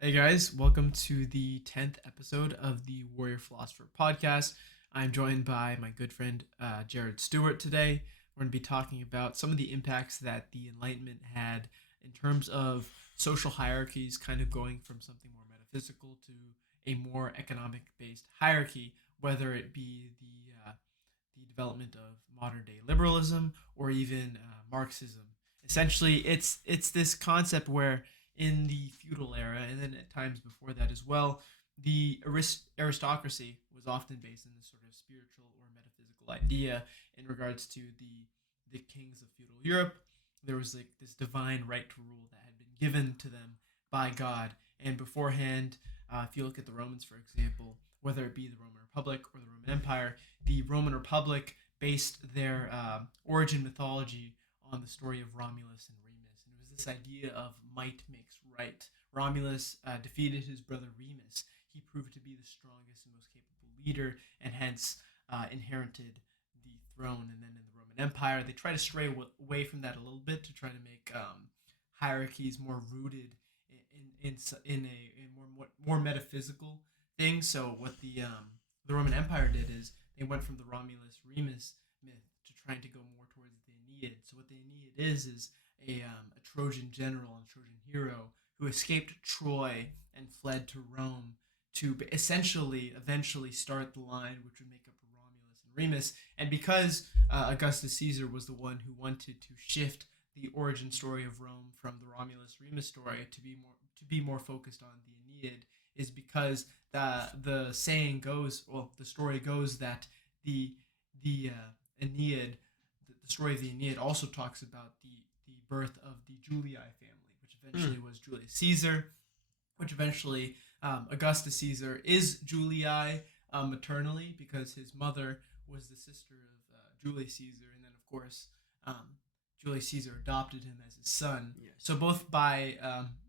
Hey guys, welcome to the 10th episode of the Warrior Philosopher podcast. I'm joined by my good friend Jared Stewart today. We're going to be talking about some of the impacts that the Enlightenment had in terms of social hierarchies, kind of going from something more metaphysical to a more economic based hierarchy, whether it be the development of modern day liberalism or even Marxism. Essentially, it's this concept where in the feudal era, and then at times before that as well, the aristocracy was often based in this sort of spiritual or metaphysical idea in regards to the kings of feudal Europe. There was like this divine right to rule that had been given to them by God, and beforehand, if you look at the Romans, for example, whether it be the Roman Republic or the Roman Empire, the Roman Republic based their origin mythology on the story of Romulus and Remus. And it was this idea of might makes right. Romulus defeated his brother Remus. He proved to be the strongest and most capable leader, and hence inherited the throne. And then in the Roman Empire, they try to stray away from that a little bit to try to make hierarchies more rooted in a more metaphysical thing. So what the Roman Empire did is they went from the Romulus Remus myth to trying to go more towards the Aeneid. So what the Aeneid is a Trojan general and Trojan hero who escaped Troy and fled to Rome to essentially eventually start the line which would make up Romulus and Remus. And because Augustus Caesar was the one who wanted to shift the origin story of Rome from the Romulus Remus story to be more focused on the Aeneid, is because the saying goes, well, the story goes that the Aeneid, the story of the Aeneid also talks about the birth of the Julii family, which eventually was Julius Caesar, which eventually Augustus Caesar is Julii maternally because his mother was the sister of Julius Caesar, and then of course Julius Caesar adopted him as his son. Yes. So both by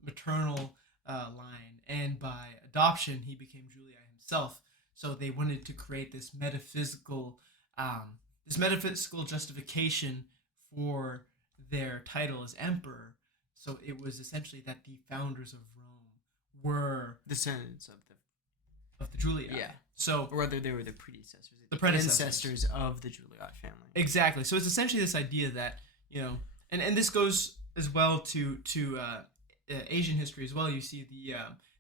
maternal line and by adoption, he became Julii himself. So they wanted to create this metaphysical justification for their title as emperor. So it was essentially that the founders of Rome were descendants of the Julii. Yeah. So or whether they were the predecessors, ancestors of the Julii family. Exactly. So it's essentially this idea that, and this goes as well to Asian history as well. You see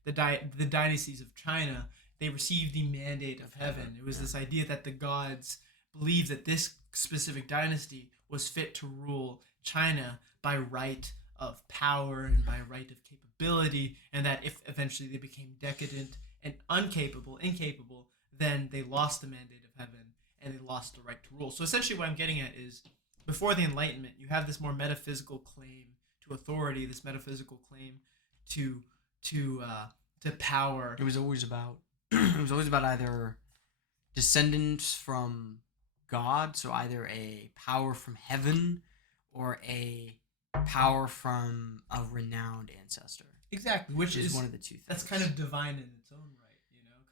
the dynasties of China. They received the mandate of heaven. It was this idea that the gods believed that this specific dynasty was fit to rule China by right of power and by right of capability, and that if eventually they became decadent and incapable, then they lost the mandate of heaven and they lost the right to rule. So essentially what I'm getting at is, before the Enlightenment, you have this more metaphysical claim to authority, this metaphysical claim to power. It was always about either descendants from God, so either a power from heaven or a power from a renowned ancestor. Exactly, which is one of the two things. That's kind of divine in its own right,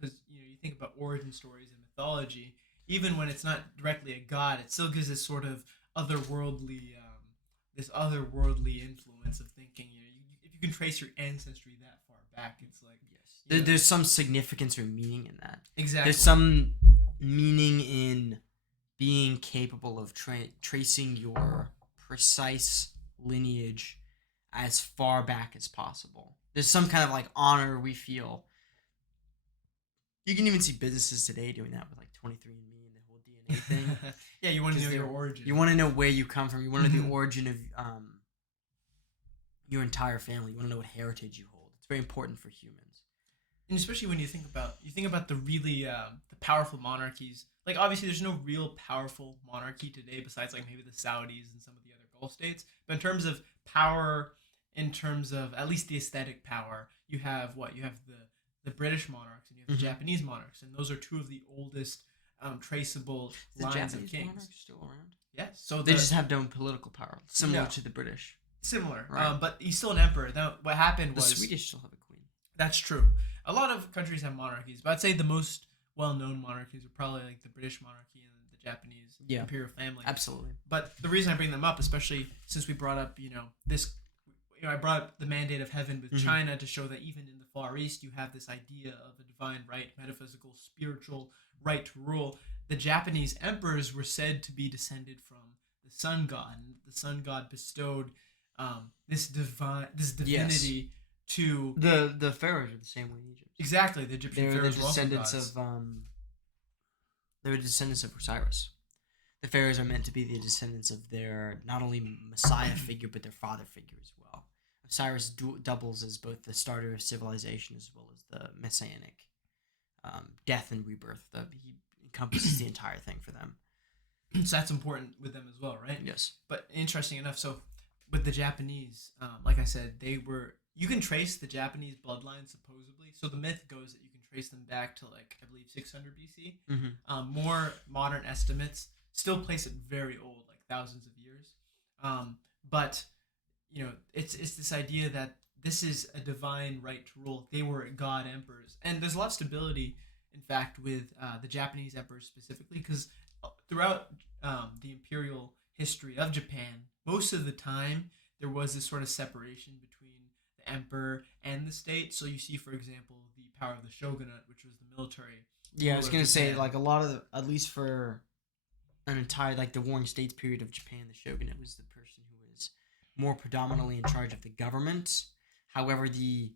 because you think about origin stories and mythology. Even when it's not directly a god, it still gives this sort of otherworldly influence of thinking. If you can trace your ancestry that far back, it's like yes, there's some significance or meaning in that. Exactly, there's some meaning in being capable of tracing your precise lineage as far back as possible. There's some kind of like honor we feel. You can even see businesses today doing that with like 23andMe and the whole DNA thing. Yeah, you want to know your origin. You want to know where you come from. You want to know the origin of your entire family. You want to know what heritage you hold. It's very important for humans. And especially when you think about the really the powerful monarchies. Like, obviously there's no real powerful monarchy today besides like maybe the Saudis and some of the other Gulf states. But in terms of power, in terms of at least the aesthetic power, you have the British monarchs and you have the Japanese monarchs, and those are two of the oldest traceable lines of kings. Monarchs still around? Yes. So they just have no political power, similar to the British. Similar, right. But he's still an emperor. Now, what happened was the Swedish still have a queen. That's true. A lot of countries have monarchies, but I'd say the most well-known monarchies are probably like the British monarchy and the Japanese imperial family. Absolutely. But the reason I bring them up, especially since we brought up, this, I brought up the mandate of heaven with China to show that even in the Far East, you have this idea of a divine right, metaphysical, spiritual right to rule. The Japanese emperors were said to be descended from the sun god. And the sun god bestowed this divinity to the pharaohs are the same way in Egypt. Exactly, the Egyptian pharaohs They were descendants of Osiris. The pharaohs are meant to be the descendants of their not only messiah figure but their father figure as well. Osiris doubles as both the starter of civilization as well as the messianic death and rebirth. He encompasses the entire thing for them. So that's important with them as well, right? Yes. But interesting enough, so with the Japanese, like I said, you can trace the Japanese bloodline supposedly. So the myth goes that you can trace them back to I believe 600 BC. Mm-hmm. More modern estimates still place it very old, like thousands of years. But it's this idea that this is a divine right to rule. They were god emperors, and there's a lot of stability, in fact, with the Japanese emperors specifically, because throughout the imperial history of Japan, most of the time there was this sort of separation between the emperor and the state. So you see, for example, the power of the shogunate, which was the military. Yeah, I was gonna say a lot of at least for an entire the Warring States period of Japan, the shogunate was the person who was more predominantly in charge of the government. However, the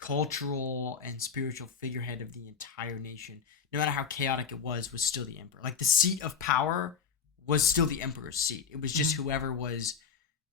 cultural and spiritual figurehead of the entire nation, no matter how chaotic it was still the emperor. The seat of power was still the emperor's seat. It was just whoever was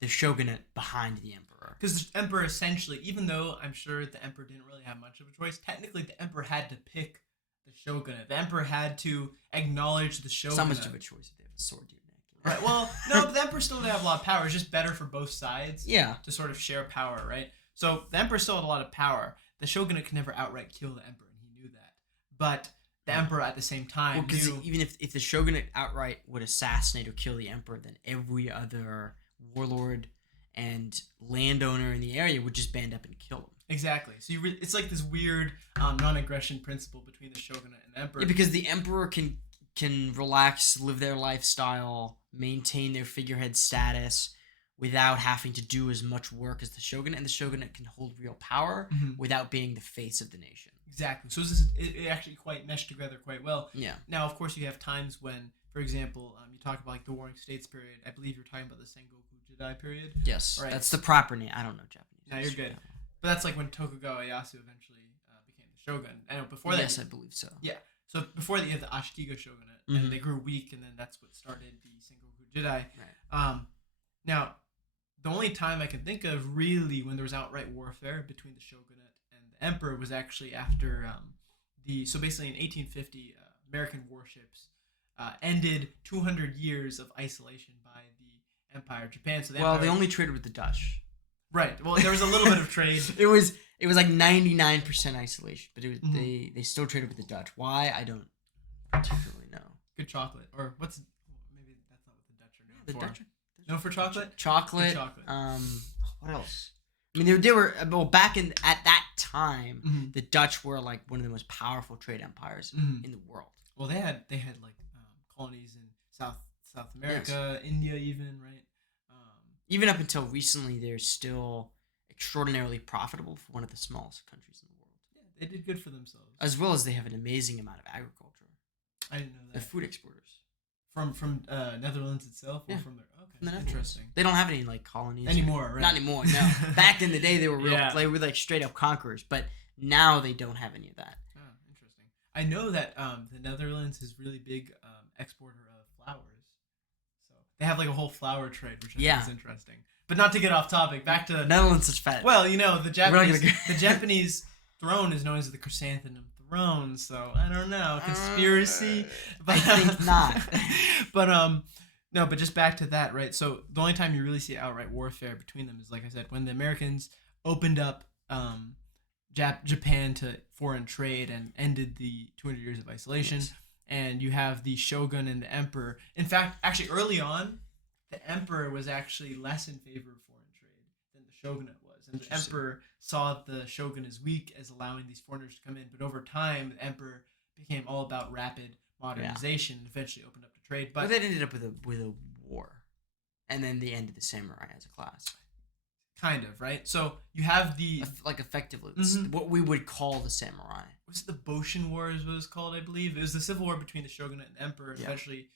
the shogunate behind the emperor. Because the emperor essentially, even though I'm sure the emperor didn't really have much of a choice, technically the emperor had to pick the shogunate. The emperor had to acknowledge the shogunate. It's not much of a choice if they have a sword to your neck. Right. Well, no, but the emperor still didn't have a lot of power. It's just better for both sides. Yeah. To sort of share power, right? So the emperor still had a lot of power. The shogunate could never outright kill the emperor, and he knew that. But the emperor at the same time knew... even if the shogunate outright would assassinate or kill the emperor, then every other warlord and landowner in the area would just band up and kill him. Exactly. So it's like this weird non-aggression principle between the shogunate and the emperor. Yeah, because the emperor can relax, live their lifestyle, maintain their figurehead status without having to do as much work as the shogunate, and the shogunate can hold real power without being the face of the nation. Exactly. So it actually quite meshed together quite well. Yeah. Now, of course, you have times when, for example, you talk about the Warring States period. I believe you're talking about the Sengoku Jidai period. Yes. Right. That's the proper name. I don't know Japanese. No, you're good. But that's when Tokugawa Ieyasu eventually became the shogun. I know before that. Yes, I believe so. Yeah. So before that, you have the Ashikiga shogunate, and they grew weak, and then that's what started the Sengoku Jidai. Right. Now, the only time I can think of really when there was outright warfare between the shogunate and the emperor was actually after so basically in 1850, American warships ended 200 years of isolation by the Empire of Japan. So they only traded with the Dutch. Right. Well, there was a little bit of trade. It was 99% isolation, but they still traded with the Dutch. Why? I don't particularly know. Good chocolate, or maybe that's not what the Dutch are known for. The Dutch. No, for chocolate. Chocolate. What else? I mean, they were back at that time. The Dutch were one of the most powerful trade empires in the world. Well, they had colonies in South America, yes. India, even, right? Even up until recently, they're still extraordinarily profitable for one of the smallest countries in the world. Yeah, they did good for themselves. As well as they have an amazing amount of agriculture. I didn't know that. They're food exporters. From Netherlands itself, or from their interesting. They don't have any colonies anymore, right? Not anymore. No. Back in the day, they were real. They were straight up conquerors, but now they don't have any of that. Oh, interesting. I know that the Netherlands is really big exporter of flowers. So they have a whole flower trade, which I think is interesting. But not to get off topic, back to Netherlands is fat. Well, the Japanese throne is known as the chrysanthemum throne, so I don't know, conspiracy. But I think not. But no, but just back to that, right? So the only time you really see outright warfare between them is, like I said, when the Americans opened up Japan to foreign trade and ended the 200 years of isolation. Yes. And you have the shogun and the emperor. In fact, actually early on, the emperor was actually less in favor of foreign trade than the shogunate was. And the emperor saw the shogun as weak, as allowing these foreigners to come in. But over time, the emperor became all about rapid modernization and eventually opened up to trade. But they ended up with a war. And then they ended the samurai as a class. kind of, right? So you have the like effectively it's what we would call the samurai. Was it the Boshin War? Is what it was called, I believe. It was the civil war between the shogunate and emperor. Yeah. Eventually,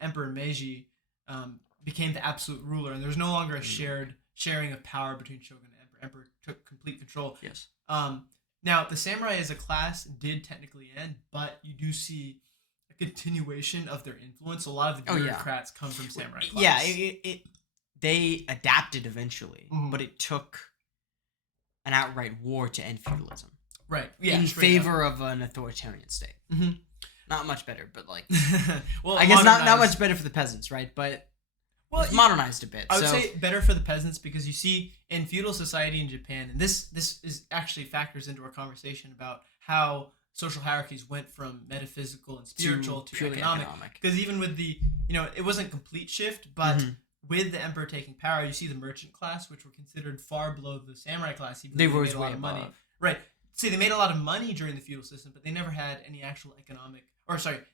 Emperor Meiji became the absolute ruler, and there was no longer a sharing of power between shogunate and emperor. Emperor took complete control. Yes. Now the samurai as a class did technically end, but you do see a continuation of their influence. A lot of the bureaucrats come from samurai class. Yeah, they adapted eventually, but it took an outright war to end feudalism. Right. Yeah. In favor of an authoritarian state. Mm-hmm. Not much better, but like, well, I guess not much better for the peasants, right? But it's modernized a bit. I would say better for the peasants because you see in feudal society in Japan, and this is actually factors into our conversation about how social hierarchies went from metaphysical and spiritual to economic. Because even with the, it wasn't a complete shift, but with the emperor taking power, you see the merchant class, which were considered far below the samurai class, even though they made a lot of money. Right. See, they made a lot of money during the feudal system, but they never had any actual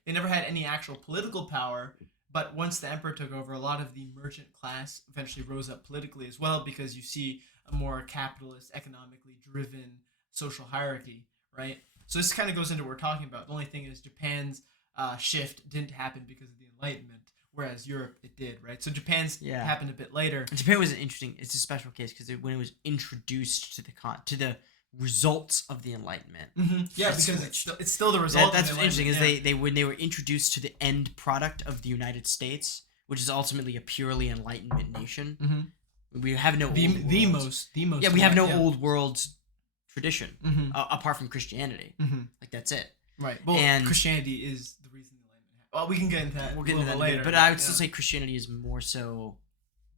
they never had any actual political power. But once the emperor took over, a lot of the merchant class eventually rose up politically as well, because you see a more capitalist, economically driven social hierarchy, right? So this kind of goes into what we're talking about. The only thing is Japan's shift didn't happen because of the Enlightenment, whereas Europe, it did, right? So Japan's happened a bit later. Japan was it's a special case because when it was introduced to the results of the Enlightenment. Yeah, because it's still the result. That's what's interesting is when they were introduced to the end product of the United States, which is ultimately a purely Enlightenment nation. We have no the most we have no old world tradition apart from Christianity. Like that's it. Right. Well, and Christianity is the reason the Enlightenment happened. Well, we can get into that. We'll get into that later. But I would still say Christianity is more so.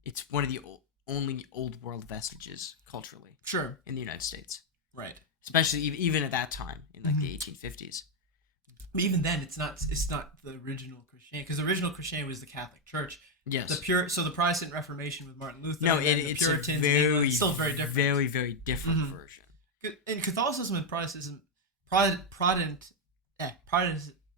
It's one of the only old world vestiges culturally. Sure. In the United States. Right. Especially even at that time in like the 1850s. But even then, it's not the original Christianity, because the original Christianity was the Catholic Church. Yes. So the Protestant Reformation with Martin Luther. No, it's Puritans, it's still very different. Very, very different version. In Catholicism and Protestantism,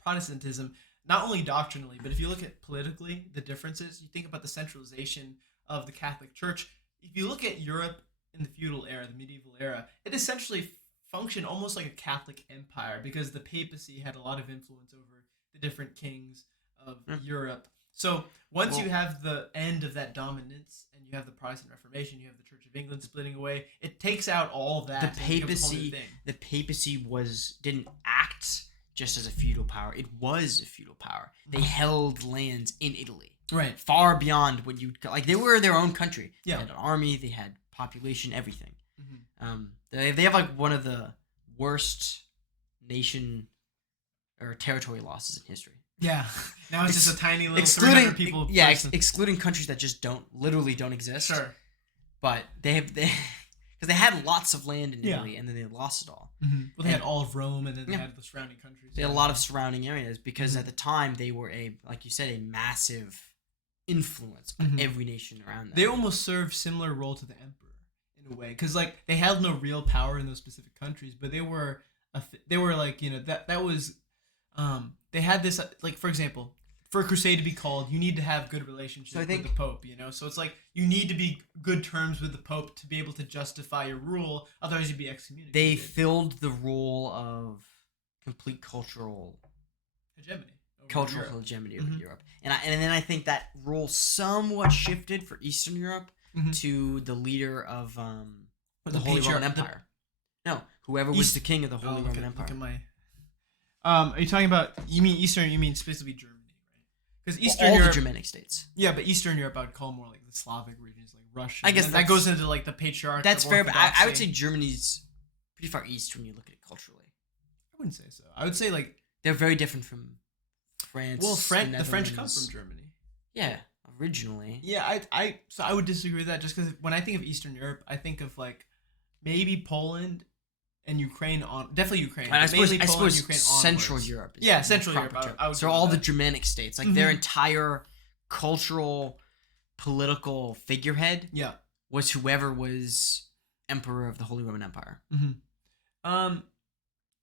Protestantism, not only doctrinally, but if you look at politically, the differences, you think about the centralization of the Catholic Church. If you look at Europe in the feudal era, the medieval era, it essentially functioned almost like a Catholic empire, because the papacy had a lot of influence over the different kings of Europe. So once you have the end of that dominance and you have the Protestant Reformation, you have the Church of England splitting away, it takes out all of that. The papacy didn't act just as a feudal power. It was a feudal power. They held lands in Italy. Right. Far beyond what they were their own country. Yeah. They had an army, they had population, everything. They have like one of the worst nation or territory losses in history. Yeah. Now it's just a tiny little 300 people. Yeah, excluding countries that just don't exist. Sure. But because they had lots of land in Italy and then they lost it all. Well, they had all of Rome, and then they had the surrounding countries. They had a lot of surrounding areas because at the time they were like you said, a massive influence on every nation around them. They almost served similar role to the emperor in a way, because like they had no real power in those specific countries, but they were like, that was they had this, like, for example, for a crusade to be called, you need to have good relationship with the Pope, so it's like you need to be good terms with the Pope to be able to justify your rule, otherwise you'd be excommunicated. They filled the role of complete cultural hegemony over Europe. And then I think that role somewhat shifted for Eastern Europe to the leader of the Holy Roman Empire. No, whoever was the king of the Holy Roman Empire. Look at my. Are you talking about? You mean Eastern? You mean specifically Germany, right? Because Eastern Europe, the Germanic states. Yeah, but Eastern Europe, I would call more like the Slavic regions, like Russia. I guess that goes into like the patriarch. That's fair, but I would say Germany's pretty far east when you look at it culturally. I wouldn't say so. I would say like they're very different from France. Well, the French come from Germany. Yeah, originally. Yeah, so I would disagree with that, just because when I think of Eastern Europe, I think of like maybe Poland and Ukraine definitely Ukraine. And I suppose Ukraine Central onwards. Europe. Central Europe. I would so all the Germanic states, like their entire cultural, political figurehead, was whoever was emperor of the Holy Roman Empire.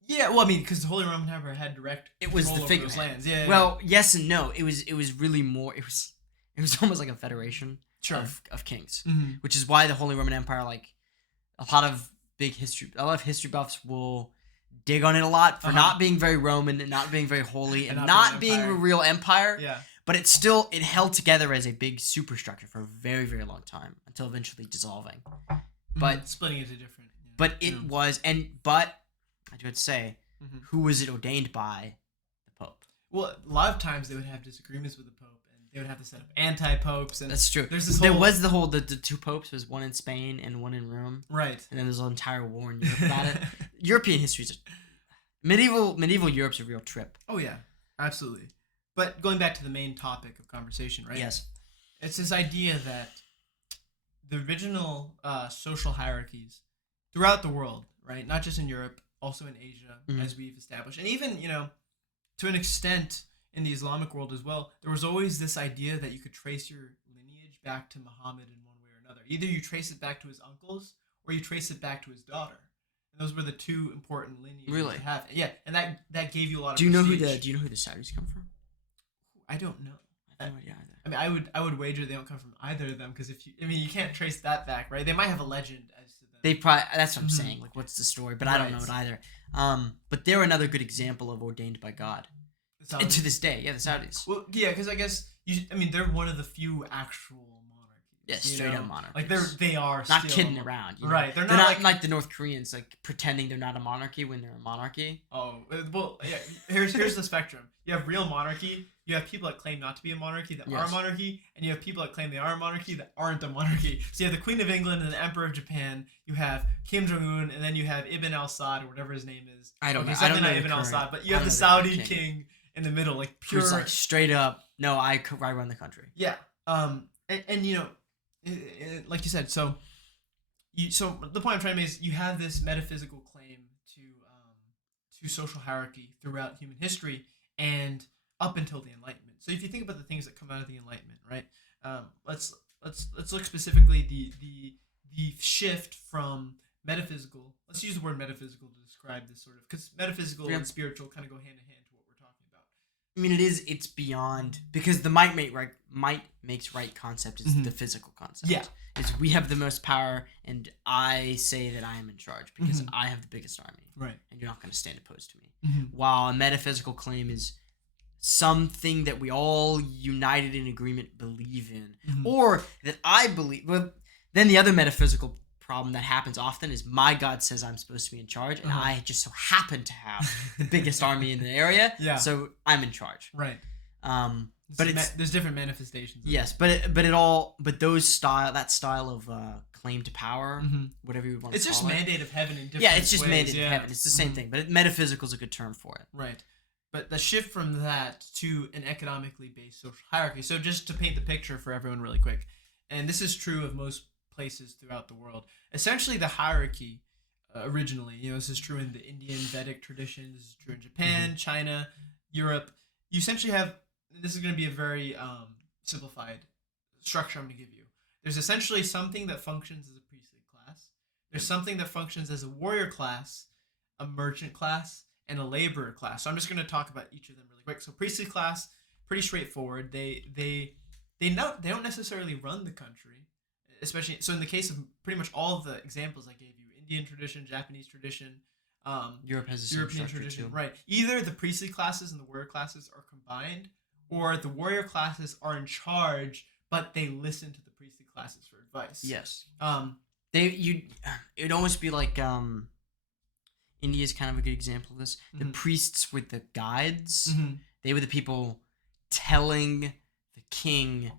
Yeah, well, I mean, because the Holy Roman Empire had direct. It was the figurehead. Lands. Yeah. Well, yes and no. It was really more. It was almost like a federation. of kings, Mm-hmm. which is why the Holy Roman Empire, like a lot of history buffs will dig on it a lot for not being very Roman and not being very holy and not being a real empire. Yeah. But it held together as a big superstructure for a very, very long time until eventually dissolving. But splitting into different. But it was, but I do have to say, who was it ordained by? The Pope. Well, a lot of times they would have disagreements with the Pope, and they would have to set up anti-popes. And that's true. There was the two popes. Was one in Spain and one in Rome. Right. And then there's an entire war in Europe about it. European history is medieval Europe's a real trip. Oh yeah, absolutely. But going back to the main topic of conversation, right? Yes. It's this idea that the original social hierarchies throughout the world, right? Not just in Europe, also in Asia, as we've established. And even, to an extent in the Islamic world as well, there was always this idea that you could trace your lineage back to Muhammad in one way or another. Either you trace it back to his uncles or you trace it back to his daughter. And those were the two important lineages to have. Yeah, and that gave you a lot of Do you know who the Saudis come from? I don't know. I have no idea either. I mean, I would wager they don't come from either of them because you can't trace that back, right? They might have a legend as to them. They probably, that's what I'm saying. Like, what's the story? But I don't know it either. But they're another good example of ordained by God. And to this day, the Saudis. Well, yeah, because I guess they're one of the few actual monarchies. Yeah, straight up monarchies. Like they are not kidding around, right? They're not like the North Koreans, like pretending they're not a monarchy when they're a monarchy. Oh well, yeah. Here's the spectrum. You have real monarchy. You have people that claim not to be a monarchy that are a monarchy, and you have people that claim they are a monarchy that aren't a monarchy. So you have the Queen of England and the Emperor of Japan. You have Kim Jong-un, and then you have Ibn al-Saud or whatever his name is. I don't know. Something like Ibn al-Saud, but you have the Saudi king in the middle, like pure, who's like straight up. No, I run the country. Yeah. And like you said, so the point I'm trying to make is you have this metaphysical claim to social hierarchy throughout human history and up until the Enlightenment. So if you think about the things that come out of the Enlightenment, right? Let's look specifically the shift from metaphysical. Let's use the word metaphysical to describe this sort of, because metaphysical and spiritual kind of go hand in hand to what we're talking about. I mean, it's beyond, because the might makes right concept is the physical concept. Yeah. Is we have the most power, and I say that I am in charge because I have the biggest army. Right. And you're not going to stand opposed to me. While a metaphysical claim is something that we all united in agreement believe in, or that I believe. Well, then the other metaphysical problem that happens often is my God says I'm supposed to be in charge, and I just so happen to have the biggest army in the area, so I'm in charge. Right. But there's different manifestations. Yes, but that style of claim to power, whatever you want to call it. It's just mandate of heaven in different ways. Yeah, it's just mandate of heaven. It's the same thing, but metaphysical is a good term for it. Right. But the shift from that to an economically based social hierarchy. So just to paint the picture for everyone really quick, and this is true of most places throughout the world. Essentially, the hierarchy originally, this is true in the Indian Vedic tradition. This is true in Japan, China, Europe. You essentially have, this is going to be a very simplified structure I'm going to give you. There's essentially something that functions as a priestly class. There's something that functions as a warrior class, a merchant class, and a laborer class. So I'm just going to talk about each of them really quick. So priestly class, pretty straightforward. They don't necessarily run the country, especially. So in the case of pretty much all of the examples I gave you, Indian tradition, Japanese tradition, Europe has a European tradition, too. Right? Either the priestly classes and the warrior classes are combined, or the warrior classes are in charge, but they listen to the priestly classes for advice. Yes. It'd almost be like India is kind of a good example of this. The priests were the guides. They were the people telling the king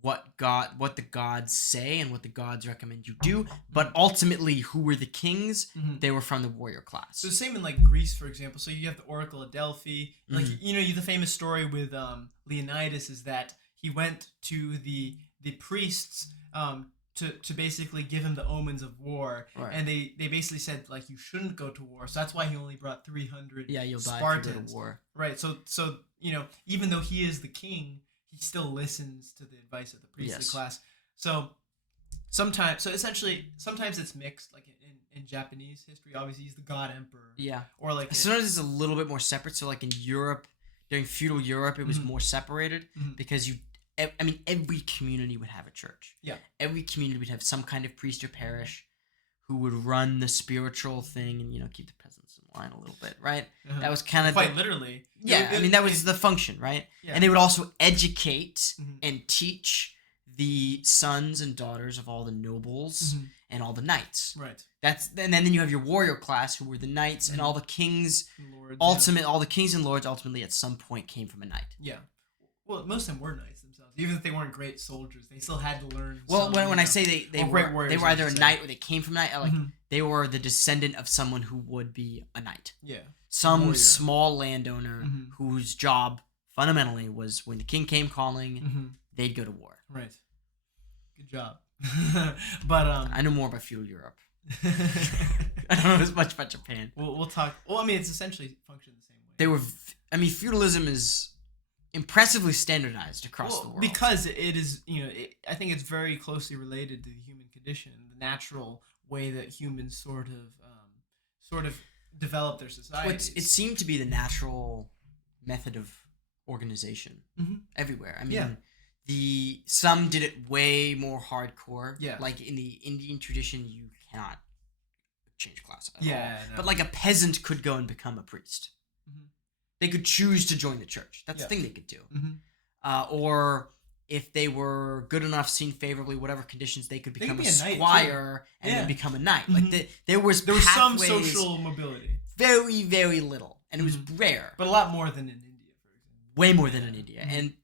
what the gods say and what the gods recommend you do. But ultimately, who were the kings? They were from the warrior class. So the same in like Greece, for example. So you have the Oracle of Delphi. Like the famous story with Leonidas is that he went to the priests to basically give him the omens of war, and they basically said like you shouldn't go to war. So that's why he only brought 300 you'll Spartans. die if you go to war. Right. So even though he is the king, he still listens to the advice of the priestly class. So sometimes it's mixed. Like in Japanese history, obviously he's the god emperor. Yeah. Or like sometimes it's a little bit more separate. So like in Europe, during feudal Europe, it was more separated because every community would have a church. Yeah. Every community would have some kind of priest or parish who would run the spiritual thing and, keep the peasants in line a little bit, right? Uh-huh. That was kind of quite literally. Yeah, that was the function, right? Yeah. And they would also educate Mhm. and teach the sons and daughters of all the nobles Mhm. and all the knights. Right. And then you have your warrior class, who were the knights, and all the kings. Lords, All the kings and lords ultimately at some point came from a knight. Yeah. Well, most of them were knights themselves. Even if they weren't great soldiers, they still had to learn. Well, when I say they were either a knight or they came from a knight, like they were the descendant of someone who would be a knight. Yeah. Some small landowner Mhm. whose job fundamentally was when the king came calling, Mhm. they'd go to war. Right. Good job. But I know more about feudal Europe. I don't know as much about Japan. We'll talk. Well, I mean, it's essentially functioned the same way. They were. Feudalism is impressively standardized across the world because it is. I think it's very closely related to the human condition, the natural way that humans sort of develop their societies. It seemed to be the natural method of organization everywhere. I mean, some did it way more hardcore. Yeah. Like in the Indian tradition, you cannot change class at all. No. But like a peasant could go and become a priest. Mhm. They could choose to join the church. That's the thing they could do. Mhm. Or if they were good enough, seen favorably, whatever conditions, they could become a knight, squire and then become a knight. Like there was some social mobility. Very, very little, and it was rare, but a lot more than in India, for example. Way more than in India, and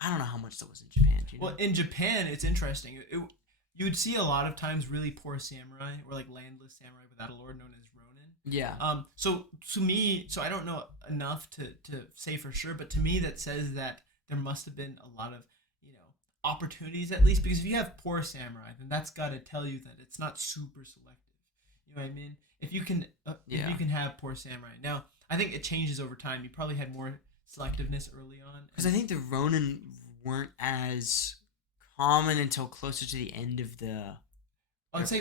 I don't know how much that was in Japan. Do you know? Well, in Japan, it's interesting. You would see a lot of times really poor samurai or like landless samurai without a lord, known as ronin. Yeah. So to me, I don't know enough to say for sure, but to me that says that there must have been a lot of opportunities, at least, because if you have poor samurai, then that's got to tell you that it's not super selective. You know what I mean? If you can have poor samurai. Now, I think it changes over time. You probably had more selectiveness early on, because I think the ronin weren't as common until closer to the end of the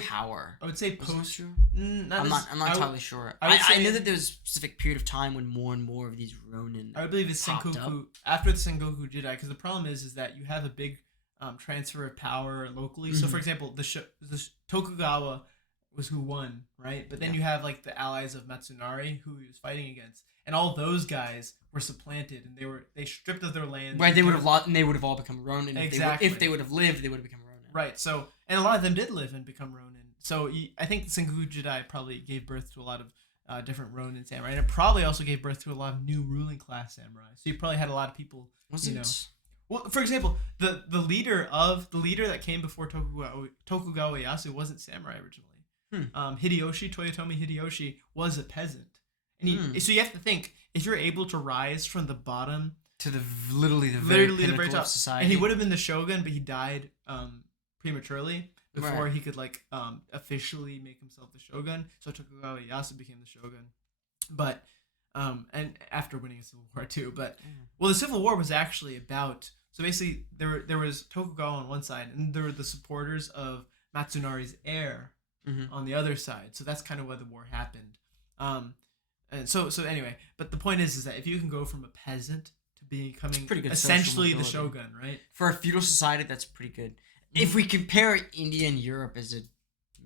power. I would say post. I'm not entirely sure. I know that there was a specific period of time when more and more of these ronin. I believe it's Sengoku after the Sengoku Jidai, because the problem is that you have a big transfer of power locally. So, for example, the Tokugawa was who won, right? But then you have like the allies of Matsunari who he was fighting against, and all those guys were supplanted, and they stripped of their land. Right, they would have lost, and they would have all become ronin. Exactly. If they would have lived, they would have become ronin. Right. So, and a lot of them did live and become ronin. So I think the Sengoku Jidai probably gave birth to a lot of different ronin samurai, and it probably also gave birth to a lot of new ruling class samurai. So you probably had a lot of people. Well, for example, the leader that came before Tokugawa Ieyasu wasn't samurai originally. Toyotomi Hideyoshi was a peasant, and so you have to think, if you're able to rise from the bottom to the very top of society, and he would have been the shogun, but he died prematurely before he could officially make himself the shogun. So Tokugawa Ieyasu became the shogun, but and after winning a civil war too. But the civil war was actually about, so basically there was Tokugawa on one side, and there were the supporters of Matsunari's heir on the other side. So that's kind of why the war happened. And so anyway, but the point is that if you can go from a peasant to becoming essentially the shogun, right? For a feudal society, that's pretty good. If we compare India and Europe as a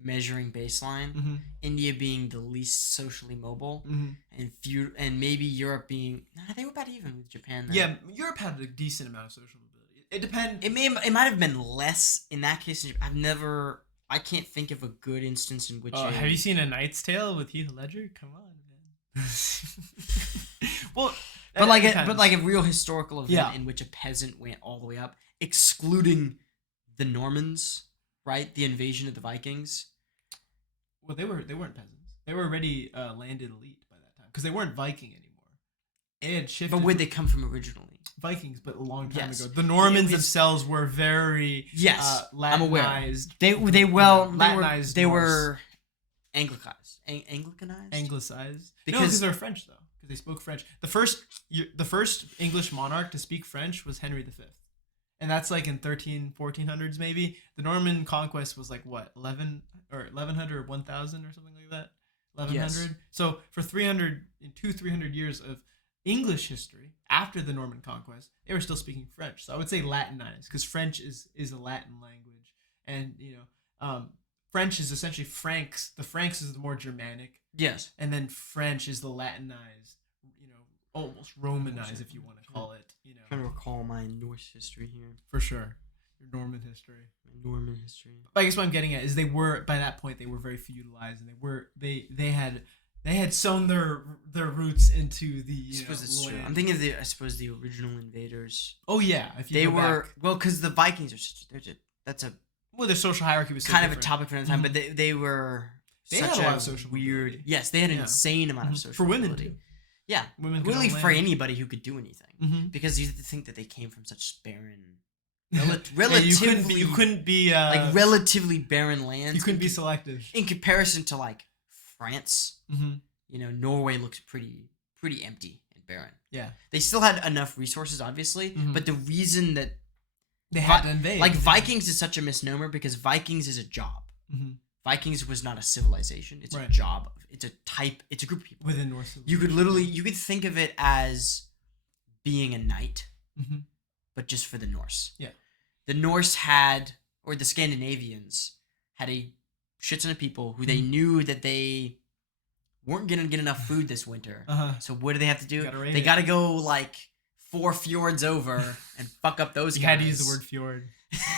measuring baseline, India being the least socially mobile, and maybe Europe being, they were about even with Japan. Then. Yeah, Europe had a decent amount of social mobility. It depends. It might have been less in that case. I can't think of a good instance in which. Have you seen A Knight's Tale with Heath Ledger? Come on, man. Well, but like a real historical event in which a peasant went all the way up, excluding the Normans, right? The invasion of the Vikings. Well, they weren't peasants. They were already landed elite by that time, because they weren't Viking anymore. It had shifted. But where'd they come from originally? Vikings, but a long time ago. The Normans themselves were very Latinized. I'm aware. They were Anglicized. Anglicized. Because they're French though, because they spoke French. The first English monarch to speak French was Henry V. And that's like in 1400s maybe. The Norman conquest was like what, 1100 or 1000 or something like that. 1100. Yes. So for 300 years of English history, after the Norman conquest, they were still speaking French. So I would say Latinized, because French is a Latin language, and French is essentially Franks. The Franks is the more Germanic, Yes. and then French is the Latinized, almost Romanized, if you want to call it. I'm trying to recall my Norse history here. For sure, your Norman history. Norman history. But I guess what I'm getting at is by that point they were very feudalized, and they had sown their roots into the I suppose it's true. land. I'm thinking of the original invaders. Oh yeah, if you They go were back. because the Vikings are Their social hierarchy was so kind of a different. topic for another time, but they were They such had a lot of social weird. mobility. Yes, they had an Yeah. insane amount of Mhm. social For women mobility. too. Yeah, Women could really own for land. anybody who could do anything, Mm-hmm. because you have to think that they came from such barren, relatively, you couldn't be like relatively barren lands. you couldn't be selective. in comparison to like France. Mm-hmm. Norway looks pretty empty and barren. Yeah, They still had enough resources, obviously, Mhm. but the reason that they had to invade. like Vikings is such a misnomer because Vikings is a job. Mm-hmm. Vikings was not a civilization. It's a Right. job. It's a type. It's a group of people. Within Norse. You could think of it as being a knight, Mm-hmm. but just for the Norse. Yeah. The Norse or the Scandinavians had a shit ton of people who they Mhm. knew that they weren't gonna get enough food this winter. Uh-huh. So what do they have to do? Gotta raid They it. got to go like 4 fjords over and fuck up those You guys. had to use the word fjord.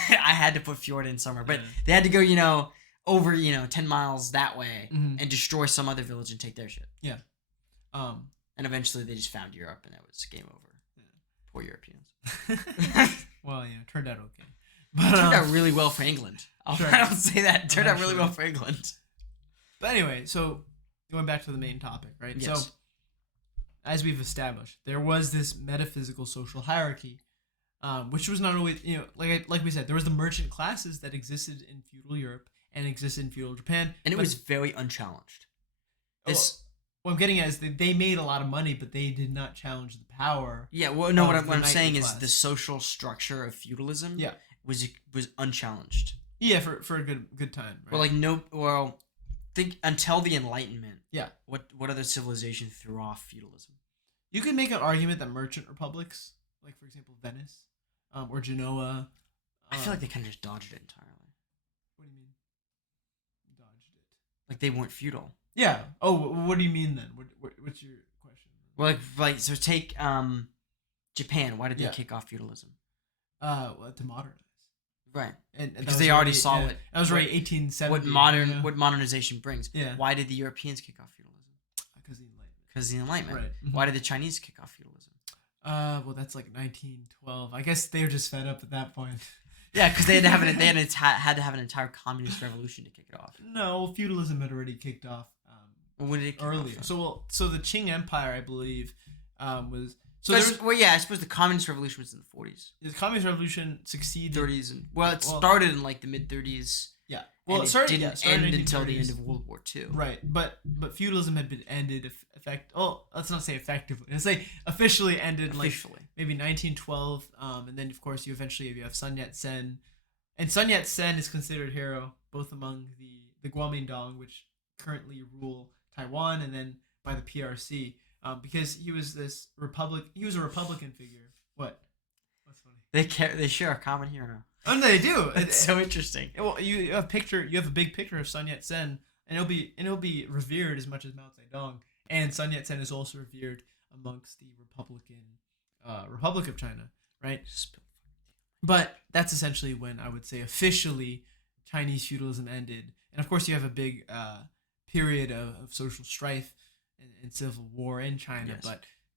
I had to put fjord in somewhere, but Yeah. they had to go, over 10 miles that way Mhm. and destroy some other village and take their shit. Um. And eventually they just found Europe and that was game over. Yeah. Poor Europeans. Well, yeah, turned out okay. But Turned out really well for England. Sure. I'll say that. Turned out really Actually. well for England. But anyway, so going back to the main topic, right? Yes. So, as we've established, there was this metaphysical social hierarchy, which was not always, like we said, there was the merchant classes that existed in feudal Europe and existed in feudal Japan, And it but- was very unchallenged. This, What I'm getting at is that they made a lot of money, but they did not challenge the power. yeah, well, no, what of I'm, the what I'm knightly saying is class. the social structure of feudalism Yeah. was unchallenged. Yeah, for a good time. Right? Think until the Enlightenment. Yeah. What other civilization threw off feudalism? You could make an argument that merchant republics, like for example Venice, or Genoa. I feel like they kind of just dodged it entirely. What do you mean? Dodged it. Like they weren't feudal. Yeah. Oh, what do you mean then? What's your question? Well, so take Japan. Why did they Yeah. kick off feudalism? Well, to modernize. Right. And that Because was they already saw yeah, what that was right 1870. what modernization brings. Yeah. Why did the Europeans kick off feudalism? Because the Enlightenment. Because the Enlightenment. Right. Mhm. Why did the Chinese kick off feudalism? Well, that's like 1912. I guess they were just fed up at that point. Yeah, because they had to have had to have an entire communist revolution to kick it off. No, feudalism had already kicked off Well, when did it kick earlier. off? So the Qing Empire, I believe, was so So there was, I suppose the communist revolution was in the 40s, the communist revolution succeeded. 30s, and it started in like the mid 30s. Yeah. Well, and it started, didn't started end in until the 1930s. end of World War II. Right, but feudalism had been ended let's not say effectively. Let's say officially ended in Officially. maybe 1912. And then of course you have Sun Yat-sen, and Sun Yat-sen is considered hero both among the Kuomintang, which currently rule Taiwan, and then by the PRC, because he was a Republican figure. What? What's funny? They share a common hero. Oh, they do. It's so interesting. Well, you have a big picture of Sun Yat-sen, and it'll be revered as much as Mao Zedong. And Sun Yat-sen is also revered amongst the Republic of China, right? But that's essentially when I would say officially Chinese feudalism ended. And of course you have a big period of social strife and civil war in China.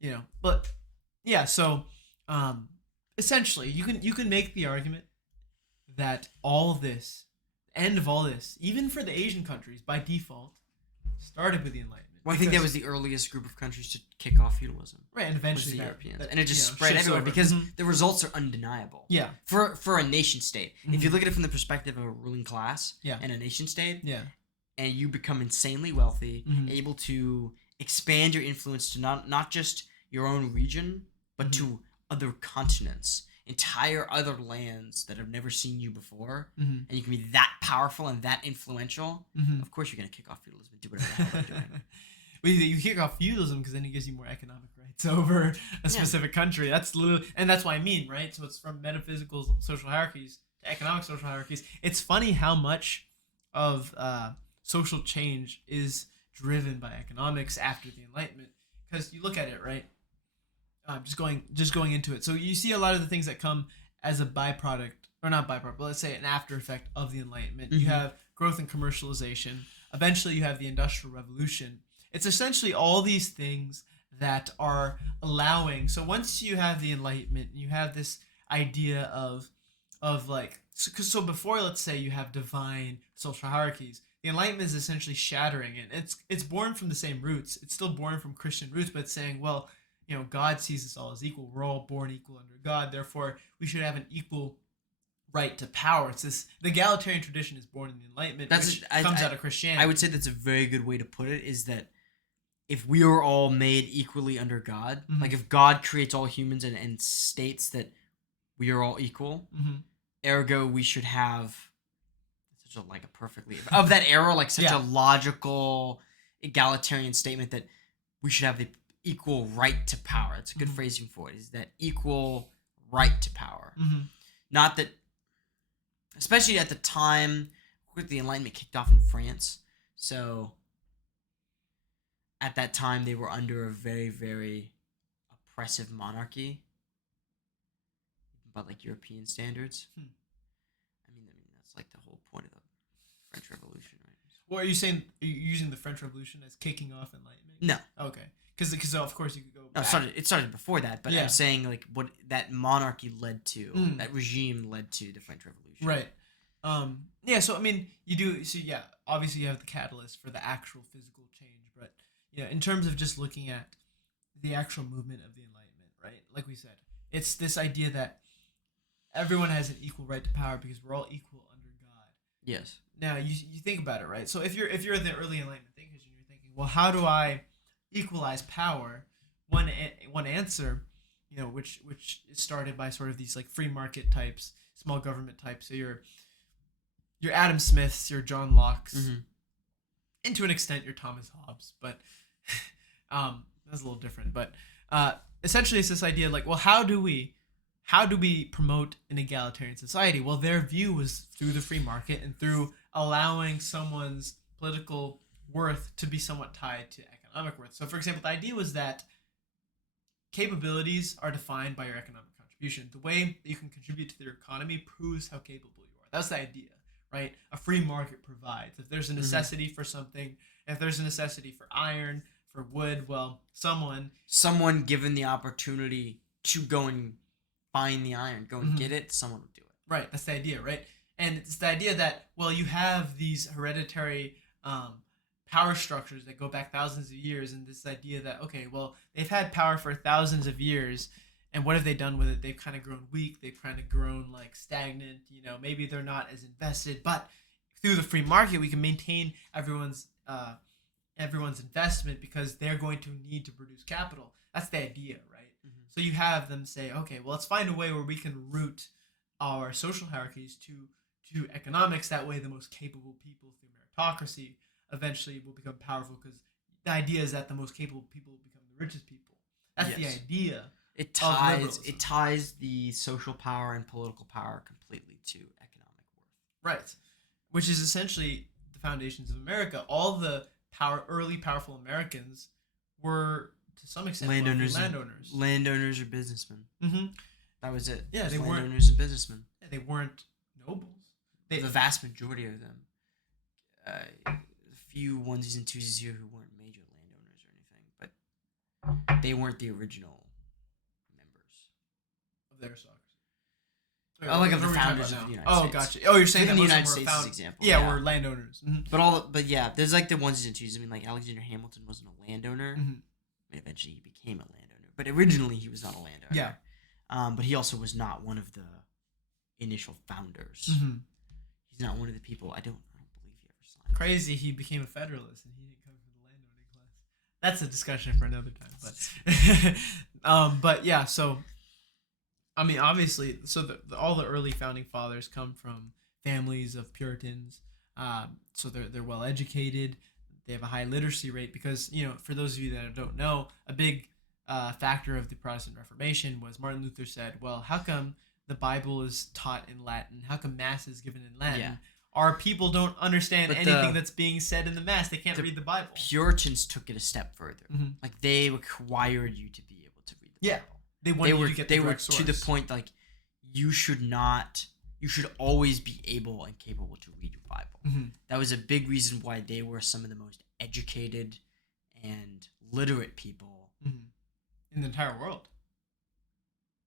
Yes. But so essentially you can make the argument that all of this, end of all this, even for the Asian countries by default, started with the Enlightenment. Well, I think that was the earliest group of countries to kick off feudalism. Right, and Was eventually the that- Europeans, that, and it just spread shifts everywhere over. because Mhm. the results are undeniable. Yeah. For a nation state, if you Mhm. look at it from the perspective of a ruling class Yeah. and a nation state, Yeah. and you become insanely wealthy, Mhm. able to expand your influence to not just your own region, but to other continents, entire other lands that have never seen you before, Mm-hmm. and you can be that powerful and that influential, Mm-hmm. of course you're going to kick off feudalism and do whatever the hell they're doing. Well, you kick off feudalism because then it gives you more economic rights over a specific country. That's literally, and that's what I mean, right? So it's from metaphysical social hierarchies to economic social hierarchies. It's funny how much of social change is driven by economics after the Enlightenment, because you look at it, right? Just going into it. So you see a lot of the things that come as a byproduct, or not byproduct, but let's say an after effect of the Enlightenment. You have growth and commercialization. Eventually, you have the Industrial Revolution. It's essentially all these things that are allowing. So once you have the Enlightenment, you have this idea of like, so before, let's say you have divine social hierarchies, the Enlightenment is essentially shattering it. It's born from the same roots. It's still born from Christian roots, but it's saying, well, God sees us all as equal. We're all born equal under God. Therefore, we should have an equal right to power. It's this, the egalitarian tradition is born in the Enlightenment, which comes out of Christianity. I would say that's a very good way to put it, is that if we are all made equally under God, like if God creates all humans and states that we are all equal, ergo we should have such a, like a perfectly, of that era, like such a logical egalitarian statement that we should have the equal right to power. It's a good phrasing for it, is that equal right to power. Not that, especially at the time, the Enlightenment kicked off in France. So at that time, they were under a very, very oppressive monarchy, by like European standards. I mean, that's like the whole point of the French Revolution, right? Well, are you saying, are you using the French Revolution as kicking off Enlightenment? No. Okay. Because of course you could go back. No, it started before that, but I'm saying like what that monarchy led to, that regime led to the French Revolution. Right. Yeah, so I mean, you do, so yeah, obviously you have the catalyst for the actual physical change, but yeah, in terms of just looking at the actual movement of the Enlightenment, right? Like we said, it's this idea that everyone has an equal right to power because we're all equal under God. Yes. Now, you think about it, right? So if you're the early Enlightenment thinkers and you're thinking, well, how do I equalize power? One answer, which is started by sort of these like free market types, small government types. So your Adam Smiths, your John Locke's, and to an extent your Thomas Hobbes, but that's a little different. But essentially, it's this idea like, well, how do we promote an egalitarian society? Well, their view was through the free market and through allowing someone's political worth to be somewhat tied to economic worth. So, for example, the idea was that capabilities are defined by your economic contribution. The way that you can contribute to their economy proves how capable you are. That's the idea, right? A free market provides. If there's a necessity for something, if there's a necessity for iron, for wood, well, someone given the opportunity to go and find the iron, go and get it, someone would do it. Right, that's the idea, right? And it's the idea that, well, you have these hereditary power structures that go back thousands of years, and this idea that, okay, well, they've had power for thousands of years, and what have they done with it? They've kind of grown weak, they've kind of grown like stagnant, maybe they're not as invested, but through the free market, we can maintain everyone's investment because they're going to need to produce capital. That's the idea, right? So you have them say, okay, well, let's find a way where we can root our social hierarchies to economics. That way, the most capable people through meritocracy eventually will become powerful, because the idea is that the most capable people will become the richest people. That's the idea. It ties the social power and political power completely to economic worth. Right. Which is essentially the foundations of America. All the early powerful Americans were, to some extent, landowners or businessmen. That was it. Yeah, they weren't landowners and businessmen. Yeah, they weren't nobles. The vast majority of them, a few onesies and twosies here who weren't major landowners or anything, but they weren't the original members of the aristocracy. Like of the founders of the United States. Oh, gotcha. Oh, you're saying that the most United of them States were is an example. Yeah, we're landowners. But there's like the onesies and twosies. I mean, like Alexander Hamilton wasn't a landowner. I mean, eventually he became a landowner, but originally he was not a landowner. Yeah. But he also was not one of the initial founders. He's not one of the people. I don't believe he ever signed. Crazy, he became a Federalist and he didn't come from the landowning class. That's a discussion for another time. But but yeah, so I mean, obviously, so all the early founding fathers come from families of Puritans. So they're well educated. they have a high literacy rate because, for those of you that don't know, a big factor of the Protestant Reformation was Martin Luther said, well, how come the Bible is taught in Latin? How come Mass is given in Latin? Yeah. Our people don't understand anything that's being said in the Mass. They can't read the Bible. Puritans took it a step further. Mm-hmm. Like, they required you to be able to read the Bible. They wanted you to get the direct source. To the point, like, you should always be able and capable to read your Bible. Mm-hmm. That was a big reason why they were some of the most educated and literate people in the entire world.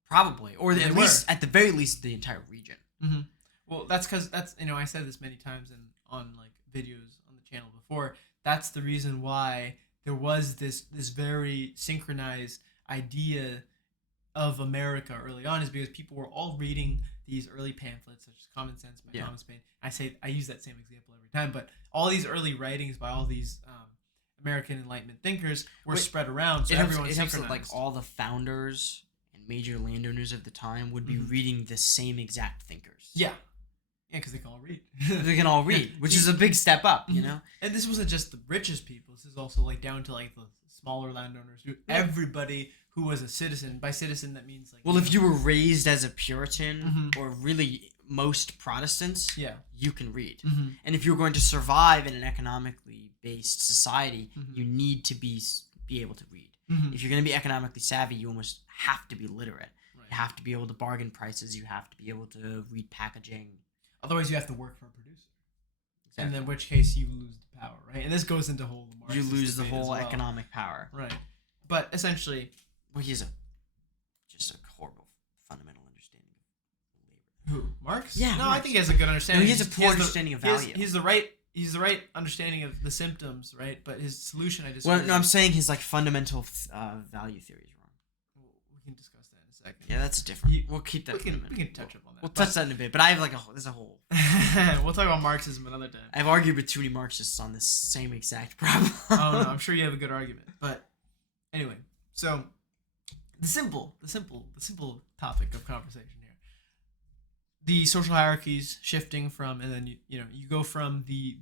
Probably. Or at the very least, the entire region. Mm-hmm. Well, that's because I said this many times on like videos on the channel before. That's the reason why there was this very synchronized idea of America early on, is because people were all reading these early pamphlets such as Common Sense by Thomas Paine. I use that same example every time, but all these early writings by all these American Enlightenment thinkers were spread around, so everyone synchronized. Like all the founders and major landowners of the time would be reading the same exact thinkers. Yeah, because they can all read. They can all read, which is a big step up, And this wasn't just the richest people. This is also like down to like the smaller landowners. Everybody who was a citizen. By citizen, that means like. Well, if you were raised as a Puritan or really most Protestants, you can read. And if you're going to survive in an economically based society, you need to be able to read. If you're going to be economically savvy, you almost have to be literate. Right. You have to be able to bargain prices. You have to be able to read packaging. Otherwise, you have to work for a producer. Exactly. And in which case, you lose the power, right? And this goes into whole Marxist you lose the whole well. economic power. Right. But essentially... Well, he's just a horrible fundamental understanding of labor. Who? Marx? Yeah. No, Marx. I think he has a good understanding. No, he has a poor understanding of value. He's the right understanding of the symptoms, right? But his solution, I just... Well, no, I'm saying his fundamental value theory is wrong. We can discuss that in a second. Yeah, that's different. We'll keep that. We can touch up on that. We'll touch that in a bit. But I have there's a whole. We'll talk about Marxism another time. I've argued with too many Marxists on this same exact problem. Oh no, I'm sure you have a good argument. But anyway, so the simple topic of conversation here: the social hierarchies shifting from, and then you go from the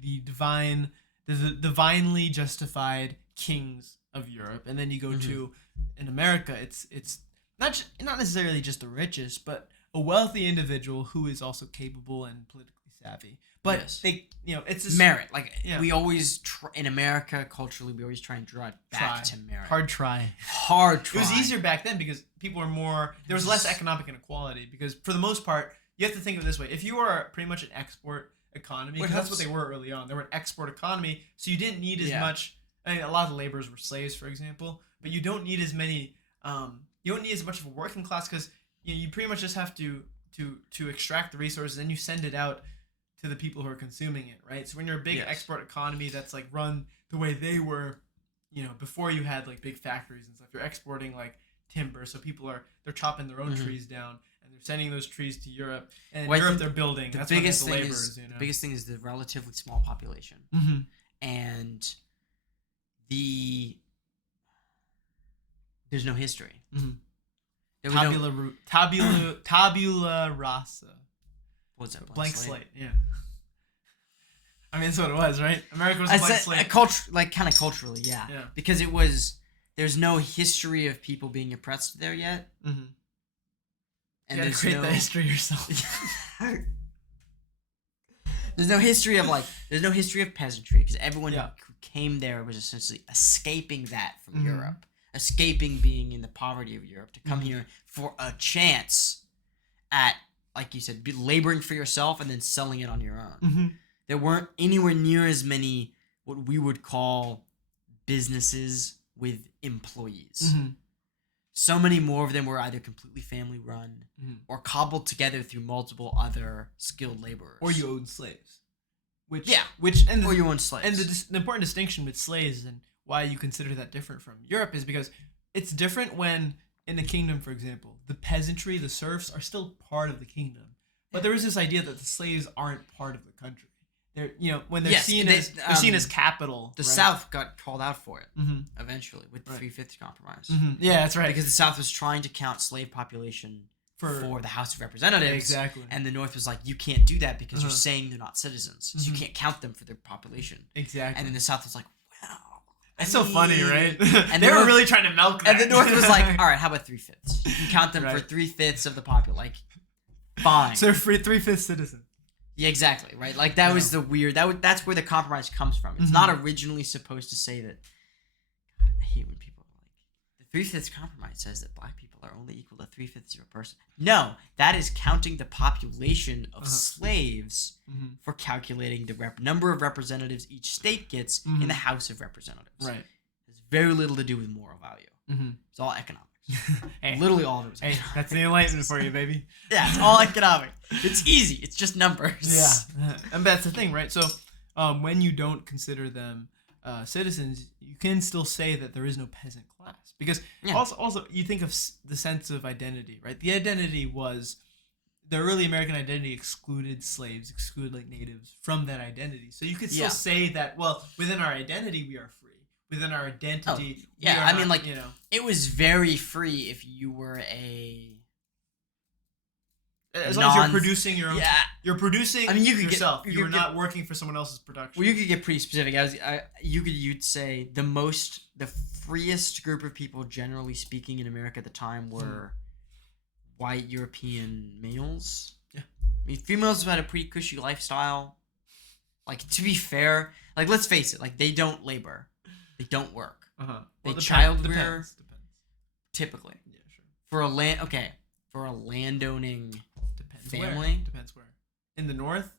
divinely justified kings of Europe, and then you go to, in America, it's not necessarily just the richest, but a wealthy individual who is also capable and politically savvy. But it's this merit. We always in America culturally, we always try and draw it back to merit. Hard try. It was easier back then because people were more. There was less economic inequality because for the most part, you have to think of it this way: if you are pretty much an export economy, because that's what they were early on. They were an export economy, so you didn't need as much. I mean, a lot of the laborers were slaves, for example, but you don't need as many. You don't need as much of a working class because you pretty much just have to extract the resources and you send it out to the people who are consuming it, right? So when you're a big export economy that's like run the way they were, before you had like big factories and stuff, you're exporting like timber, so they're chopping their own trees down and they're sending those trees to Europe, and in Europe they're building. That's biggest thing laborers, the biggest thing is the relatively small population, and there's no history. Tabula rasa. What's that? Blank slate. Yeah. I mean, that's what it was, right? America was a blank slate. Kind of culturally, yeah. Because there's no history of people being oppressed there yet. And you gotta create that history yourself. There's no history of peasantry, because everyone who came there was essentially escaping that from Europe. Escaping being in the poverty of Europe to come here for a chance at, like you said, laboring for yourself and then selling it on your own. There weren't anywhere near as many what we would call businesses with employees. So many more of them were either completely family run or cobbled together through multiple other skilled laborers. Or you owned slaves. Or you owned slaves. And the important distinction with slaves and why you consider that different from Europe is because it's different when, in the kingdom, for example, the peasantry, the serfs, are still part of the kingdom. But there is this idea that the slaves aren't part of the country. They're, when they're seen as capital. The South got called out for it eventually with the 3/5 compromise. Yeah, that's right. Because the South was trying to count slave population for the House of Representatives. Exactly. And the North was like, you can't do that because you're saying they're not citizens. So you can't count them for their population. Exactly. And then the South was like, It's so funny, right? And they were really trying to milk that. And the North was like, all right, how about 3/5? You can count them for Right. 3/5 of the population. Like, fine. So they're 3/5 citizen. Yeah, exactly, right? Like, that was the weird... That's where the compromise comes from. It's not originally supposed to say that... I hate when people are like... The 3/5 compromise says that black people are only equal to 3/5 of a person. No, that is counting the population of slaves for calculating the number of representatives each state gets in the House of Representatives. Right. It's very little to do with moral value. It's all economics. Hey, literally all of it. Hey, that's the Enlightenment for you, baby. Yeah, it's all economic. It's easy. It's just numbers. Yeah, and that's the thing, right? So, when you don't consider them citizens, you can still say that there is no peasant class because also you think of the sense of identity, right? The identity was the early American identity excluded slaves, excluded like natives from that identity. So you could still say that within our identity we are free. Within our identity, it was very free if you were as long as you're producing your own. Yeah, you're producing. I mean, you could yourself. You're not working for someone else's production. Well, you could get pretty specific. You'd say the freest group of people, generally speaking, in America at the time were white European males. Yeah, I mean, females had a pretty cushy lifestyle. Like, to be fair, like, let's face it, like, they don't labor. They don't work. They child rear. Depends. Typically. Yeah, sure. For a landowning family. Where. Depends where. In the North,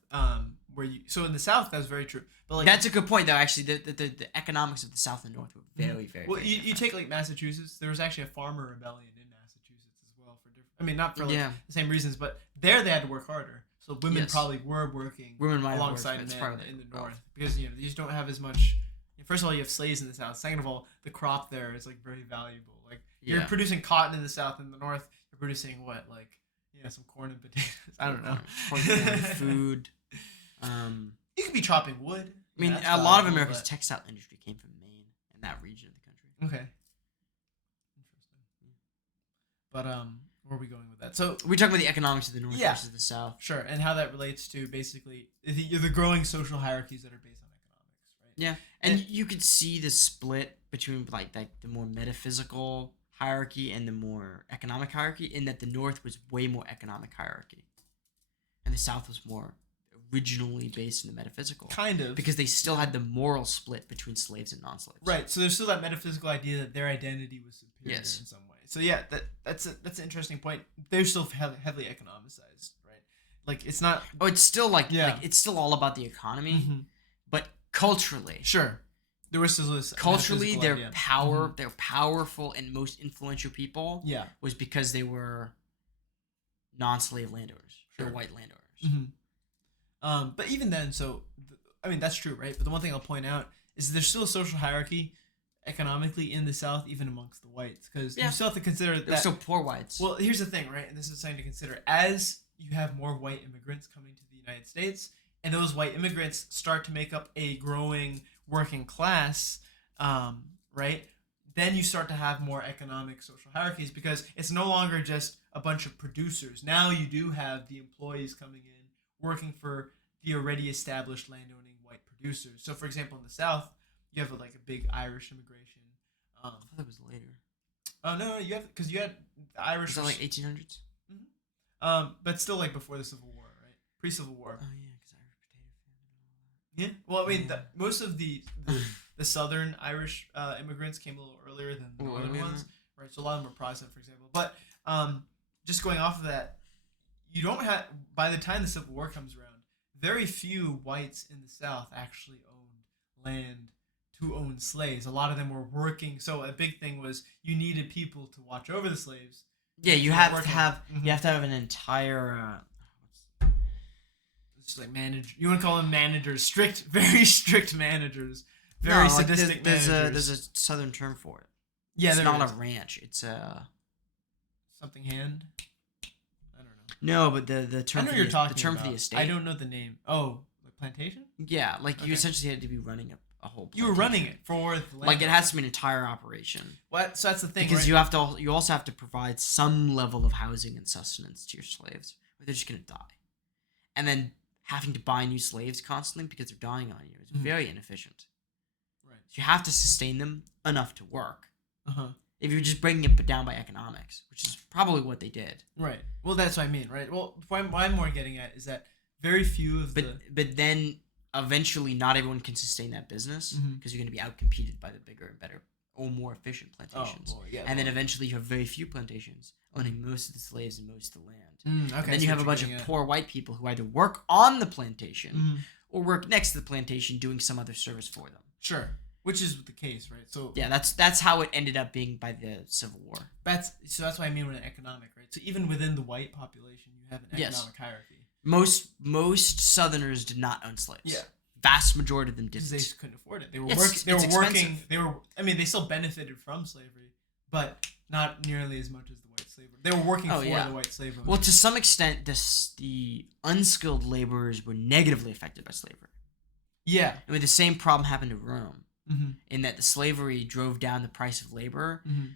so in the South, that's very true. But like, that's a good point, though. Actually, the economics of the South and North were very, very. Well, you take like Massachusetts. There was actually a farmer rebellion in Massachusetts as well for different. I mean, not for the same reasons, but there they had to work harder. So women probably were working alongside men in the North because you just don't have as much. First of all, you have slaves in the South. Second of all, the crop there is like very valuable. Like you're producing cotton in the South, in the North, you're producing what, like some corn and potatoes. I don't know. Food. You could be chopping wood. I mean, a lot of America's textile industry came from Maine and that region of the country. Okay. Interesting. But where are we going with that? So we're talking about the economics of the North versus the South. Sure, and how that relates to basically the growing social hierarchies that are based on economics, right? Yeah, and you could see the split between like the more metaphysical hierarchy and the more economic hierarchy, in that the North was way more economic hierarchy, and the South was more originally based in the metaphysical. Kind of. Because they still had the moral split between slaves and non-slaves. Right, so there's still that metaphysical idea that their identity was superior in some way. So yeah, that's an interesting point. They're still heavily economicized, right? Like it's not. Oh, it's still like it's still all about the economy, but culturally, sure, there was still this. Culturally, their power, their powerful and most influential people, was because they were non-slave landowners, they were white landowners. But even then, I mean that's true, right? But the one thing I'll point out is there's still a social hierarchy economically in the South, even amongst the whites, because you still have to consider that they're still poor whites. Well, here's the thing, right? And this is something to consider. As you have more white immigrants coming to the United States, and those white immigrants start to make up a growing working class, right? Then you start to have more economic social hierarchies because it's no longer just a bunch of producers. Now you do have the employees coming in, working for the already established landowning white producers. So, for example, in the South, you have like a big Irish immigration. I thought that was later. Oh no, you have because you had the Irish. Was that like 1800s? But still like before the Civil War, right? Pre-Civil War. Oh yeah, because Irish potato famine. Yeah. Well, I mean, most of the Southern Irish immigrants came a little earlier than the Northern ones, right? So a lot of them were Protestant, for example. But just going off of that, you don't have by the time the Civil War comes around, very few whites in the South actually owned land to own slaves. A lot of them were working. So a big thing was you needed people to watch over the slaves. Yeah, you have to have an entire it's like you want to call them managers, very strict managers, very sadistic managers. There's a southern term for it. Yeah, it's not a ranch. It's a something hand. I don't know. No, but the term for the estate. I don't know the name. Oh, like plantation? Yeah, like you essentially had to be running a whole plantation. You were running it for the land. Like it has to be an entire operation. What? So that's the thing, because right? you also have to provide some level of housing and sustenance to your slaves, or they're just gonna die. And then having to buy new slaves constantly because they're dying on you is very inefficient. Right. So you have to sustain them enough to work. Uh-huh. If you're just breaking it down by economics, which is probably what they did. Right. Well, that's what I mean, right? Well, what I'm more getting at is that very few of But then eventually not everyone can sustain that business Mhm. because you're going to be outcompeted by the bigger and better or more efficient plantations. And then eventually you have very few plantations owning most of the slaves and most of the land. Okay. And then you have a bunch of poor white people who either work on the plantation Mhm. or work next to the plantation doing some other service for them. Sure. Which is the case, right? So yeah, that's how it ended up being by the Civil War. that's what I mean with an economic, right? So even within the white population, you have an economic hierarchy. Most Southerners did not own slaves. Yeah. Vast majority of them didn't. Because they couldn't afford it. They were expensive. They still benefited from slavery, but not nearly as much as the white slavery. They were working for the white slave owners. Well, to some extent, the unskilled laborers were negatively affected by slavery. Yeah. I mean, the same problem happened to Rome, Mm-hmm. in that the slavery drove down the price of labor Mm-hmm.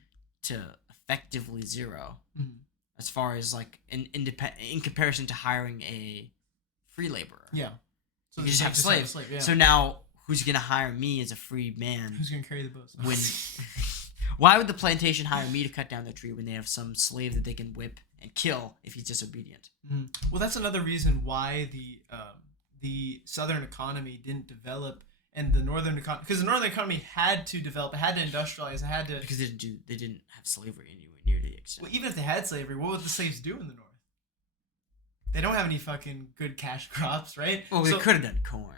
to effectively zero, Mm-hmm. as far as like in comparison to hiring a free laborer. Yeah. So you just have slaves. Yeah. So now, who's gonna hire me as a free man? Who's gonna carry the boat? When why would the plantation hire me to cut down the tree when they have some slave that they can whip and kill if he's disobedient? Mm-hmm. Well, that's another reason why the southern economy didn't develop, and the northern economy, because the northern economy had to develop, it had to industrialize, it had to, because they didn't have slavery anywhere near the extent. Well, even if they had slavery, what would the slaves do in the north? They don't have any fucking good cash crops, right? Well, they could have done corn.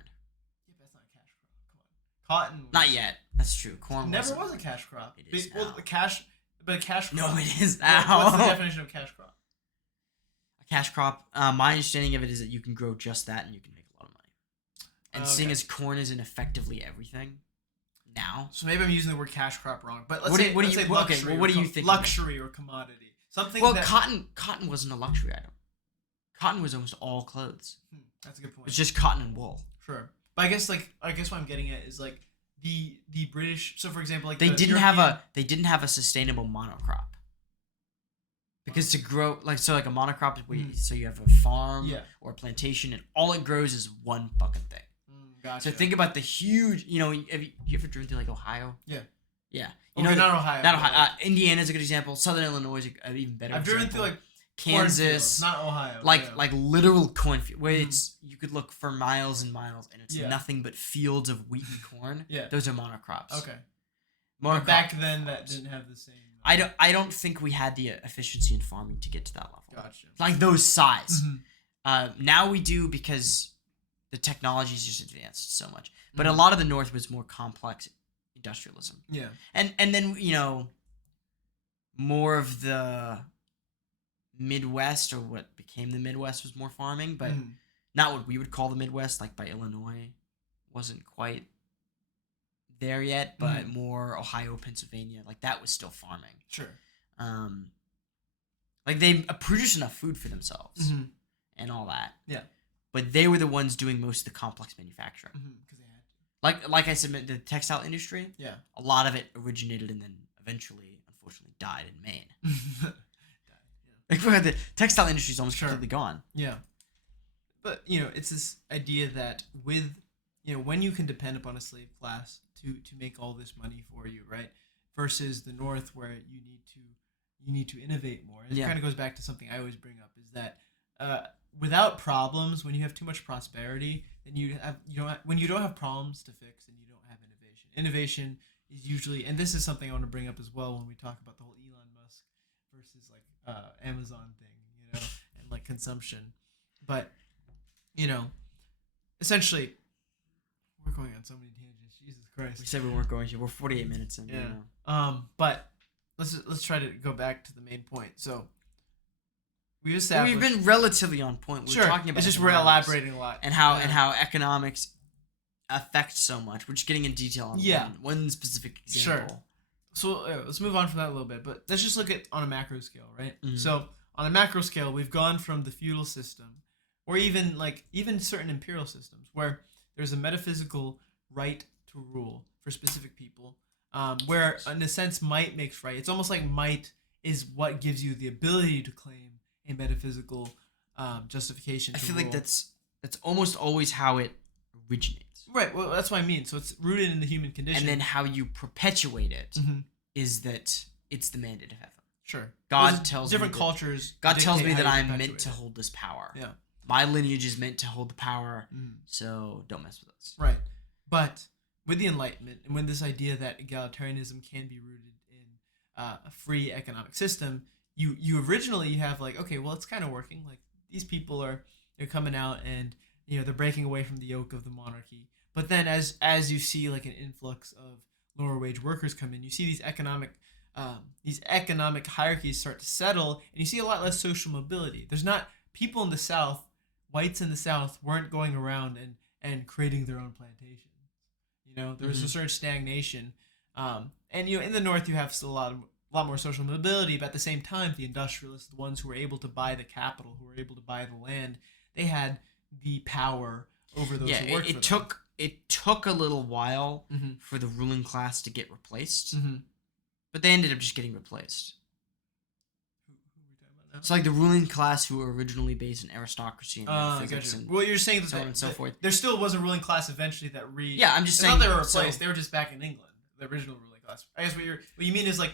Yeah, but that's not a cash crop. Come on, cotton. Not yet. That's true. Corn never was a cash crop. It is Well, now. a cash crop. No, it is now. What's the definition of cash crop? A cash crop. My understanding of it is that you can grow just that and you can make a lot of money. And seeing as corn is in effectively everything now. So maybe I'm using the word cash crop wrong, but let's What do say luxury. what do you think? Luxury or commodity. Something. Well, that, cotton wasn't a luxury item. Cotton was almost all clothes. That's a good point. It's just cotton and wool. Sure, but I guess what I'm getting at is like the British. So for example, like they didn't have a sustainable monocrop. Because to grow like a monocrop is so you have a farm or a plantation and all it grows is one fucking thing. Gotcha. So think about the huge, have you ever driven through like Ohio? Yeah. Yeah. Not Ohio. Not Ohio. Indiana's a good example. Southern Illinois is an even better I've driven through like Kansas, not Ohio. like literal cornfield where it's you could look for miles and miles and it's nothing but fields of wheat and corn. Yeah. Those are monocrops. Okay. But back then that didn't have the same. I don't think we had the efficiency in farming to get to that level. Gotcha. Like those size. Mm-hmm. Now we do because the technology's just advanced so much. But a lot of the North was more complex industrialism. Yeah. And then, more of the Midwest or what became the Midwest was more farming, but not what we would call the Midwest, like by Illinois. Wasn't quite there yet, but more Ohio, Pennsylvania, like that was still farming. Sure. Like they produced enough food for themselves and all that. Yeah. But they were the ones doing most of the complex manufacturing. Because they had to. Like I said, the textile industry. Yeah. A lot of it originated and then eventually, unfortunately, died in Maine. Like the textile industry is almost completely gone. Yeah. But it's this idea that with when you can depend upon a slave class to make all this money for you, right? Versus the North where you need to innovate more. And it kind of goes back to something I always bring up is that without problems, when you have too much prosperity, then when you don't have problems to fix, and you don't have innovation. Innovation is usually, and this is something I want to bring up as well when we talk about the whole Elon Musk versus like Amazon thing, and like consumption. But essentially, we're going on so many tangents. Jesus Christ. We said we weren't going to. We're 48 minutes in. Yeah. But let's try to go back to the main point. So we've been relatively on point. We're talking about. It's just we're elaborating a lot and how economics affect so much. We're just getting in detail on one specific example. Sure. So let's move on from that a little bit, but let's just look at on a macro scale, right? So on a macro scale, we've gone from the feudal system, or even certain imperial systems, where there's a metaphysical right to rule for specific people, where in a sense might makes right. It's almost like might is what gives you the ability to claim a metaphysical justification. I feel like that's almost always how it originates. Right. Well, that's what I mean. So it's rooted in the human condition. And then how you perpetuate it Mm-hmm. is that it's the mandate of heaven. Sure. God tells different me cultures. God tells me dictate that how you I'm meant perpetuate to it. hold this power. Yeah. My lineage is meant to hold the power, Mm. so don't mess with us. Right. But with the Enlightenment and when this idea that egalitarianism can be rooted in a free economic system, you originally have like, okay, well, it's kind of working. Like these people they're coming out and they're breaking away from the yoke of the monarchy. But then as you see like an influx of lower wage workers come in, you see these economic hierarchies start to settle, and you see a lot less social mobility. There's not people in the South, whites in the South weren't going around and creating their own plantations. There was a sort of stagnation. And in the North you have still a lot more social mobility, but at the same time, the industrialists, the ones who were able to buy the capital, who were able to buy the land, they had the power over those who worked for them. It took a little while Mm-hmm. for the ruling class to get replaced, Mm-hmm. but they ended up just getting replaced. Who are we talking about now? So like the ruling class who were originally based in aristocracy and metaphysics Gotcha. and Well, you're saying so on and so forth. there still was a ruling class eventually that Yeah, I'm just it's saying not they were replaced. so- They were just back in England, the original ruling class. I guess what you mean is like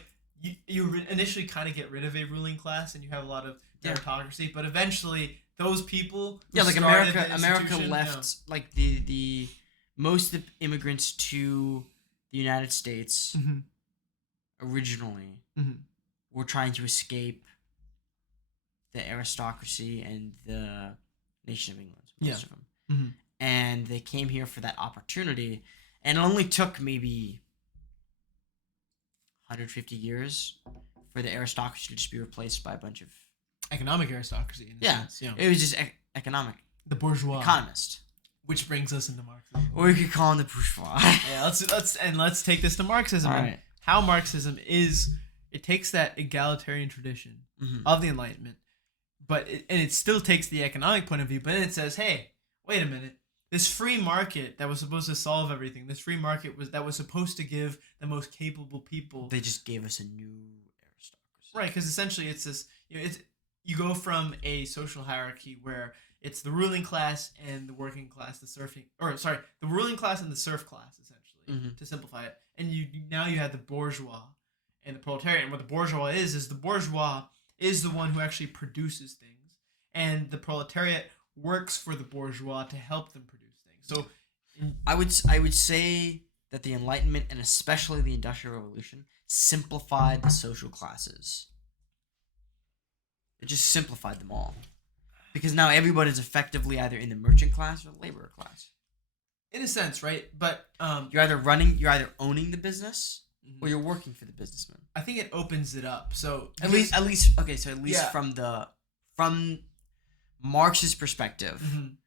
you initially kind of get rid of a ruling class and you have a lot of meritocracy, but eventually those people who like started America the institution, left like the most of the immigrants to the United States Mm-hmm. originally Mm-hmm. were trying to escape the aristocracy and the nation of England, most of them. Mm-hmm. And they came here for that opportunity, and it only took maybe 150 years for the aristocracy to just be replaced by a bunch of economic aristocracy. In a sense, it was just economic the bourgeois economist, which brings us into Marxism. or you could call him the bourgeois. Yeah, let's take this to Marxism. All And right. how Marxism it takes that egalitarian tradition Mhm. of the Enlightenment, but it still takes the economic point of view, but then it says, hey, wait a minute, this free market that was supposed to solve everything, this free market that was supposed to give the most capable people, They just gave us a new aristocracy. right? Because essentially it's this, you go from a social hierarchy where it's the ruling class and the working class, the ruling class and the serf class, essentially, Mhm. to simplify it, and now you have the bourgeois and the proletariat. And what the bourgeois is the bourgeois is the one who actually produces things, and the proletariat works for the bourgeois to help them produce things. So, I would say that the Enlightenment and especially the Industrial Revolution simplified the social classes. It just simplified them all, because now everybody's effectively either in the merchant class or the laborer class. in a sense, right? But You're either owning the business, or you're working for the businessman. I think it opens it up. So At least Yeah. from Marx's perspective, Mhm.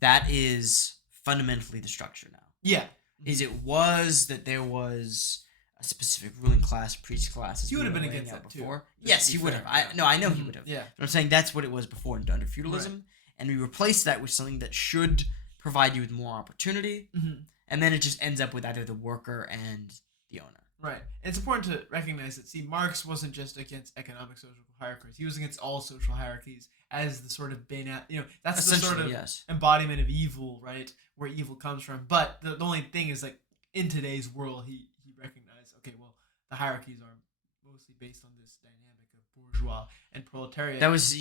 that is fundamentally the structure now. Yeah. It was that there was a specific ruling class, priest class. He would have been against that before. too. Yes, to he be would fair, have. yeah. I know he Mhm. would have. Yeah. But I'm saying that's what it was before under feudalism, and we replaced that with something that should provide you with more opportunity, Mhm. and then it just ends up with either the worker and the owner. Right. And it's important to recognize that, Marx wasn't just against economic social hierarchies. He was against all social hierarchies as the sort of that's the sort of Yes. embodiment of evil, right? Where evil comes from. But the only thing is, like, in today's world, he recognized, okay, well, the hierarchies are mostly based on this dynamic of bourgeois and proletariat. That was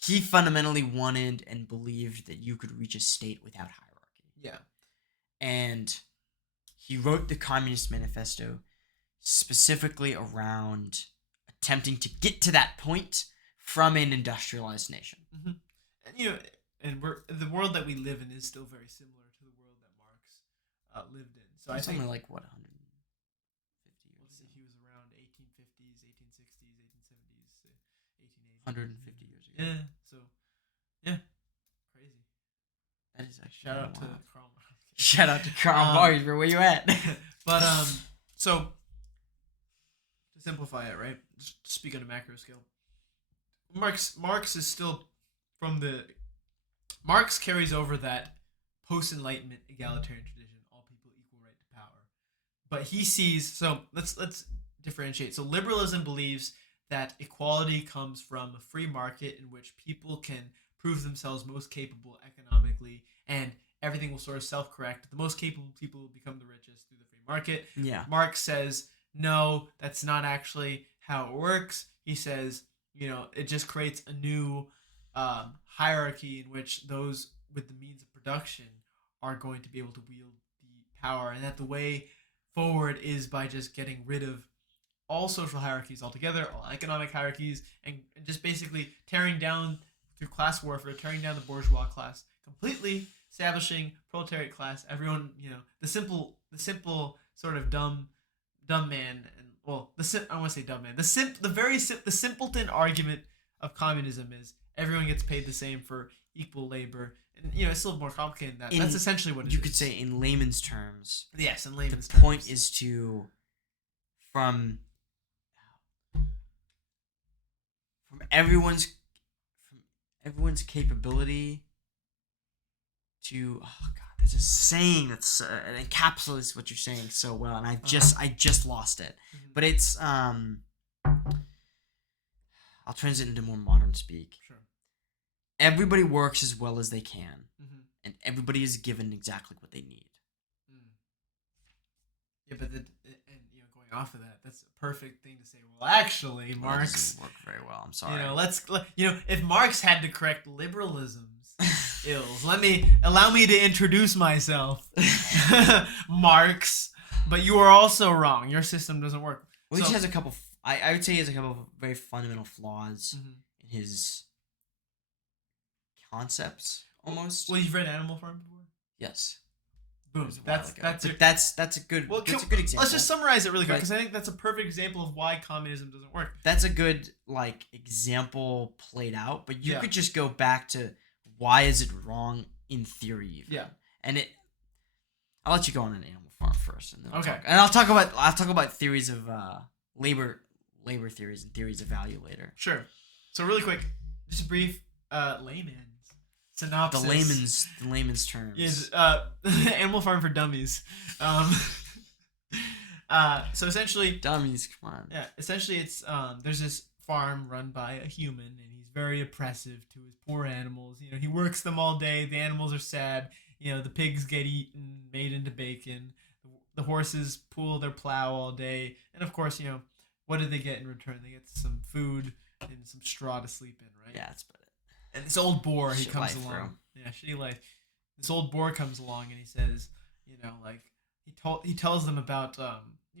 he fundamentally wanted and believed that you could reach a state without hierarchy. Yeah. And he wrote the Communist Manifesto specifically around attempting to get to that point from an industrialized nation. Mm-hmm. And the world that we live in is still very similar to the world that Marx lived in. So It's I think only like, what, 150 years ago? he was around 1850s, 1860s, 1870s, 1880s. 150 years ago. Yeah. So, yeah, crazy. That is actually Shout out to wild. Karl Marx. Shout out to Karl Marx, bro. Where you at? But so to simplify it, right? Just speak on a macro scale. Marx is still Marx carries over that post-Enlightenment egalitarian tradition, all people equal right to power. But he sees, so let's differentiate. So liberalism believes that equality comes from a free market in which people can prove themselves most capable economically, and everything will sort of self-correct. The most capable people will become the richest through the free market. Yeah. Marx says, no, that's not actually how it works. He says, it just creates a new hierarchy in which those with the means of production are going to be able to wield the power, and that the way forward is by just getting rid of all social hierarchies altogether, all economic hierarchies, and just basically tearing down through class warfare, tearing down the bourgeois class completely, establishing proletariat class. Everyone, the simple sort of dumb man, and I want to say dumb man. The simpleton argument of communism is everyone gets paid the same for equal labor, and it's a little more complicated than that. That's essentially what it is. You could say in layman's terms. Yes, in layman's terms. The point is to from everyone's capability to there's a saying that's it encapsulates what you're saying so well, and I just lost it. Mm-hmm. But it's I'll transit into more modern speak. Sure. Everybody works as well as they can, mm-hmm. and everybody is given exactly what they need. Yeah, but going off of that, that's a perfect thing to say. Well, actually, Marx doesn't work very well. I'm sorry. If Marx had to correct liberalism's ills, allow me to introduce myself, Marx. But you are also wrong. Your system doesn't work. Well, he has a couple. I would say he has a couple of very fundamental flaws mm-hmm. in his concepts. Almost. Well, you've read Animal Farm before? Yes. Boom. That's a good example. Let's just summarize it really quick, because I think that's a perfect example of why communism doesn't work. That's a good example played out, but you could just go back to why is it wrong in theory even. Yeah. And I'll let you go on an Animal Farm first, and then I'll talk about theories of labor theories and theories of value later. Sure. So really quick, just a brief layman's synopsis. The layman's terms. Is Animal Farm for Dummies. So essentially, dummies, come on. Yeah, essentially it's there's this farm run by a human, and he's very oppressive to his poor animals. He works them all day. The animals are sad. The pigs get eaten, made into bacon. The horses pull their plow all day, and of course, what do they get in return? They get some food and some straw to sleep in, right? Yeah, that's about it. And this old boar, he comes along. Bro. Yeah, shitty life. This old boar comes along, and he says, he tells them about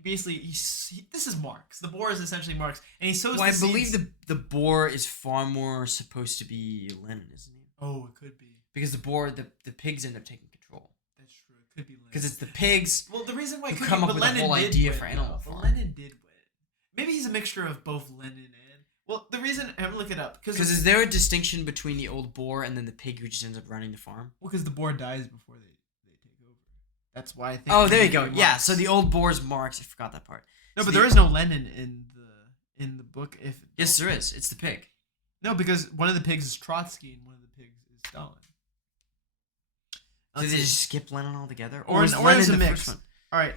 this is Marx. The boar is essentially Marx, and he sows. Well, I believe the boar is far more supposed to be Lenin, isn't he? Oh, it could be, because the pigs end up taking control. That's true. It could be Lenin, because it's the pigs. Well, the reason why who come up with the whole idea for Animal Farm. Lenin did win. Maybe he's a mixture of both Lenin and. Well, the reason I'm gonna look it up because is there a distinction between the old boar and then the pig who just ends up running the farm? Well, because the boar dies before they take over. That's why I think. Oh, there you go. Yeah, so the old boar is Marx. I forgot that part. No, but there is no Lenin in the book. Yes, there is. It's the pig. No, because one of the pigs is Trotsky and one of the pigs is Stalin. Did they just skip Lenin altogether, or is Lenin the mix? First one? All right.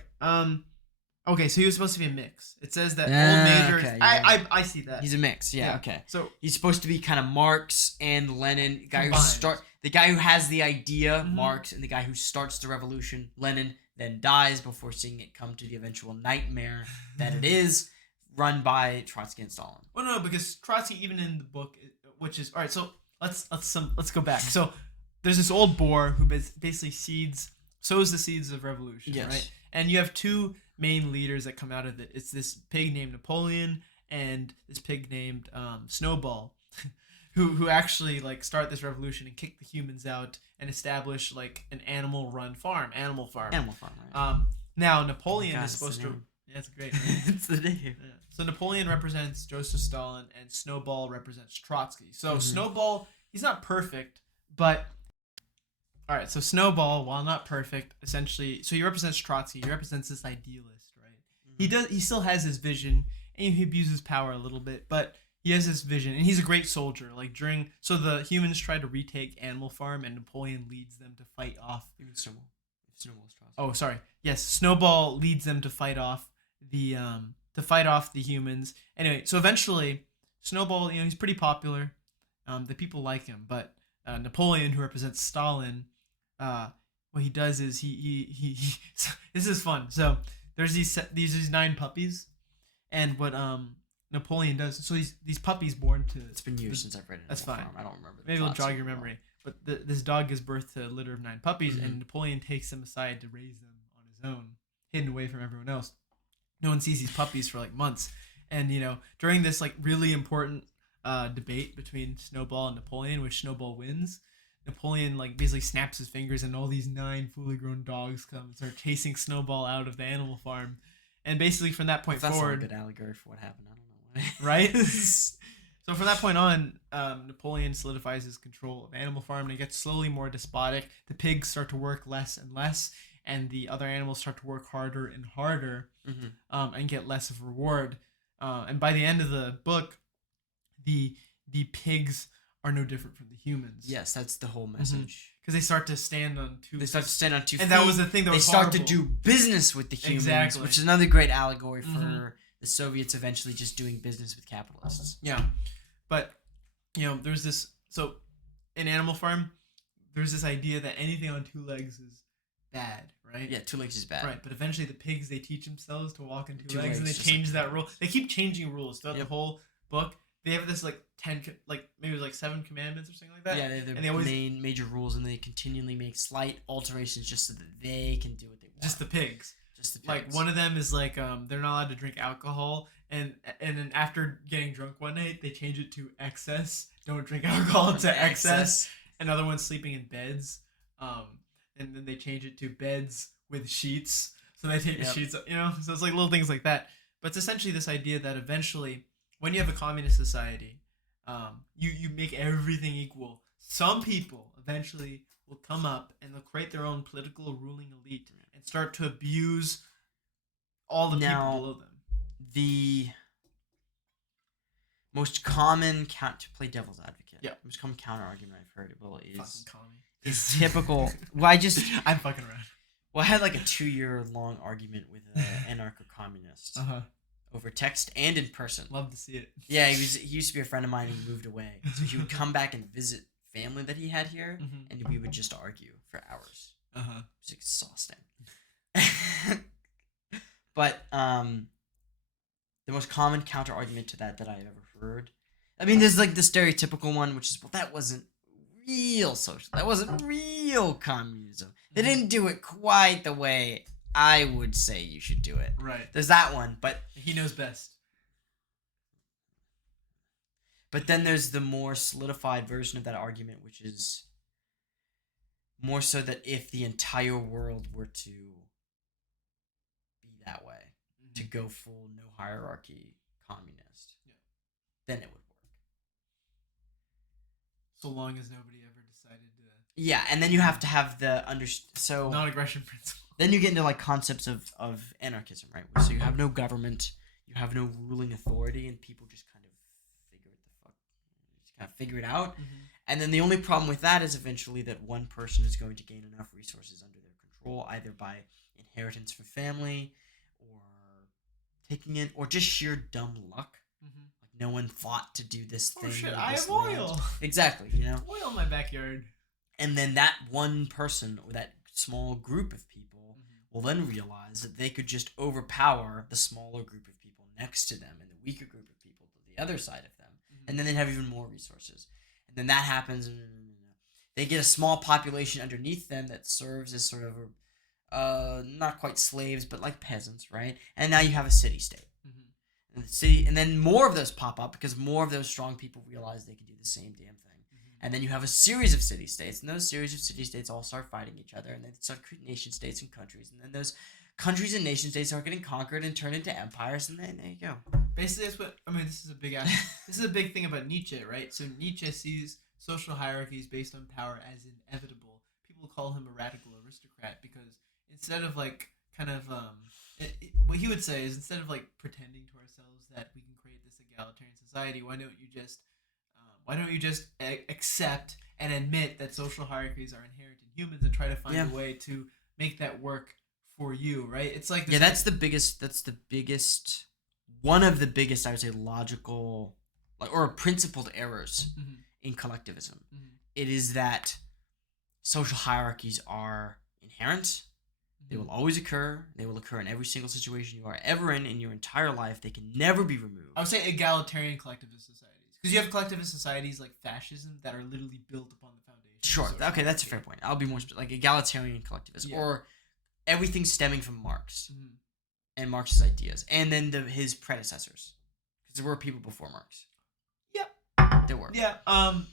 Okay, so he was supposed to be a mix. It says that old major. Okay, yeah. I see that. He's a mix. Yeah. Okay. So he's supposed to be kind of Marx and Lenin, the guy who has the idea, mm-hmm. Marx, and the guy who starts the revolution, Lenin, then dies before seeing it come to the eventual nightmare that it is, run by Trotsky and Stalin. Well, no, because Trotsky, even in the book, which is all right. So let's go back. So there's this old boar who basically sows the seeds of revolution, yes. Right? And you have two main leaders that come out of it. It's this pig named Napoleon and this pig named Snowball, who actually start this revolution and kick the humans out and establish an animal farm, right? Now Napoleon is supposed to. Yeah, it's great. It's the name. Yeah. So Napoleon represents Joseph Stalin and Snowball represents Trotsky. So mm-hmm. Snowball, he's not perfect, but. All right, so Snowball, while not perfect, essentially, so he represents Trotsky. He represents this idealist, right? Mm-hmm. He still has his vision, and he abuses power a little bit, but he has this vision, and he's a great soldier. So the humans try to retake Animal Farm, and Napoleon leads them to fight off. Even Snowball. Snowball's Trotsky. Oh, sorry. Yes, Snowball leads them to fight off the humans. Anyway, so eventually, Snowball, he's pretty popular. The people like him, but Napoleon, who represents Stalin, what he does is he this is fun. So there's these 9 puppies, and what Napoleon does. So these puppies born to. It's been years since I've read it. That's fine. I don't remember. Maybe it'll jog your memory. But this dog gives birth to a litter of 9 puppies, and Napoleon takes them aside to raise them on his own, hidden away from everyone else. No one sees these puppies for like months, and during this like really important debate between Snowball and Napoleon, which Snowball wins. Napoleon like basically snaps his fingers, and all these 9 fully grown dogs come and start chasing Snowball out of the animal farm, and basically from that point forward, that's not a good allegory for what happened. I don't know why. Right? So from that point on, Napoleon solidifies his control of Animal Farm, and it gets slowly more despotic. The pigs start to work less and less, and the other animals start to work harder and harder, and get less of a reward. And by the end of the book, the pigs are no different from the humans. Yes, that's the whole message. Because they start to stand on 2 They start to stand on 2 feet. And that was the thing that was horrible. They start to do business with the humans, exactly. Which is another great allegory for the Soviets eventually just doing business with capitalists. Yeah. But, there's this... So, in Animal Farm, there's this idea that anything on 2 legs is bad, right? Yeah, 2 legs is bad. Right, but eventually the pigs, they teach themselves to walk on 2 legs, and they change that rule. They keep changing rules throughout the whole book. They have this, 10, maybe 7 commandments or something like that. Yeah, they have major rules, and they continually make slight alterations just so that they can do what they want. Just the pigs. Like, one of them is, they're not allowed to drink alcohol, and then after getting drunk one night, they change it to excess. Don't drink alcohol to excess. Another one's sleeping in beds, and then they change it to beds with sheets. So they take the sheets, so it's little things like that. But it's essentially this idea that eventually, when you have a communist society, you make everything equal. Some people eventually will come up and they'll create their own political ruling elite and start to abuse all the people below them. The most common to play devil's advocate. Yeah. Most common counter argument I've heard is typical. Well, I'm fucking around. Well, I had a 2-year long argument with an anarcho-communist over text and in person. Love to see it. Yeah, he used to be a friend of mine and he moved away. So he would come back and visit family that he had here, and we would just argue for hours. It was exhausting. But the most common counter argument to that I've ever heard. I mean, there's the stereotypical one, which is, well, that wasn't real social. That wasn't real communism. They didn't do it quite the way I would say you should do it. Right. There's that one, but he knows best. But then there's the more solidified version of that argument, which is more so that if the entire world were to be that way, to go full no hierarchy communist, then it would work. So long as nobody ever decided to... Yeah, and then you have to have the non-aggression principle. Then you get into concepts of anarchism, right? So you have no government, you have no ruling authority, and people just kind of figure it out. And then the only problem with that is eventually that one person is going to gain enough resources under their control, either by inheritance from family, or taking it, or just sheer dumb luck. No one thought to do this thing. Oh shit, I have oil. Exactly, Oil in my backyard. And then that one person, or that small group of people, will then realize that they could just overpower the smaller group of people next to them and the weaker group of people to the other side of them. And then they'd have even more resources. And then that happens, and they get a small population underneath them that serves as sort of not quite slaves, but peasants, right? And now you have a city-state. And then more of those pop up because more of those strong people realize they can do the same damn thing. And then you have a series of city-states, and those series of city-states all start fighting each other, and they start creating nation-states and countries, and then those countries and nation-states start getting conquered and turned into empires, and then there you go. Basically, that's what this is a big this is a big thing about Nietzsche, right? So Nietzsche sees social hierarchies based on power as inevitable. People call him a radical aristocrat because instead of what he would say is, instead of pretending to ourselves that we can create this egalitarian society, why don't you just accept and admit that social hierarchies are inherent in humans and try to find a way to make that work for you, right? It's like this that's the biggest one of the biggest, I would say, logical or principled errors in collectivism. it is that social hierarchies are inherent. They will always occur. They will occur in every single situation you are ever in your entire life. They can never be removed. I would say egalitarian collectivist societies. Because you have collectivist societies like fascism that are literally built upon the foundation. Sure. Okay, that's a fair point. I'll be more specific. Like egalitarian collectivism. Or everything stemming from Marx and Marx's ideas. And then his predecessors. Because there were people before Marx. Yep. There were. Yeah. The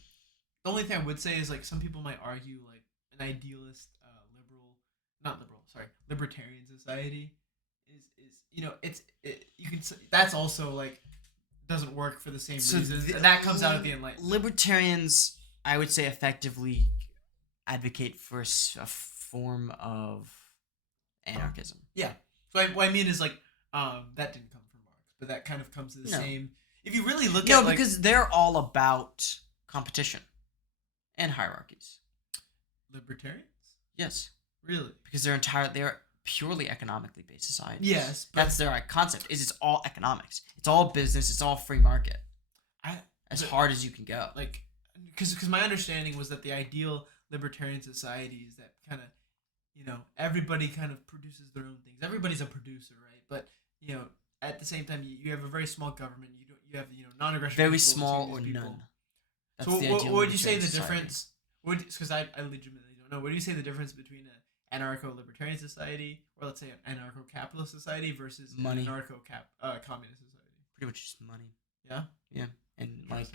only thing I would say is like some people might argue like an idealist libertarian society is you can that's also like doesn't work for the same reasons. And that comes out of the Enlightenment. Libertarians, I would say, effectively advocate for a form of anarchism. Yeah. So what I mean is like that didn't come from Marx, but that kind of comes to the same. If you really look at because they're all about competition and hierarchies. Libertarians? Yes. Really? Because they're purely economically based societies. Yes. That's their concept. It's all economics. It's all business. It's all free market. As hard as you can go. Like, because my understanding was that the ideal libertarian society is that kind of, everybody kind of produces their own things. Everybody's a producer, right? But, at the same time, you have a very small government. You have, non-aggression. Very small or none. That's so what would you say the difference? Because I legitimately don't know. What do you say the difference between an anarcho-libertarian society, or let's say an anarcho-capitalist society, versus money. An anarcho-communist society? Pretty much just money. Yeah? Yeah. And, like,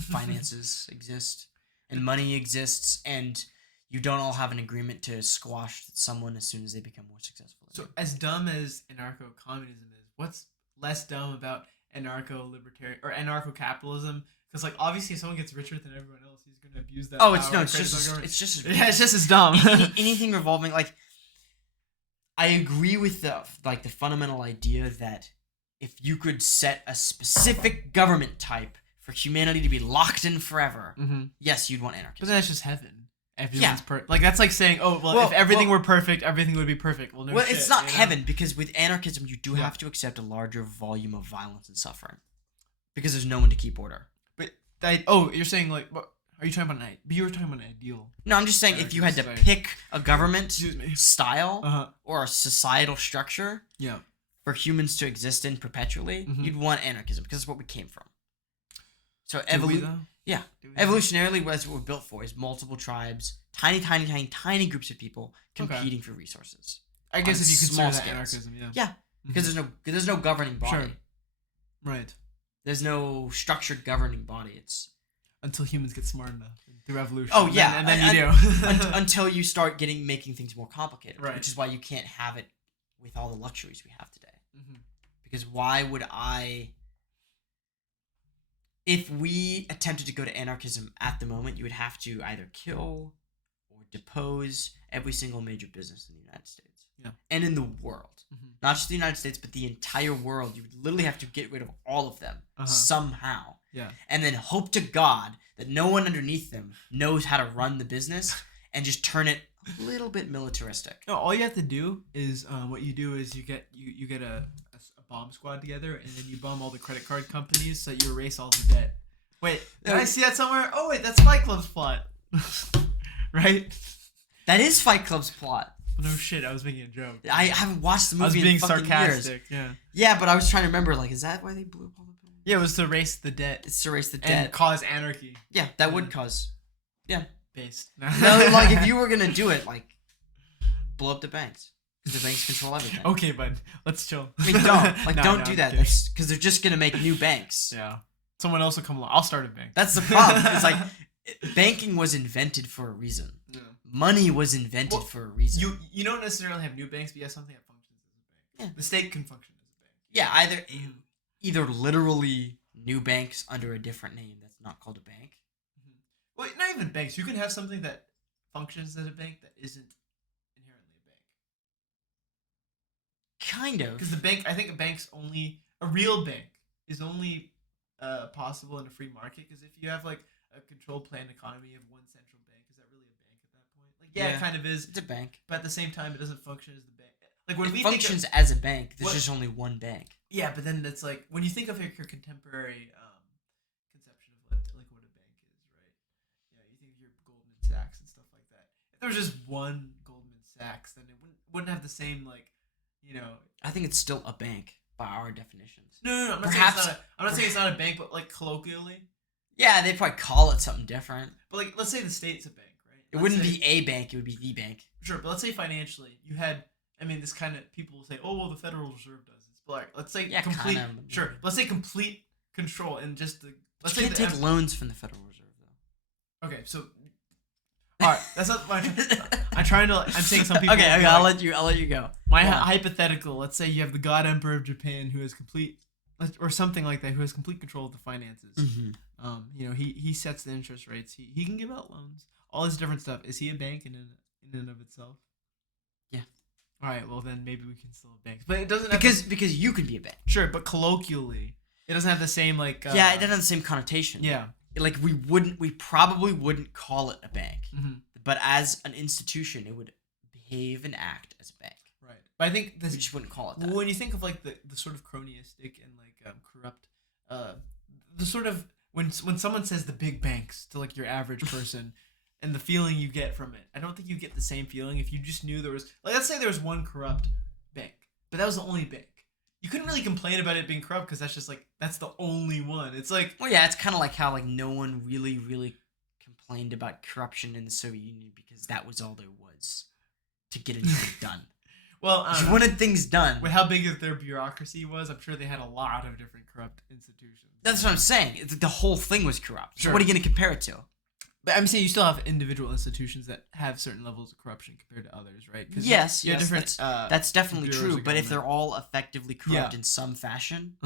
finances exist, and money exists, and you don't all have an agreement to squash someone as soon as they become more successful. So, as dumb as anarcho-communism is, what's less dumb about anarcho-libertarian or anarcho-capitalism? Because, like, obviously, if someone gets richer than everyone else, he's going to abuse that. Oh, it's just as dumb. Anything revolving, like, I agree with the fundamental idea that if you could set a specific government type for humanity to be locked in forever, yes, you'd want anarchy. But that's just heaven. Everyone's perfect. Like, that's like saying, if everything were perfect, everything would be perfect. Well, no shit, it's not heaven, because with anarchism, you do have to accept a larger volume of violence and suffering. Because there's no one to keep order. You're saying, like, are you talking about you were talking about an ideal. No, I'm just saying if you had to pick a government style or a societal structure for humans to exist in perpetually, you'd want anarchism, because that's what we came from. So evolutionarily, what we're built for is multiple tribes, tiny groups of people competing for resources. I guess if you consider that anarchism, yeah, because there's no governing body. Sure. Right. There's no structured governing body. It's until humans get smart enough through evolution. Oh yeah, and then you do until you start making things more complicated. Right. Which is why you can't have it with all the luxuries we have today. Because why would if we attempted to go to anarchism at the moment, you would have to either kill or depose every single major business in the United States. Yeah. And in the world. Not just the United States, but the entire world. You would literally have to get rid of all of them somehow. Yeah. And then hope to God that no one underneath them knows how to run the business and just turn it a little bit militaristic. No, all you have to do is what you do is you get a bomb squad together, and then you bomb all the credit card companies so you erase all the debt. Wait, did I see that somewhere? Oh wait, that's Fight Club's plot. Right? That is Fight Club's plot. No shit, I was making a joke. I haven't watched the movie in fucking sarcastic. Years. Yeah, but I was trying to remember, like, is that why they blew up all the buildings? Yeah, it was to erase the debt. It's to erase the debt. And cause anarchy. Yeah, that would cause. Yeah. Based. No, like, if you were gonna do it, like, blow up the banks. Because the banks control everything. Okay, bud. Let's chill. I mean, don't. Like, don't do that. Because they're just gonna make new banks. Yeah. Someone else will come along. I'll start a bank. That's the problem. It's like, banking was invented for a reason. Yeah. Money was invented for a reason. You don't necessarily have new banks, but you have something that functions as a bank. Yeah. The state can function as a bank. Yeah, either literally new banks under a different name that's not called a bank. Well, not even banks. You can have something that functions as a bank that isn't inherently a bank. Kind of. Because a real bank is only possible in a free market. Because if you have like a controlled planned economy of one central bank, is that really a bank at that point? Like, yeah, it kind of is. It's a bank. But at the same time, it doesn't function as the bank. Like when it functions as a bank. There's just only one bank. Yeah, but then it's like when you think of like your contemporary conception of what a bank is, right? Yeah, you think of your there was just one Goldman Sachs, then it wouldn't have the same I think it's still a bank by our definitions. No. I'm not saying it's not a bank, but like colloquially. Yeah, they'd probably call it something different. But like, let's say the state's a bank, right? It wouldn't be a bank; it would be the bank. Sure, but let's say financially, you had. I mean, this kind of people will say, "Oh, well, the Federal Reserve does this." But like, let's say complete. Kind of. Sure, let's say complete control and just the. Let's you can't take loans from the Federal Reserve, though. Okay, so. All right, that's not my. I'm saying some people. Okay, I'll let you go. My hypothetical. Let's say you have the God Emperor of Japan who has complete, or something like that, who has complete control of the finances. Mm-hmm. He sets the interest rates. He can give out loans. All this different stuff. Is he a bank in and of itself? Yeah. All right. Well, then maybe we can still have banks, but it doesn't because you can be a bank. Sure, but colloquially, it doesn't have the same like. It doesn't have the same connotation. Yeah. Like we probably wouldn't call it a bank, mm-hmm. but as an institution, it would behave and act as a bank. Right. But I think we just wouldn't call it that. When you think of like the sort of cronyistic and like corrupt, the sort of when someone says the big banks to like your average person. And the feeling you get from it, I don't think you get the same feeling if you just knew there was, like, let's say there was one corrupt bank, but that was the only bank. You couldn't really complain about it being corrupt because that's just like, that's the only one. It's like, well, yeah, it's kind of like how like no one really complained about corruption in the Soviet Union because that was all there was to get anything done. Well, if you wanted things done. With how big their bureaucracy was, I'm sure they had a lot of different corrupt institutions. That's what I'm saying. The whole thing was corrupt. Sure. So what are you going to compare it to? But I'm saying you still have individual institutions that have certain levels of corruption compared to others, right? Yes, that's definitely true. But if they're all effectively corrupt in some fashion,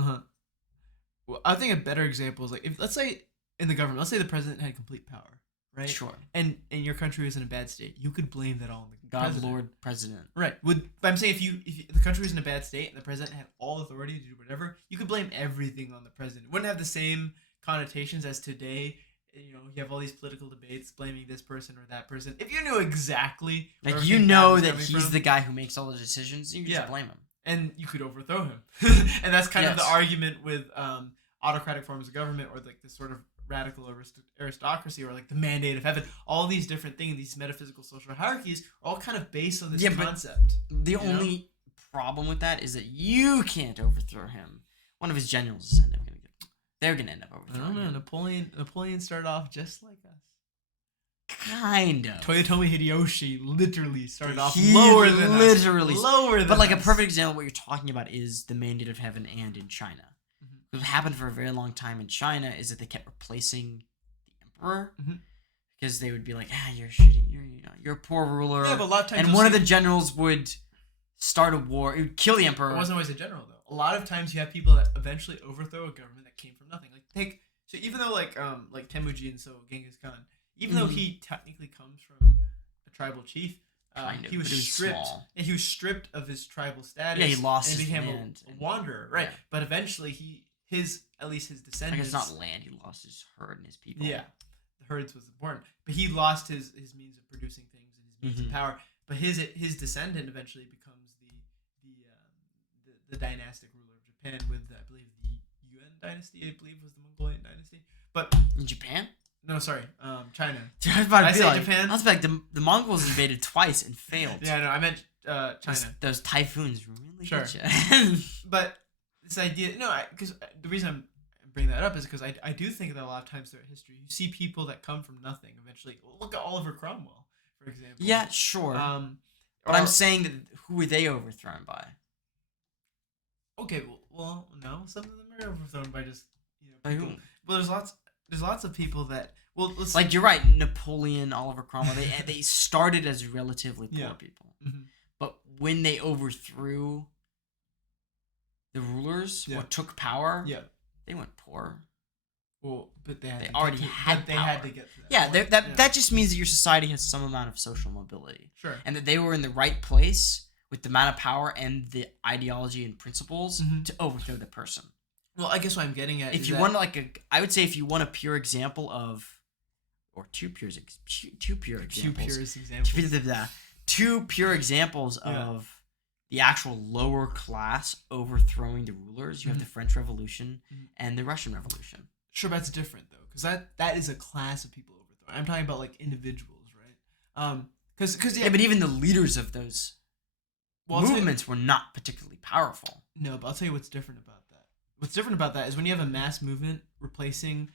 well, I think a better example is like if let's say in the government, let's say the president had complete power, right? Sure. And your country was in a bad state, you could blame that on the president. Lord President. Right. But I'm saying if the country was in a bad state and the president had all authority to do whatever, you could blame everything on the president. It wouldn't have the same connotations as today. You have all these political debates blaming this person or that person. If you knew exactly, like that he's the guy who makes all the decisions, you can just blame him, and you could overthrow him. And that's kind of the argument with autocratic forms of government, or like this sort of radical aristocracy, or like the mandate of heaven. All these different things, these metaphysical social hierarchies, are all kind of based on this concept. The only problem with that is that you can't overthrow him. One of his generals is they're gonna end up overthrowing him. Napoleon started off just like us. Kind of. Toyotomi Hideyoshi literally started off lower than us. But like a perfect example of what you're talking about is the Mandate of Heaven and in China. Mm-hmm. What happened for a very long time in China is that they kept replacing the emperor because they would be like, you're shitty, you're a poor ruler. Yeah, but a lot of times. And one of the generals would start a war. It would kill the emperor. It wasn't always a general though. A lot of times you have people that eventually overthrow a government that came from nothing. So even though like Temujin, so Genghis Khan, even though he technically comes from a tribal chief, he was stripped. Yeah, he was stripped of his tribal status. Yeah, he lost and his became land. a wanderer, right? Yeah. But eventually at least his descendants. I guess not land. He lost his herd and his people. Yeah, the herds was important, but he lost his means of producing things and his means of power. But his descendant eventually becomes the dynastic ruler of Japan with I believe the Yuan dynasty. I believe was the Mongolian dynasty. But in Japan? No, sorry, China. I was about to say Japan? I was like the Mongols invaded twice and failed. Yeah, no, I meant China. Those typhoons really hit you. But this idea, because the reason I'm bringing that up is because I do think that a lot of times throughout history you see people that come from nothing eventually. Look at Oliver Cromwell, for example. Yeah, sure. But I'm saying that who were they overthrown by? Okay, well, no. Some of them are overthrown by just by people. whom? Well, there's lots of people that like you're right. Napoleon, Oliver Cromwell. They started as relatively poor people, but when they overthrew the rulers or took power, they went poor. Well, but they had to get to that. That just means that your society has some amount of social mobility. Sure. And that they were in the right place with the amount of power and the ideology and principles to overthrow the person. Well, I guess what I'm getting at if you want I would say if you want a pure example of, or two pure examples of the actual lower class overthrowing the rulers, you have the French Revolution and the Russian Revolution. Sure, that's different though, because that is a class of people overthrowing. I'm talking about like individuals, right? Yeah, but even the leaders of those well, movements were not particularly powerful. No, but I'll tell you what's different about that. What's different about that is when you have a mass movement replacing,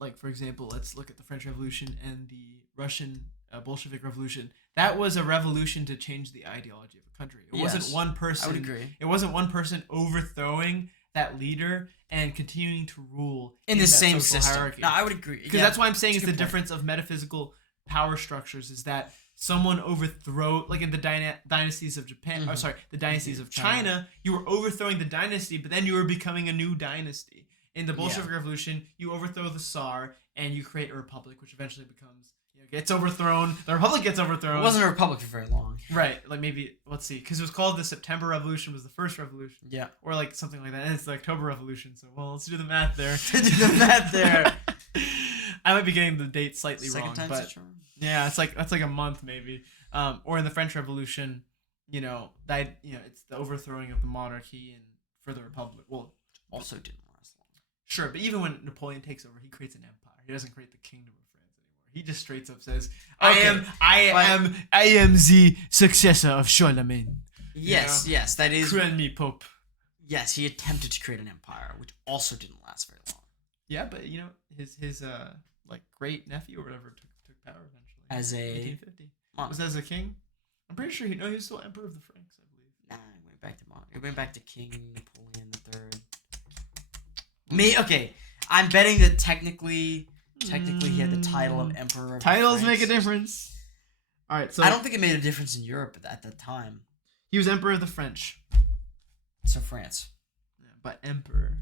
like for example, let's look at the French Revolution and the Russian Bolshevik Revolution. That was a revolution to change the ideology of a country. It wasn't one person. I would agree. It wasn't one person overthrowing that leader and continuing to rule in the same system. Hierarchy. No, I would agree. Because that's why I'm saying it's the difference of metaphysical power structures is that someone overthrow, like in the dynasties of Japan, or sorry, the dynasties of China, you were overthrowing the dynasty, but then you were becoming a new dynasty. In the Bolshevik Revolution, you overthrow the Tsar and you create a republic, which eventually becomes, gets overthrown. The republic gets overthrown. It wasn't a republic for very long. Right. Like maybe, let's see, because it was called the September Revolution was the first revolution. Yeah. Or like something like that. And it's the October Revolution. So, well, let's do the math there. I might be getting the date slightly wrong. But yeah, it's like, that's like a month maybe. Or in the French Revolution, it's the overthrowing of the monarchy and for the republic. Well, also didn't last long. Sure, but even when Napoleon takes over, he creates an empire. He doesn't create the kingdom of France anymore. He just straight up says, I am the successor of Charlemagne. Yes, that is. Crown me Pope. Yes, he attempted to create an empire, which also didn't last very long. Yeah, but his like great nephew or whatever took power eventually. As a 1850. Was as a king? I'm pretty sure he was still emperor of the Franks, I believe. Nah, he went back to King Napoleon III. Okay, I'm betting that technically he had the title of emperor of Titles the make a Franks. difference. All right, so I don't think it made a difference in Europe at that time. He was emperor of the French. So France. Yeah, but emperor,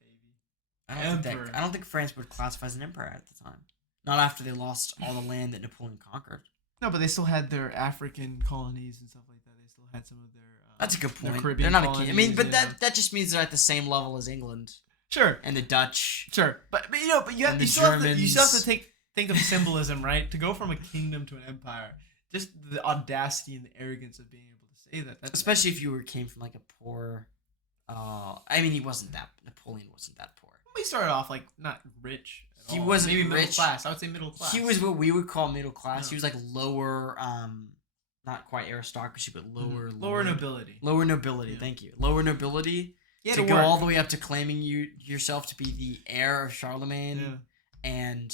baby. I don't think France would classify as an empire at the time. Not after they lost all the land that Napoleon conquered. No, but they still had their African colonies and stuff like that. They still had some of their. That's a good point. Caribbean They're not colonies, a key. I mean, but that just means they're at the same level as England. Sure. And the Dutch. Sure, but you still have to think of symbolism, right? To go from a kingdom to an empire, just the audacity and the arrogance of being able to say that. Especially if you came from like a poor. I mean, Napoleon wasn't that poor. We started off like not rich. He wasn't maybe rich. Middle class. I would say middle class. He was what we would call middle class. No. He was like lower, not quite aristocracy, but lower nobility. Lower nobility. Yeah. Thank you. Lower nobility. Yeah, to go all the way up to claiming yourself to be the heir of Charlemagne and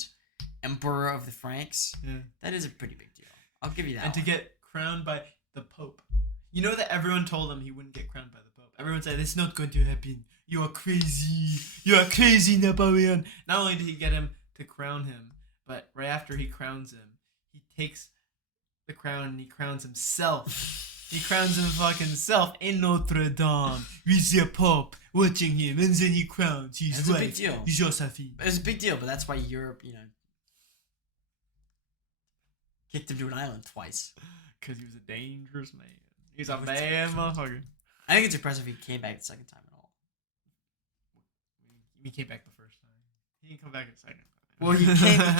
emperor of the Franks. Yeah. That is a pretty big deal. I'll give you that. And to get crowned by the Pope. You know that everyone told him he wouldn't get crowned by the Pope. Everyone said it's not going to happen. You are crazy. You are crazy, Napoleon. Not only did he get him to crown him, but right after he crowns him, he takes the crown and he crowns himself. He crowns him fucking self in Notre Dame with the Pope watching him, and then he crowns his wife. It's a big deal. Josephine. It's a big deal, but that's why Europe, kicked him to an island twice. Because he was a dangerous man. He's a bad motherfucker. I think it's impressive he came back the second time at all. He came back the first time. He didn't come back the second time. Well, he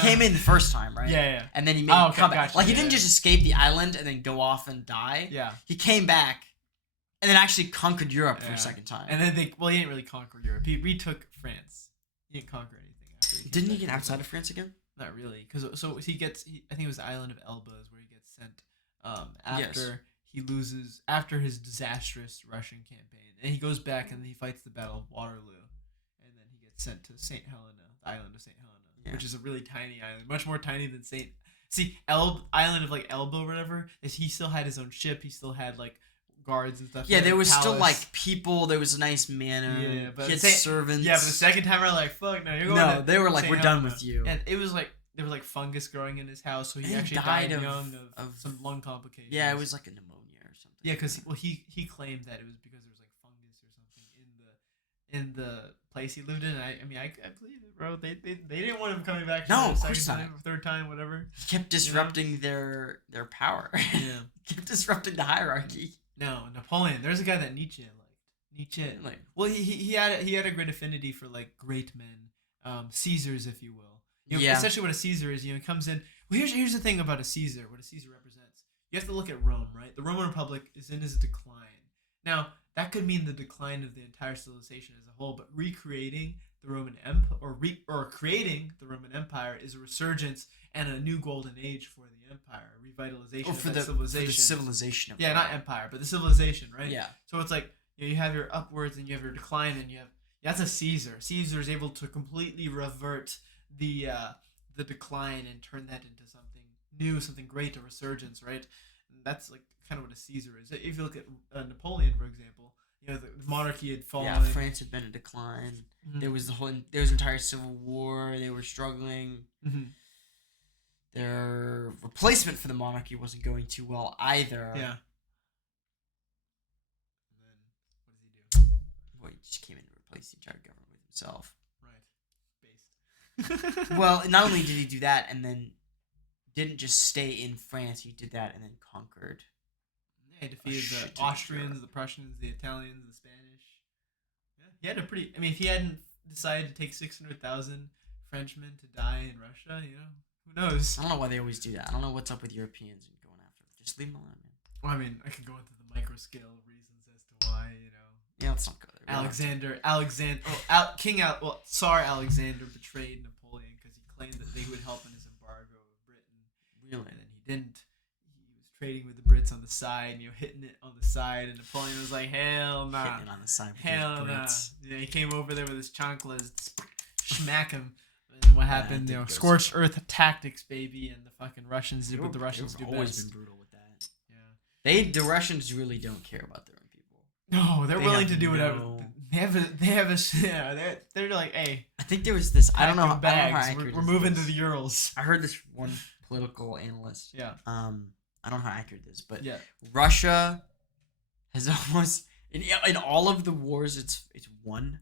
came in the first time, right? Yeah. And then he made a comeback. Gotcha. Like, he didn't just escape the island and then go off and die. Yeah. He came back and then actually conquered Europe for a second time. And then he didn't really conquer Europe. He retook France. He didn't conquer anything after. Didn't he get outside of France again? Not really. I think it was the island of Elba is where he gets sent he loses, after his disastrous Russian campaign. And he goes back and he fights the Battle of Waterloo. And then he gets sent to St. Helena, the island of St. Helena, which is a really tiny island, much more tiny than island of like Elba or whatever. He still had his own ship. He still had like guards and stuff. Yeah, there was still like people. There was a nice manor. Yeah, but he had servants. Yeah, but the second time we're like, fuck no, you're going. No, they were like, we're done with you. And it was like there was like fungus growing in his house, so he actually died young of some lung complications. Yeah, it was like a pneumonia or something. Yeah, because he claimed that it was because there was like fungus or something in the place he lived in. I believe it, bro. They didn't want him coming back. No, the second time, third time, whatever. He kept disrupting their power. Yeah, kept disrupting the hierarchy. No, Napoleon. There's a guy that Nietzsche liked. Well, he had a great affinity for like great men, Caesars, if you will. Essentially what a Caesar is. He comes in. Well, here's the thing about a Caesar. What a Caesar represents. You have to look at Rome, right? The Roman Republic is in its decline. Now, that could mean the decline of the entire civilization as a whole. But recreating the Roman Empire, or creating the Roman Empire, is a resurgence and a new golden age for the empire, revitalization of that civilization. For the civilization of not empire, but the civilization, right? Yeah. So it's like, you have your upwards and you have your decline, and that's a Caesar. Caesar is able to completely revert the decline and turn that into something new, something great, a resurgence, right? And that's like kind of what a Caesar is. If you look at Napoleon, for example, the monarchy had fallen. Yeah, France had been in decline. Mm-hmm. There was entire civil war. They were struggling. Mm-hmm. Their replacement for the monarchy wasn't going too well either. Yeah. And then what does he do? Well, he just came in to replace the entire government with himself. Right. Based. Well, not only did he do that, and then didn't just stay in France, he did that and then conquered. Yeah, he defeated the Austrians, the Prussians, the Italians, the Spanish. Yeah, he had a pretty... I mean, if he hadn't decided to take 600,000 Frenchmen to die in Russia, who knows? I don't know why they always do that. I don't know what's up with Europeans and going after them. Just leave them alone, man. Well, I mean, I could go into the micro-scale reasons as to why, Yeah, let's not go there. Tsar Alexander betrayed Napoleon because he claimed that they would help in his embargo of Britain. Really? And then he didn't. He was trading with the Brits on the side, hitting it on the side, and Napoleon was like, hell nah. Hitting it on the side with hell those nah. Brits. Yeah, he came over there with his chanclas, smack him. And what happened? Scorched earth tactics, baby, and the fucking Russians did what the Russians do best. They've always been brutal with that. Yeah. The Russians really don't care about their own people. No, they're willing to do whatever. They're like, hey. I think there was this. I don't know how accurate we're moving to the Urals. I heard this from one political analyst. Yeah. I don't know how accurate it is, but yeah. Russia has almost in all of the wars it's won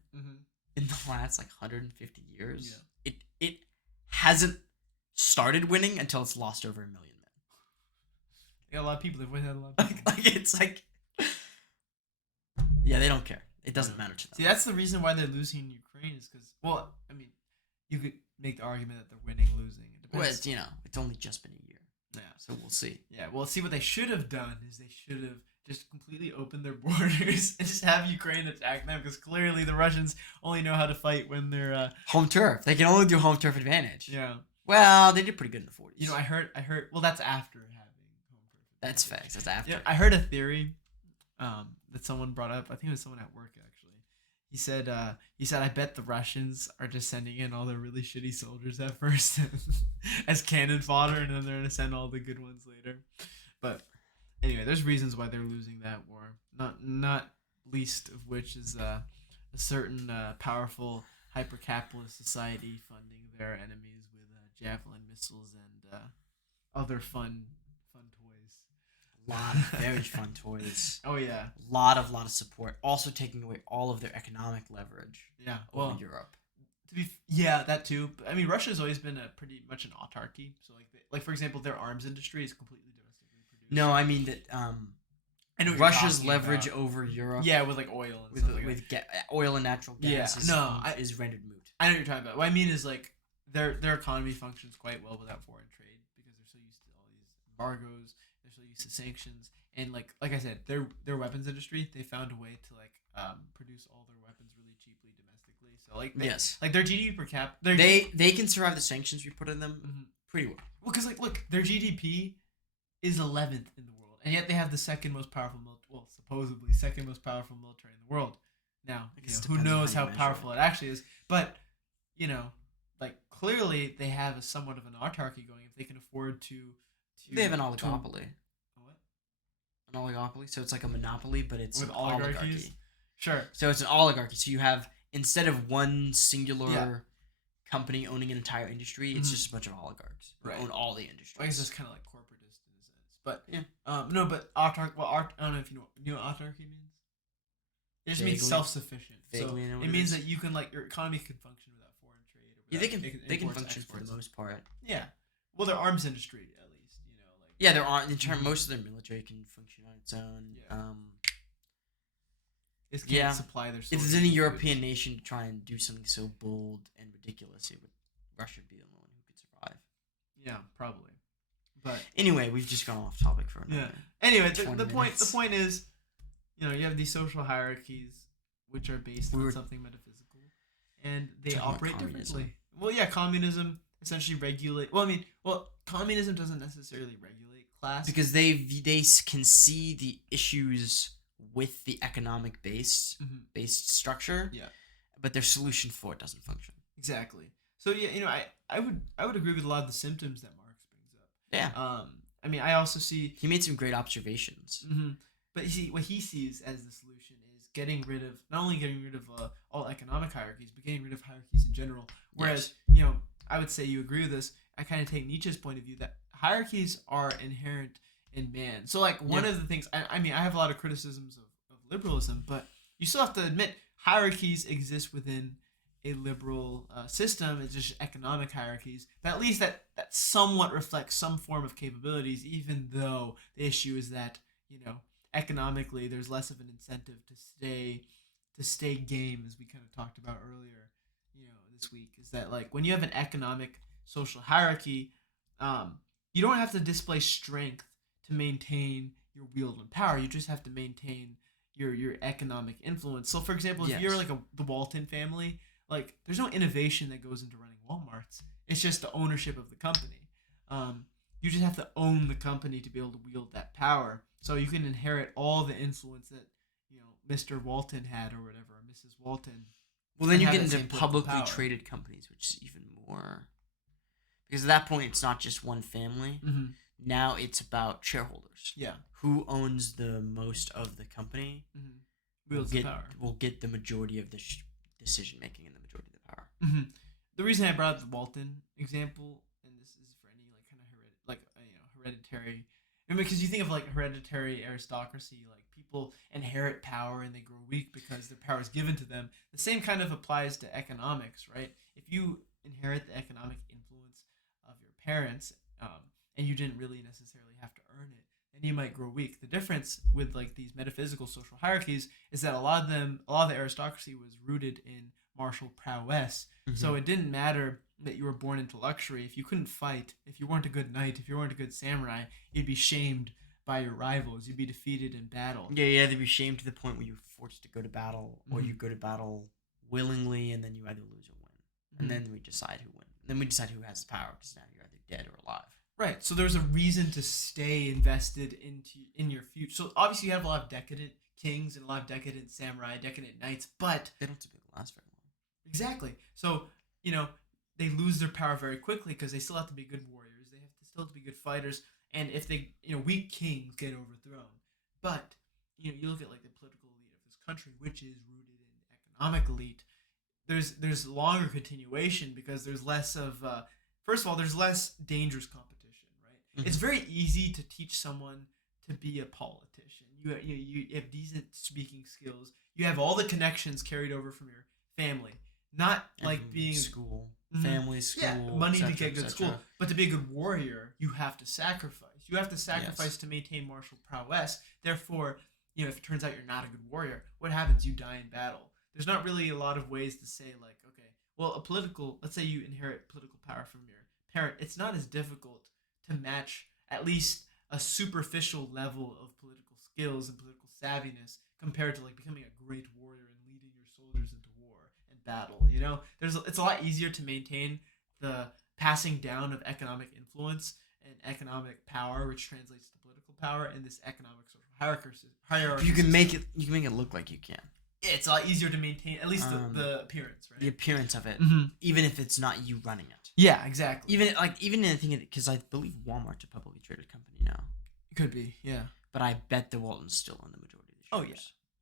in the last 150 years. Yeah. It hasn't started winning until it's lost over 1 million men. They got a lot of people. They've had a lot of people. It's like, yeah, they don't care. It doesn't matter to them. See, that's the reason why they're losing in Ukraine is because, well, I mean, you could make the argument that they're winning, losing. It depends. Well, it's only just been a year. Yeah. So we'll see. Yeah, well, see, what they should have done is they should have just completely opened their borders and just have Ukraine attack them, because clearly the Russians only know how to fight when they're home turf. They can only do home turf advantage. Yeah. Well, they did pretty good in the 40s. I heard. Well, that's after having home turf advantage. That's facts. That's after. Yeah, I heard a theory that someone brought up. I think it was someone at work actually. He said, I bet the Russians are just sending in all their really shitty soldiers at first as cannon fodder, and then they're gonna send all the good ones later. But anyway, there's reasons why they're losing that war. Not least of which is a certain powerful hyper-capitalist society funding their enemies with javelin missiles and other fun toys. A lot of very fun toys. Oh yeah. Lot of support. Also taking away all of their economic leverage. Yeah. Over Europe. That too. But, I mean, Russia's always been pretty much an autarky. So like for example, their arms industry is completely domestically produced. No, I mean that. I know Russia's leverage over Europe. Yeah, with like oil and stuff like that. Oil and natural gas. Is rendered moot. I know what you're talking about. What I mean is like their economy functions quite well without foreign trade because they're so used to all these embargoes. They're so used to sanctions, and like I said, their weapons industry, they found a way to produce all their weapons really cheaply domestically. So like their GDP per cap, they can survive the sanctions we put on them pretty well. Well, because look, their GDP is 11th in the world, and yet they have the second most powerful supposedly second most powerful military in the world. Now, who knows how powerful it actually is, but clearly they have somewhat of an autarky going if they can afford to. They have an oligopoly. What? An oligopoly, so it's like a monopoly, but it's with an oligarchies. Oligarchy. Sure. So it's an oligarchy. So you have, instead of one singular company owning an entire industry, it's just a bunch of oligarchs who own all the industries. I guess it's kind of like corporatist in a sense, but no, but autark. Well, I don't know if you know what autarky means. It just means self-sufficient. So it means that you can your economy can function without foreign trade. They can function for the most part. Yeah. Well, their arms industry at least, Yeah, there are most of their military can function on its own. Yeah. Can't supply their. If there's any European nation to try and do something so bold and ridiculous, Russia would be the only one who could survive. Yeah, probably. But anyway, we've just gone off topic for a minute. Yeah. Anyway, the point is, you have these social hierarchies, which are based We on were something metaphysical, and they talking about operate communism. differently. Well, yeah, communism essentially regulate. Well, communism doesn't necessarily regulate class. Because they can see the issues with the economic based structure, Yeah. but their solution for it doesn't function. Exactly. So yeah, I would agree with a lot of the symptoms that Marx brings up. Yeah. I mean, I also see. He made some great observations. But you see, what he sees as the solution is not only getting rid of all economic hierarchies, but getting rid of hierarchies in general. Whereas, I would say you agree with this. I kind of take Nietzsche's point of view that hierarchies are inherent in man. So, like, one of the things, I mean, I have a lot of criticisms of liberalism, but you still have to admit hierarchies exist within a liberal system. It's just economic hierarchies. But at least that somewhat reflects some form of capabilities, even though the issue is that, economically there's less of an incentive to stay game, as we kind of talked about earlier, this week, is that, like, when you have an economic social hierarchy, you don't have to display strength to maintain your wield and power. You just have to maintain your economic influence. So, for example, if you're like the Walton family, like, there's no innovation that goes into running Walmarts. It's just the ownership of the company. You just have to own the company to be able to wield that power. So you can inherit all the influence that Mr. Walton had, or whatever, or Mrs. Walton. Well, then you get into publicly traded companies, which is even more, because at that point it's not just one family. Now it's about shareholders. Yeah. Who owns the most of the company Wields the power. Will get the majority of the decision making and the majority of the power. The reason I brought up the Walton example, and this is for any like kind of hereditary, because you think of like hereditary aristocracy, like people inherit power and they grow weak because their power is given to them. The same kind of applies to economics, right? If you inherit the economic influence of your parents, and you didn't really necessarily have to earn it, then you might grow weak. The difference with like these metaphysical social hierarchies is that a lot of the aristocracy was rooted in martial prowess. So it didn't matter that you were born into luxury. If you couldn't fight, if you weren't a good knight, if you weren't a good samurai, you'd be shamed by your rivals. You'd be defeated in battle. Yeah, they'd be shamed to the point where you're forced to go to battle, or you go to battle willingly, and then you either lose or win. And then we decide who wins. Then we decide who has the power, because now you're either dead or alive. Right. So there's a reason to stay invested in your future. So obviously you have a lot of decadent kings and a lot of decadent samurai, decadent knights, but they don't typically last very long. Exactly. So, they lose their power very quickly because they still have to be good warriors. They still have to be good fighters. And if they, weak kings get overthrown. But, you look at like the political elite of this country, which is rooted in economic elite. There's longer continuation because there's less of, first of all, there's less dangerous competition, right? It's very easy to teach someone to be a politician. You have decent speaking skills. You have all the connections carried over from your family. Not like being school, family, school, money to get good school, but to be a good warrior, you have to sacrifice. You have to sacrifice to maintain martial prowess. Therefore, if it turns out you're not a good warrior, what happens? You die in battle. There's not really a lot of ways to say, like, okay, well, let's say you inherit political power from your parent. It's not as difficult to match at least a superficial level of political skills and political savviness compared to like becoming a great warrior and leading your soldiers into war and battle. It's a lot easier to maintain the passing down of economic influence and economic power, which translates to political power in this economic social hierarchy. You can make it look like you can. It's a lot easier to maintain, at least the appearance, right? The appearance of it, even if it's not you running it. Yeah, exactly. Even in the thing, because I believe Walmart's a publicly traded company now. It could be, yeah. But I bet the Waltons still own the majority of the shares. Oh yeah,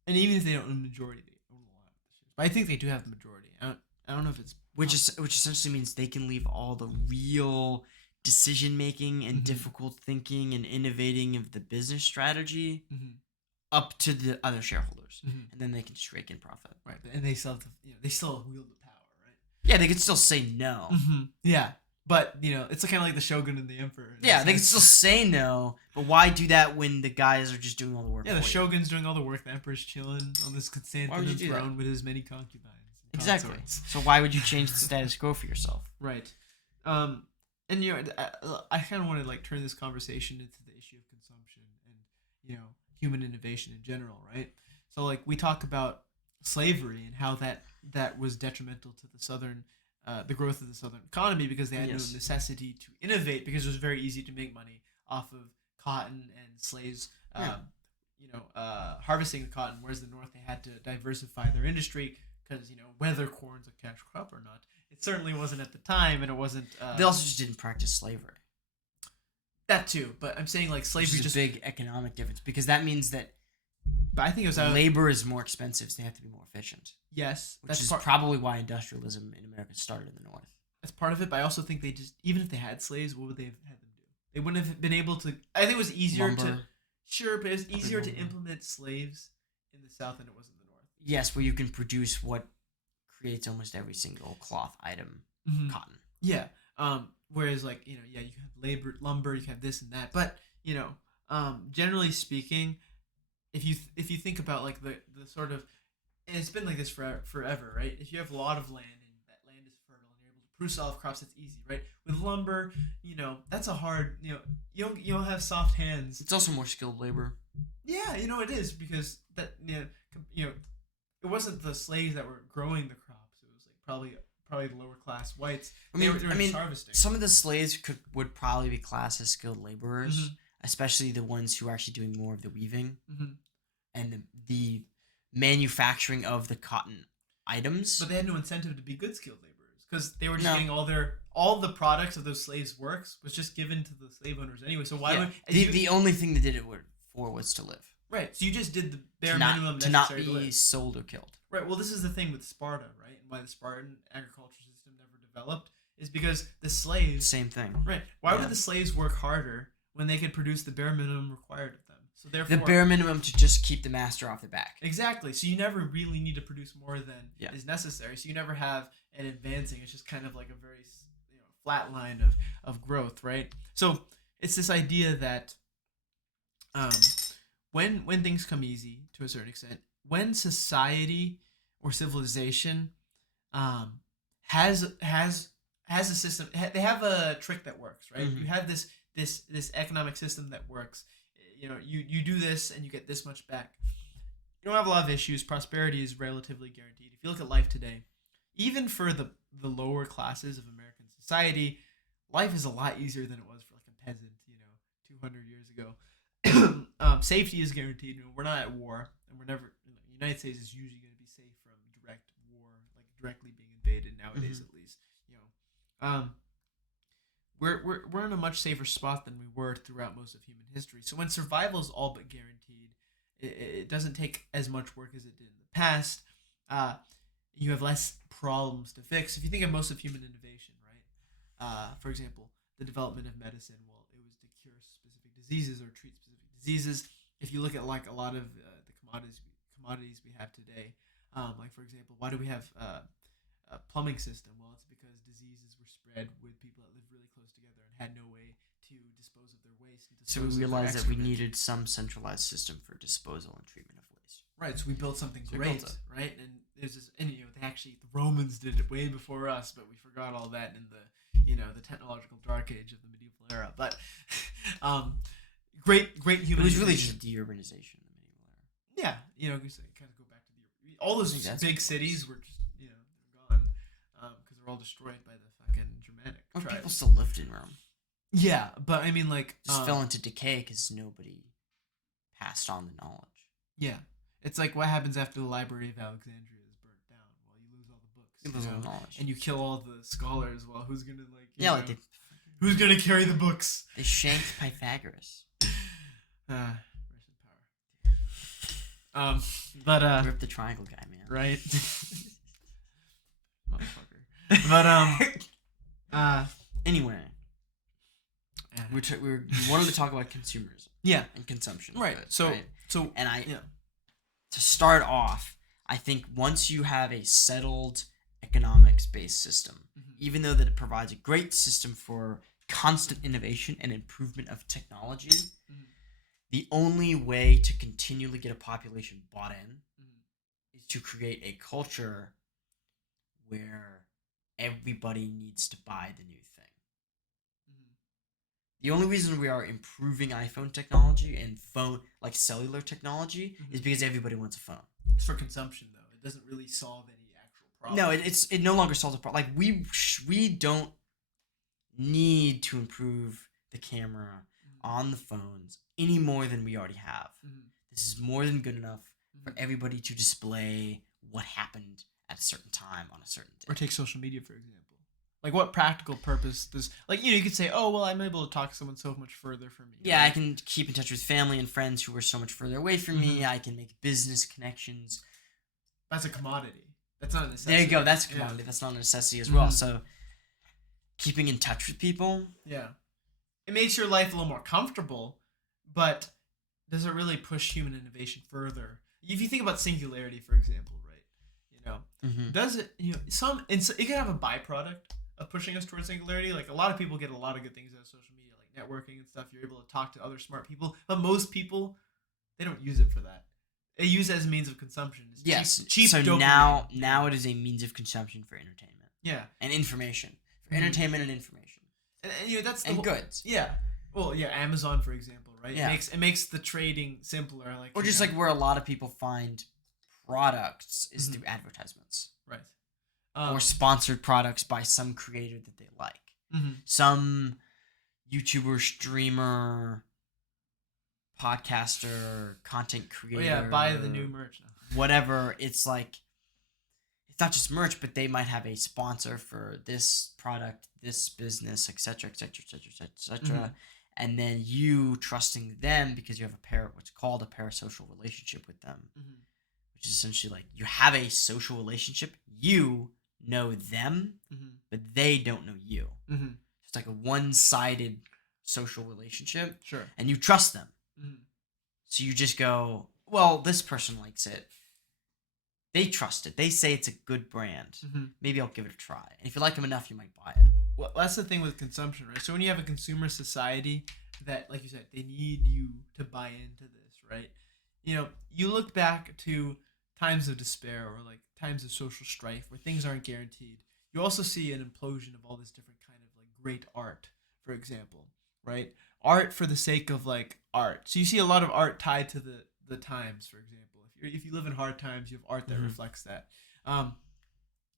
and even if they don't own the majority, they own a lot of the shares. But I think they do have the majority. I don't know if it's which essentially means they can leave all the real decision making and difficult thinking and innovating of the business strategy up to the other shareholders, and then they can just rake in profit. Right, and they still have they still wield the power, right? Yeah, they can still say no. Yeah, but it's kind of like the shogun and the emperor. Yeah, they can still say no, but why do that when the guys are just doing all the work? Yeah, the shogun's doing all the work. The emperor's chilling on this Constantine throne with his many concubines. Exactly. So why would you change the status quo for yourself? Right. And I kind of want to turn this conversation into the issue of consumption and human innovation in general, right? So like we talk about slavery and how that was detrimental to the growth of the southern economy because they had no Yes. necessity to innovate because it was very easy to make money off of cotton and slaves. Yeah. Harvesting the cotton, whereas the North they had to diversify their industry because whether corn's a cash crop or not, it certainly wasn't at the time, and it wasn't. They also just didn't practice slavery. That too, but I'm saying like slavery Which is a big economic difference because that means that But I think it was labor is more expensive, so they have to be more efficient. Yes, Which is probably why industrialism in America started in the North. That's part of it, but I also think they just, even if they had slaves, what would they have had them do? They wouldn't have been able to. I think it was easier Lumber. Sure, but it was easier to lumber. implement slaves in the South than it was in the North. Yes, where you can produce what creates almost every single cloth item, cotton. Yeah. Whereas like you can have lumber, you can have this and that, but generally speaking, if you think about like the sort of, and it's been like this forever, right? If you have a lot of land and that land is fertile and you're able to produce olive crops, it's easy, right? With lumber, that's a hard, you don't have soft hands. It's also more skilled labor. Yeah, it is because that it wasn't the slaves that were growing the crops. It was like probably the lower class whites. They were just harvesting. Some of the slaves would probably be classed as skilled laborers, especially the ones who are actually doing more of the weaving and the manufacturing of the cotton items. But they had no incentive to be good skilled laborers because they were just getting all the products of those slaves' works was just given to the slave owners anyway. So why would the only thing they did it for was to live. Right. So you just did the bare minimum to necessary not be to live. sold or killed. Right. Well, this is the thing with Sparta, right? And why the Spartan agriculture system never developed is because the slaves. Same thing. Right. Why would the slaves work harder when they could produce the bare minimum required of them? So therefore, the bare minimum to just keep the master off their back. Exactly. So you never really need to produce more than is necessary. So you never have an advancing. It's just kind of like a very flat line of growth, right? So it's this idea that when things come easy to a certain extent, when society or civilization has a system, they have a trick that works, right? You have this economic system that works. You do this and you get this much back. You don't have a lot of issues. Prosperity is relatively guaranteed. If you look at life today, even for the lower classes of American society, life is a lot easier than it was for like a peasant, 200 years ago. Safety is guaranteed. We're not at war, and we're never. The United States is usually going to be safe from direct war, like directly being invaded nowadays, at least. We're in a much safer spot than we were throughout most of human history. So when survival is all but guaranteed, it doesn't take as much work as it did in the past. You have less problems to fix. If you think of most of human innovation, right? For example, the development of medicine. Well, it was to cure specific diseases or treat specific diseases. If you look at like a lot of the commodities we have today, like for example, why do we have a plumbing system? Well, it's because diseases were spread with people that lived really close together and had no way to dispose of their waste. So we realized that we needed some centralized system for disposal and treatment of waste. Right. So we built something great, right? And there's this, and the Romans did it way before us, but we forgot all that in the the technological dark age of the medieval era. But great human. It was really just de-urbanization in the medieval era. Yeah, kind of go back to all those big cities were just they're gone because they're all destroyed by the fucking Germanic tribes. People still lived in Rome. Yeah, but I mean, like, just fell into decay because nobody passed on the knowledge. Yeah, it's like what happens after the Library of Alexandria is burnt down. Well, you lose all the books, you lose all the knowledge, and you kill all the scholars. Well, who's gonna who's gonna carry the books? They shanked Pythagoras. Rest in power. But rip the triangle guy, man. Right. Motherfucker. But anyway. We wanted to talk about consumerism. Yeah. And consumption. Right. To start off, I think once you have a settled economics-based system, even though that it provides a great system for constant innovation and improvement of technology, the only way to continually get a population bought in is to create a culture where everybody needs to buy the new thing. The only reason we are improving iPhone technology and cellular technology is because everybody wants a phone. It's for consumption, though. It doesn't really solve any actual problem. No, it no longer solves a problem. Like we don't need to improve the camera on the phones any more than we already have. This is more than good enough for everybody to display what happened at a certain time on a certain day. Or take social media, for example. Like, what practical purpose does... Like, you could say, oh, well, I'm able to talk to someone so much further from me. Yeah, right? I can keep in touch with family and friends who are so much further away from me. I can make business connections. That's a commodity. That's not a necessity. There you go. That's a commodity. Yeah. That's not a necessity as well. So, keeping in touch with people. Yeah. It makes your life a little more comfortable, but does it really push human innovation further? If you think about singularity, for example, right? Does it, it can have a byproduct of pushing us towards singularity. Like, a lot of people get a lot of good things out of social media, like networking and stuff. You're able to talk to other smart people, but most people, they don't use it for that. They use it as a means of consumption. It's cheap so dopamine. now it is a means of consumption for entertainment. Yeah. And information. For entertainment and information. And that's the goods. Yeah. Well, yeah, Amazon, for example, right? Yeah. It makes the trading simpler. Like, or just like where a lot of people find products is through advertisements. Right. Or sponsored products by some creator that they like. Some YouTuber, streamer, podcaster, content creator. Oh, yeah, buy the new merch. Whatever. It's like, it's not just merch, but they might have a sponsor for this product, this business, etc., etc., etc., etc. And then you trusting them because you have what's called a parasocial relationship with them, which is essentially like you have a social relationship. You know them, but they don't know you. It's like a one-sided social relationship. Sure. And you trust them. So you just go, well, this person likes it. They trust it. They say it's a good brand. Maybe I'll give it a try. And if you like them enough, you might buy it. Well, that's the thing with consumption, right? So when you have a consumer society that, like you said, they need you to buy into this, right? You look back to times of despair or like times of social strife where things aren't guaranteed. You also see an implosion of all this different kind of like great art, for example, right? Art for the sake of like art. So you see a lot of art tied to the times, for example. If you live in hard times, you have art that reflects that.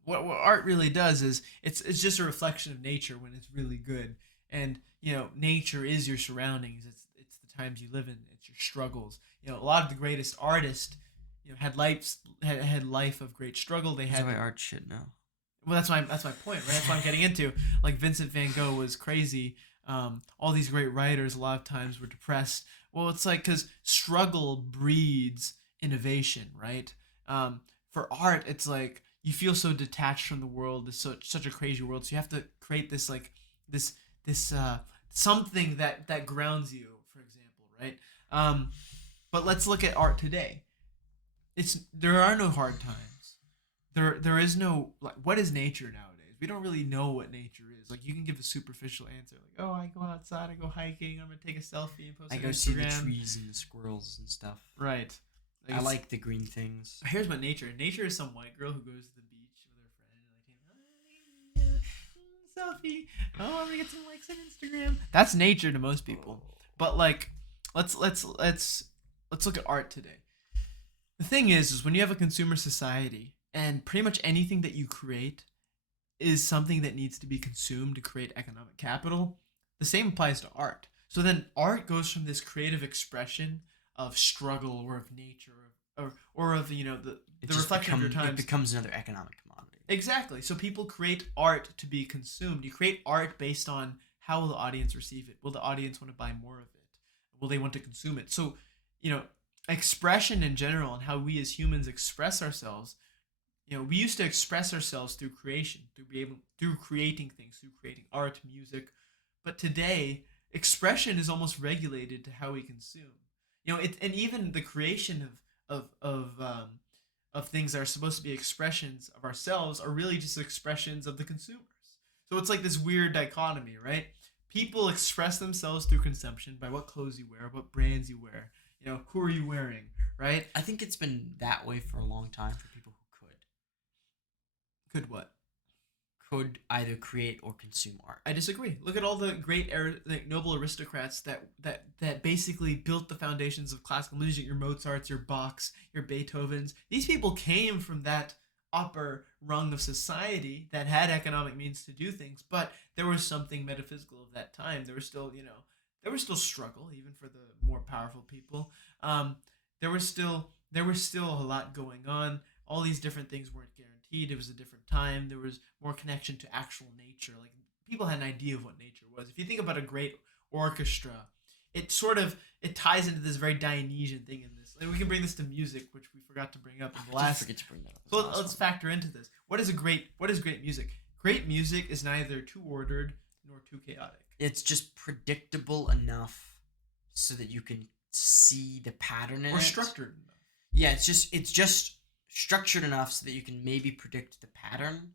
What art really does is it's just a reflection of nature when it's really good. And nature is your surroundings. It's the times you live in. It's your struggles. A lot of the greatest artists, had life of great struggle. They had why art shit now. Well, that's my point, right? That's what I'm getting into. Like Vincent van Gogh was crazy. All these great writers a lot of times were depressed. Well, it's like because struggle breeds innovation, right? For art, it's like you feel so detached from the world. It's such a crazy world, so you have to create this like this something that grounds you, for example, right? But let's look at art today. There are no hard times. There is no like what is nature nowadays? We don't really know what nature is. Like you can give a superficial answer, like, oh, I go outside, I go hiking, I'm gonna take a selfie and post it on Instagram. I go see the trees and the squirrels and stuff. Right. I like the green things. Here's what nature is some white girl who goes to the beach with her friend and like, selfie. Oh, I'm gonna get some likes on Instagram. That's nature to most people. But like, let's look at art today. The thing is when you have a consumer society and pretty much anything that you create is something that needs to be consumed to create economic capital, the same applies to art. So then art goes from this creative expression of struggle or of nature or of the reflection of your times. It becomes another economic commodity. Exactly. So people create art to be consumed. You create art based on how will the audience receive it. Will the audience want to buy more of it? Will they want to consume it? So expression in general and how we as humans express ourselves. We used to express ourselves through creation, through creating things, through creating art, music. But today, expression is almost regulated to how we consume. And even the creation of things that are supposed to be expressions of ourselves are really just expressions of the consumers. So it's like this weird dichotomy, right? People express themselves through consumption by what clothes you wear, what brands you wear, who are you wearing, right? I think it's been that way for a long time for people who could. Could what? could either create or consume art. I disagree. Look at all the great noble aristocrats that basically built the foundations of classical music. Your Mozarts, your Bachs, your Beethovens. These people came from that upper rung of society that had economic means to do things, but there was something metaphysical of that time. There was still, there was still struggle even for the more powerful people. There was still a lot going on. All these different things weren't guaranteed. It was a different time. There was more connection to actual nature. Like, people had an idea of what nature was. If you think about a great orchestra, it ties into this very Dionysian thing in this. And we can bring this to music, which we forgot to bring up in the last. Forget to bring that up. So let's factor into this. What is great music? Great music is neither too ordered nor too chaotic. It's just predictable enough so that you can see the pattern in it. Or structured enough. Yeah, it's just structured enough so that you can maybe predict the pattern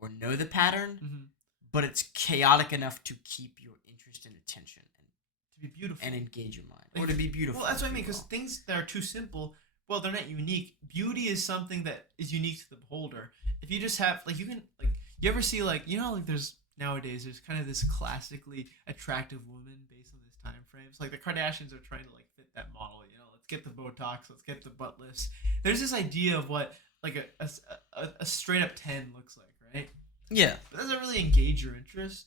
or know the pattern, but it's chaotic enough to keep your interest and attention and to be beautiful and engage your mind, or to be beautiful. Well, that's what I mean, because things that are too simple, well, they're not unique. Beauty is something that is unique to the beholder. If you just have, like, you ever see, like, there's nowadays there's kind of this classically attractive woman based on this time frames. Like, the Kardashians are trying to like fit that model. Let's get the Botox, let's get the butt lifts. There's this idea of what like a straight up 10 looks like, right? Yeah. But does it really engage your interest?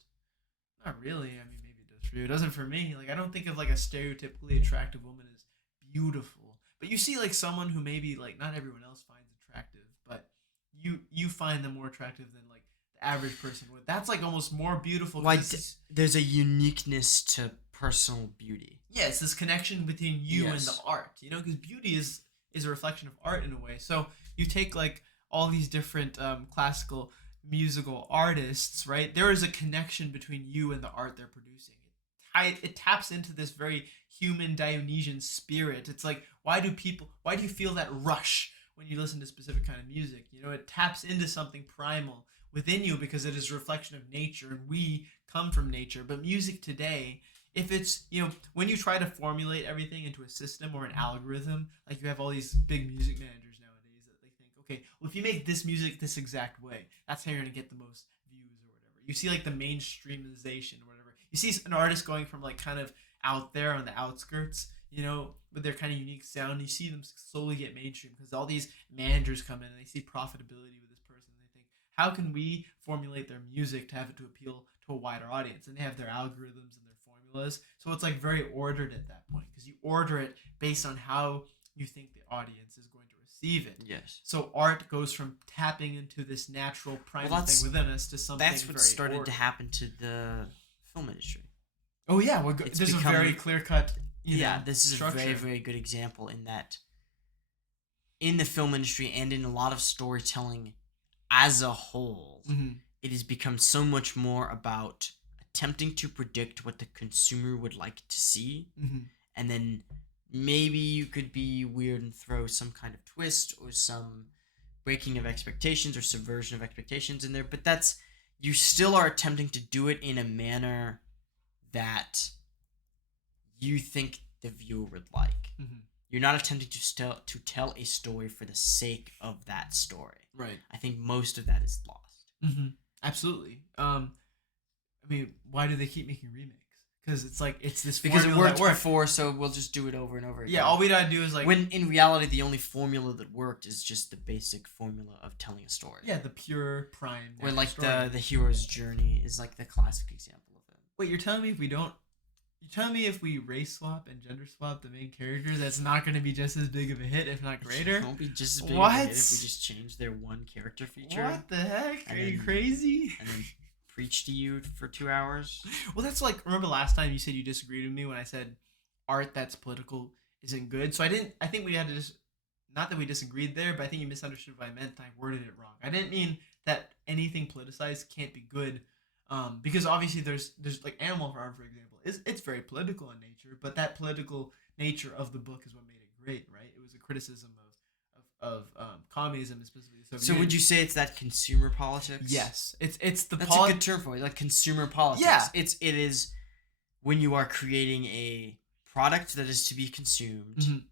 Not really. I mean, maybe it does for you. It doesn't for me. Like, I don't think of like a stereotypically attractive woman as beautiful. But you see like someone who maybe like not everyone else finds attractive, but you find them more attractive than like the average person would. That's like almost more beautiful. Why? There's a uniqueness to personal beauty. Yeah, it's this connection between you and the art, because beauty is a reflection of art in a way. So you take like all these different classical musical artists, right? There is a connection between you and the art they're producing. It taps into this very human Dionysian spirit. It's like, why do you feel that rush when you listen to specific kind of music? It taps into something primal within you because it is a reflection of nature, and we come from nature. But music today, if it's, when you try to formulate everything into a system or an algorithm, like you have all these big music managers nowadays that they think, okay, well, if you make this music this exact way, that's how you're going to get the most views or whatever. You see like the mainstreamization or whatever. You see an artist going from like kind of out there on the outskirts, with their kind of unique sound. You see them slowly get mainstream because all these managers come in and they see profitability with this person. And they think, how can we formulate their music to have it to appeal to a wider audience? And they have their algorithms and their formulas. So it's like very ordered at that point because you order it based on how you think the audience is going to receive it. Yes. So art goes from tapping into this natural primal thing within us to something that's what very started ordered. to happen to the film industry. Oh yeah, there's a very clear cut. This is structure. a very, very good example in that in the film industry and in a lot of storytelling as a whole, it has become so much more about attempting to predict what the consumer would like to see, and then maybe you could be weird and throw some kind of twist or some breaking of expectations or subversion of expectations in there, but you still are attempting to do it in a manner that you think the viewer would like. You're not attempting to tell a story for the sake of that story. Right. I think most of that is lost. Absolutely. I mean, why do they keep making remakes? Because it's like it's this because it worked that before, so we'll just do it over and over again. Yeah, all we gotta do is like when in reality the only formula that worked is just the basic formula of telling a story. Yeah, the pure prime. Where like story. the hero's journey is like the classic example of it. Wait, you're telling me if we race swap and gender swap the main characters, that's not going to be just as big of a hit, if not greater? It won't be just as big of a hit if we just change their one character feature. What the heck? Are you crazy? And then preach to you for 2 hours. Well, that's like, remember last time you said you disagreed with me when I said art that's political isn't good? So I think we had to just, not that we disagreed there, but I think you misunderstood what I meant and I worded it wrong. I didn't mean that anything politicized can't be good. Because obviously there's like Animal Farm, for example. It's very political in nature, but that political nature of the book is what made it great, right? It was a criticism of communism, and specifically the Soviet So would you say it's that consumer politics? Yes, it's the that's a good term for it, like consumer politics. Yeah, it is when you are creating a product that is to be consumed,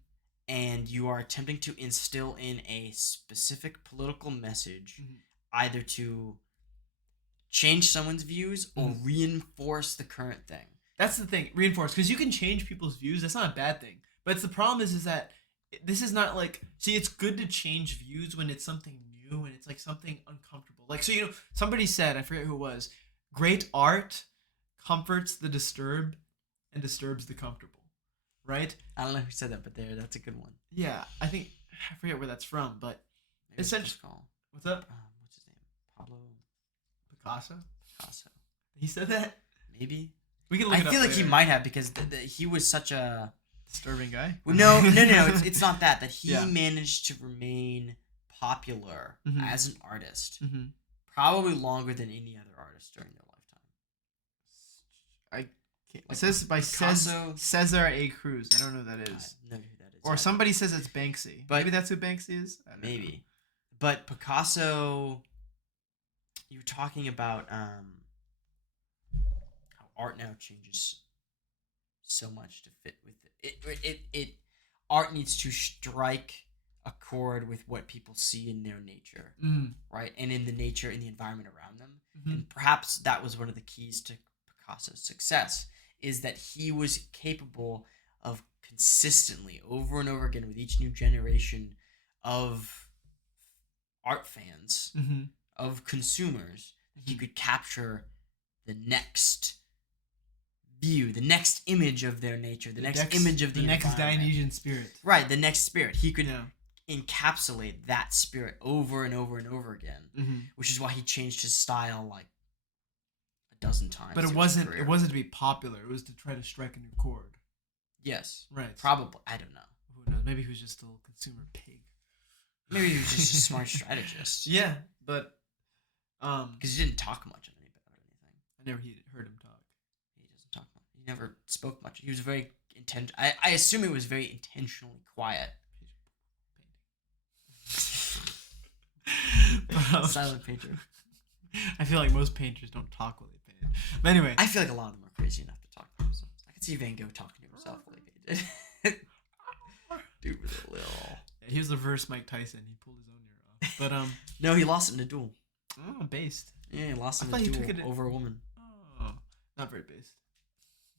and you are attempting to instill in a specific political message, either to change someone's views or reinforce the current thing. That's the thing, reinforce, because you can change people's views. That's not a bad thing. But it's the problem is that this is not like, see, it's good to change views when it's something new and it's like something uncomfortable. Like, so, somebody said, I forget who it was, great art comforts the disturbed and disturbs the comfortable, right? I don't know who said that, but that's a good one. Yeah, I forget where that's from, but Maybe essentially, what's up? What's his name? Pablo Picasso. Picasso. He said that. Maybe we can look it up. I feel like later. he might have, because he was such a disturbing guy. No. It's not that he managed to remain popular as an artist, probably longer than any other artist during their lifetime. It says by Picasso. Cesar A. Cruz. I don't know who that is. I don't know who that is. Or somebody says it's Banksy. But maybe that's who Banksy is? Maybe. Know. But Picasso, you're talking about how art now changes so much to fit with it. Art needs to strike a chord with what people see in their nature, right? And in the nature, in the environment around them. And perhaps that was one of the keys to Picasso's success, is that he was capable of consistently, over and over again, with each new generation of art fans, of consumers, he could capture the next view, the next image of their nature, the next image of the next Dionysian spirit. Right, the next spirit. He could encapsulate that spirit over and over and over again, which is why he changed his style like a dozen times. But it wasn't to be popular. It was to try to strike a new chord. Yes. Right. Probably. I don't know. Who knows? Maybe he was just a little consumer pig. Maybe he was just a smart strategist. Yeah, but because he didn't talk much about anything. I never heard him talk. He doesn't talk much. He never spoke much. He was very I assume he was very intentionally quiet. Silent painter. I feel like most painters don't talk while they paint. But anyway, I feel like a lot of them are crazy enough to talk to themselves. I could see Van Gogh talking to himself while he painted. Dude was a little. Yeah, he was the reverse Mike Tyson. He pulled his own ear off. But no, he lost it in a duel. Oh, based. Yeah, he lost in a duel over a woman. Oh, not very based.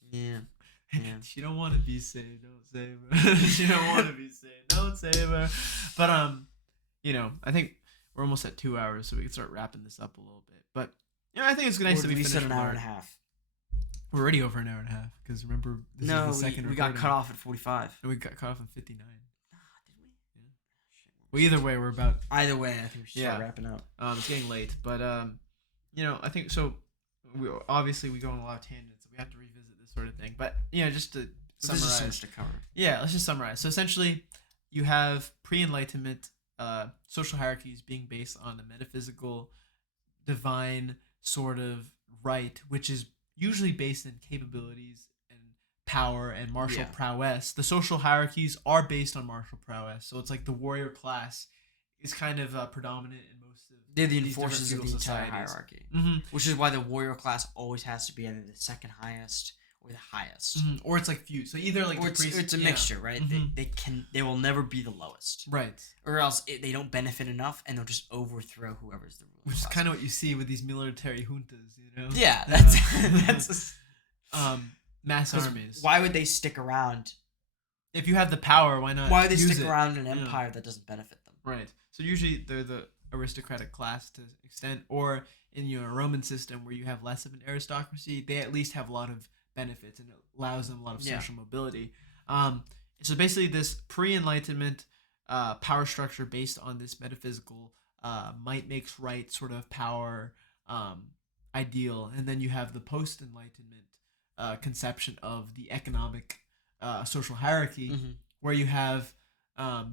Yeah. She don't want to be saved. Don't save her. She don't want to be saved. Don't save her. But I think we're almost at 2 hours, so we can start wrapping this up a little bit. But I think it's nice to be finished. We said an hour and a half. We're already over an hour and a half because remember this is the second we got cut off at 45. And we got cut off at 59. Did we? Yeah. Well, either way, we're about. Either way, I think we should start wrapping up. It's getting late, but I think so. We go on a lot of tangents. We have to revisit this sort of thing, but just to summarize. There's so much to cover. Yeah, let's just summarize. So essentially, you have pre-Enlightenment social hierarchies being based on the metaphysical, divine sort of right, which is usually based in capabilities and power and martial prowess. The social hierarchies are based on martial prowess, so it's like the warrior class is kind of predominant in most of. They're the enforcers of the entire hierarchy, which is why the warrior class always has to be either the second highest or the highest, or it's like few. So either like it's a mixture, right? They will never be the lowest, right? Or else they don't benefit enough, and they'll just overthrow whoever's the ruler. Which is kind of what you see with these military juntas, Yeah, that's mass armies. Why would they stick around? If you have the power, why not? Why would they stick around in an empire that doesn't benefit them? Right. So usually they're the aristocratic class to an extent, or in your Roman system where you have less of an aristocracy, they at least have a lot of benefits and it allows them a lot of social mobility. So basically this pre-Enlightenment power structure based on this metaphysical might makes right sort of power ideal, and then you have the post-Enlightenment conception of the economic social hierarchy where you have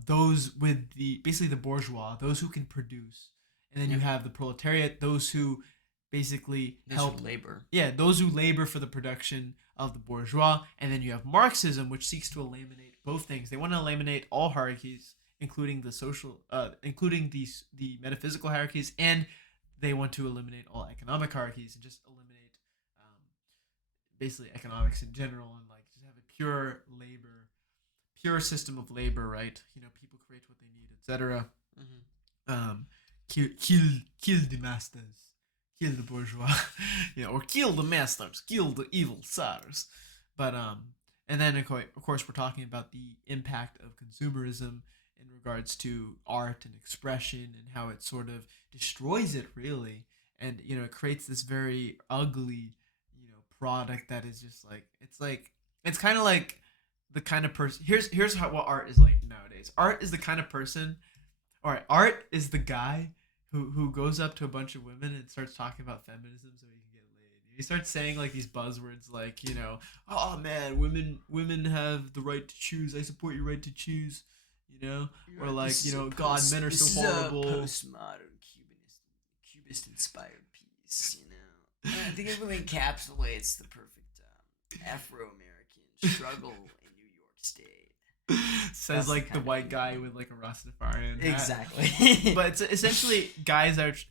those with basically the bourgeois, those who can produce, and then you have the proletariat, those who basically help labor. Yeah, those who labor for the production of the bourgeois, and then you have Marxism, which seeks to eliminate both things. They want to eliminate all hierarchies, including the social, including the metaphysical hierarchies, and they want to eliminate all economic hierarchies and just eliminate basically economics in general, and like just have a pure system of labor, right? People create what they need, etc. Kill the masters. kill the bourgeois, or kill the masters, kill the evil tsars. But and then of course we're talking about the impact of consumerism in regards to art and expression and how it sort of destroys it really, and it creates this very ugly, product that is just like it's kind of like the kind of person. Here's what art is like nowadays. Art is the kind of person. All right, art is the guy who goes up to a bunch of women and starts talking about feminism so he can get laid. He starts saying like these buzzwords like, oh man, women have the right to choose. I support your right to choose, or like, God, men are so horrible. Postmodern Cubist inspired piece, I think it really encapsulates the perfect Afro-American struggle in New York State. Says like the white guy with like a Rastafarian hat. Exactly. But it's essentially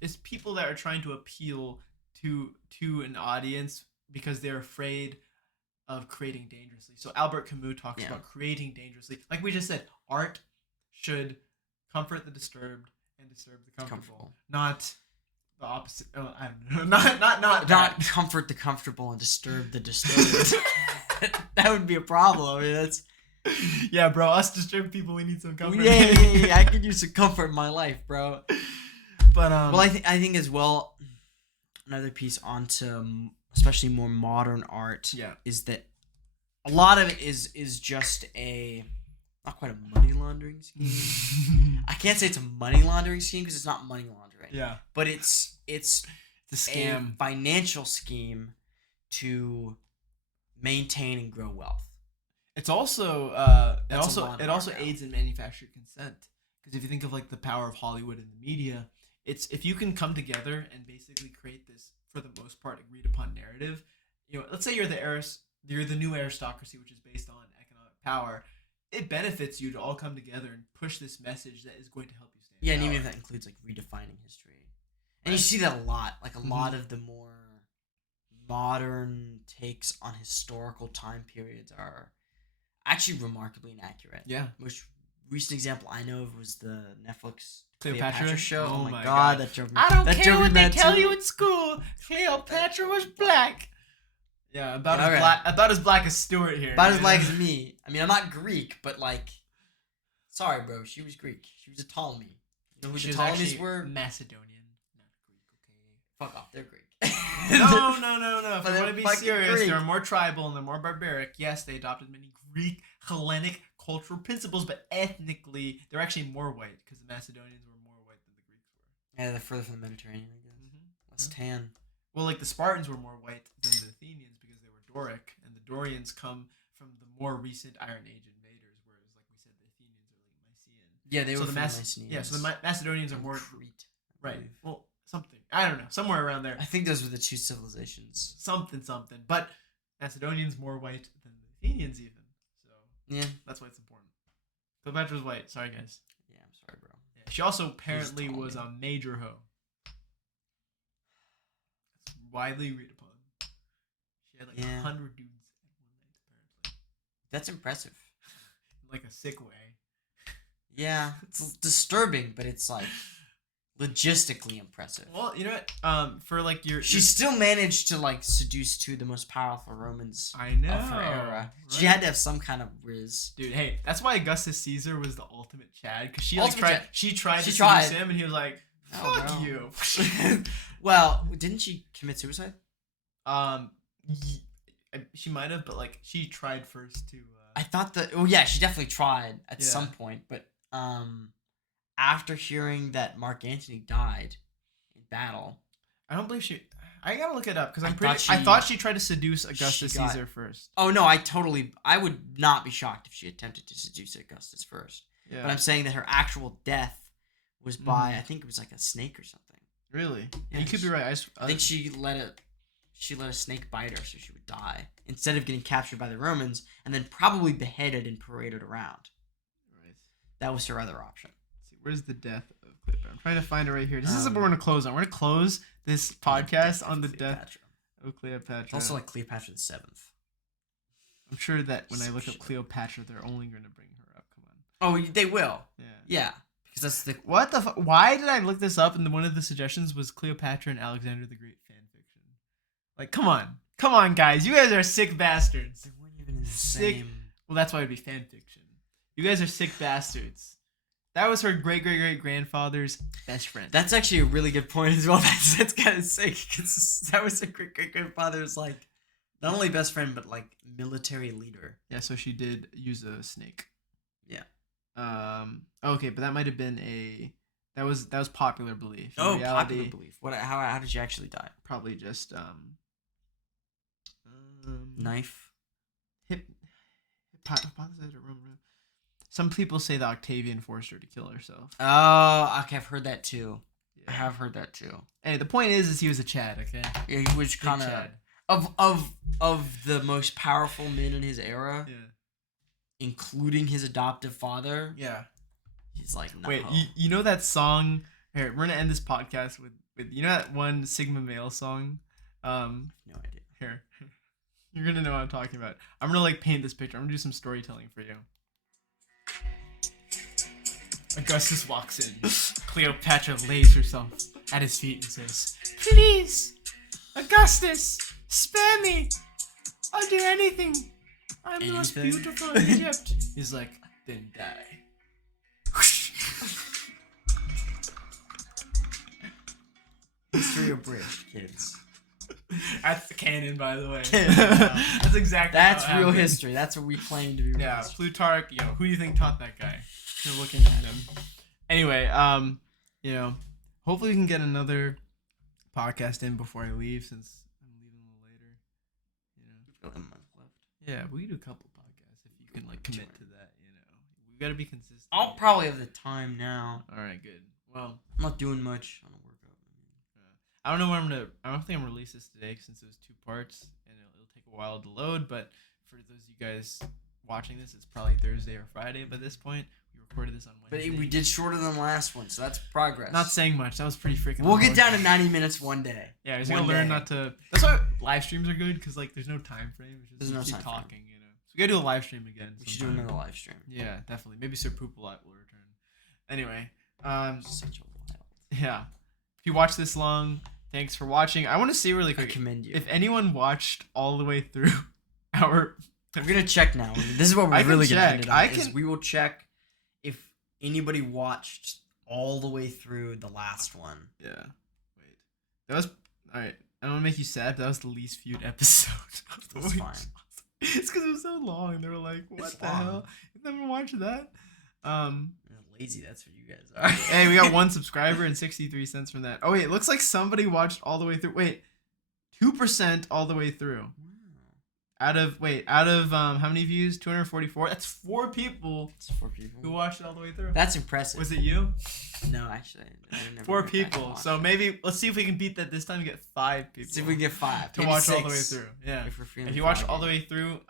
it's people that are trying to appeal to an audience because they're afraid of creating dangerously. So Albert Camus talks about creating dangerously. Like we just said, art should comfort the disturbed and disturb the comfortable. Not the opposite. Oh, I don't know. Not comfort the comfortable and disturb the disturbed. That would be a problem. I mean, that's. Yeah, bro. Us disturbed people, we need some comfort. Yeah. I could use some comfort in my life, bro. But well, I think as well. Another piece onto especially more modern art. Yeah. Is that a lot of it is just not quite a money laundering scheme. I can't say it's a money laundering scheme because it's not money laundering. Yeah. But it's the scam, a financial scheme to maintain and grow wealth. It's also it also aids in manufactured consent, because if you think of like the power of Hollywood and the media, it's if you can come together and basically create this for the most part agreed upon narrative. Let's say you're the new aristocracy, which is based on economic power. It benefits you to all come together and push this message that is going to help you stand. Yeah, and even if that includes like redefining history, and you see that a lot. Like a lot of the more modern takes on historical time periods are actually remarkably inaccurate. Yeah. Most recent example I know of was the Netflix Cleopatra show. Oh my god, that drove me. I don't care what they tell you in school. Cleopatra was black. Yeah, about as black as Stuart here. About as black as me. I mean, I'm not Greek, but like, sorry, bro. She was Greek. She was a Ptolemy. You know who the Ptolemies were? Macedonian, not Greek. Okay. Fuck off. They're Greek. No. If you want to be serious, Greek. they're more tribal and they're more barbaric. Yes, they adopted many Greek, Hellenic cultural principles, but ethnically, they're actually more white because the Macedonians were more white than the Greeks were. Yeah, they're further from the Mediterranean, I guess. Less tan. Well, like the Spartans were more white than the Athenians because they were Doric, and the Dorians come from the more recent Iron Age invaders, whereas, like we said, the Athenians are like Mycenaean. Yeah, they were from the Mycenaeans. Yeah, so the Macedonians are more Crete. Right. Well, something. I don't know. Somewhere around there. I think those were the two civilizations. Something. But Macedonians more white than the Athenians even. So yeah, that's why it's important. Cleopatra's white. Sorry, guys. Yeah, I'm sorry, bro. Yeah, she also apparently was a major hoe. It's widely agreed upon. She had like 100 dudes at one night, apparently. That's impressive. In like a sick way. Yeah, it's disturbing, but it's like logistically impressive. Well, you know what? For like she still managed to like seduce two of the most powerful Romans I know, of her era. Right? She had to have some kind of riz. Dude, hey, that's why Augustus Caesar was the ultimate Chad, because she tried to seduce him, and he was like, "Fuck you." Well, didn't she commit suicide? She might have, but like she tried first to. I thought that. Oh yeah, she definitely tried at some point, but after hearing that Mark Antony died in battle, I don't believe she. I gotta look it up because I thought she tried to seduce Augustus Caesar first. Oh no, I would not be shocked if she attempted to seduce Augustus first. Yeah. But I'm saying that her actual death was by I think it was like a snake or something. Really? Yeah, you could be right. I think she let a snake bite her so she would die instead of getting captured by the Romans and then probably beheaded and paraded around. Right. That was her other option. Let's see, where's the death of Cleopatra? I'm trying to find it right here. This is what we're gonna close on. We're gonna close this podcast on the death of Cleopatra. It's also like Cleopatra the 7th. I'm sure that when I look up Cleopatra, they're only gonna bring her up. Come on. Oh, they will. Yeah. Yeah. Because that's the What the fuck? Why did I look this up? And one of the suggestions was Cleopatra and Alexander the Great fan fiction. Like, come on, guys, you guys are sick bastards. They weren't even in the Sick. same. Well, that's why it'd be fan fiction. You guys are sick bastards. That was her great grandfather's best friend. That's actually a really good point as well. That's kind of sick because that was her great grandfather's like not only best friend but like military leader. Yeah, so she did use a snake. Yeah. Okay, but that might have been that was popular belief. In reality, popular belief. What? How did she actually die? Probably just knife. Some people say that Octavian forced her to kill herself. Oh, okay, I've heard that too. Yeah. I have heard that too. Hey, the point is he was a Chad, okay? Yeah, he was kind of the most powerful men in his era. Yeah. Including his adoptive father. Yeah. He's like, no. Wait, you know that song? Here, we're gonna end this podcast with you know that one Sigma Male song? No idea. Here. You're gonna know what I'm talking about. I'm gonna like paint this picture. I'm gonna do some storytelling for you. Augustus walks in. Cleopatra lays herself at his feet and says, "Please, Augustus, spare me. I'll do anything. I'm the most beautiful in Egypt." He's like, "Then die." History of British kids. That's the canon, by the way. Canon. That's exactly. That's how it real happened. history. That's what we claim to be. Yeah, real Plutarch. Who do you think taught that guy? You're looking at him. Anyway, hopefully we can get another podcast in before I leave, since I'm leaving a little later. We've got a month left. Yeah, we can do a couple podcasts if you can like commit to that. We gotta be consistent. I'll probably have the time now. All right, good. Well, I'm not doing much on a workout. I don't know when I don't think I'm gonna release this today since it was 2 parts and it'll take a while to load. But for those of you guys watching this, it's probably Thursday or Friday by this point. We recorded this on Wednesday. But we did shorter than the last one, so that's progress. Not saying much. That was pretty freaking. We'll get down to 90 minutes one day. Yeah, I was gonna learn not to. That's why live streams are good, because like there's no time frame. It's just There's no keep time talking, So we gotta do a live stream again. We should do another live stream. Yeah, definitely. Maybe Sir Poopalot will return. Anyway, Such a wild. yeah. If you watch this long, thanks for watching. I want to see really I quick commend you. if anyone watched all the way through our. I'm gonna check now. This is what I we're can really gonna check. end it I on. can- We will check if anybody watched all the way through the last one. Yeah. Wait. That was all right. I don't want to make you sad, but that was the least viewed episode. Of the That's week. fine. It's because it was so long. They were like, "What It's the long. hell? You never watched that?" Lazy, that's what you guys are. Hey, we got 1 subscriber and 63 cents from that. Oh wait, it looks like somebody watched all the way through. Wait, 2% all the way through. Out of how many views? 244. That's 4 people It's 4 people. who watched it all the way through. That's impressive. Was it you? No, actually, I never 4 went back and people. watched So it. maybe let's see if we can beat that this time. And get 5 people. See if we can get 5 to maybe watch 6, all the way through. Yeah. If we're feeling If you watch foggy. all the way through,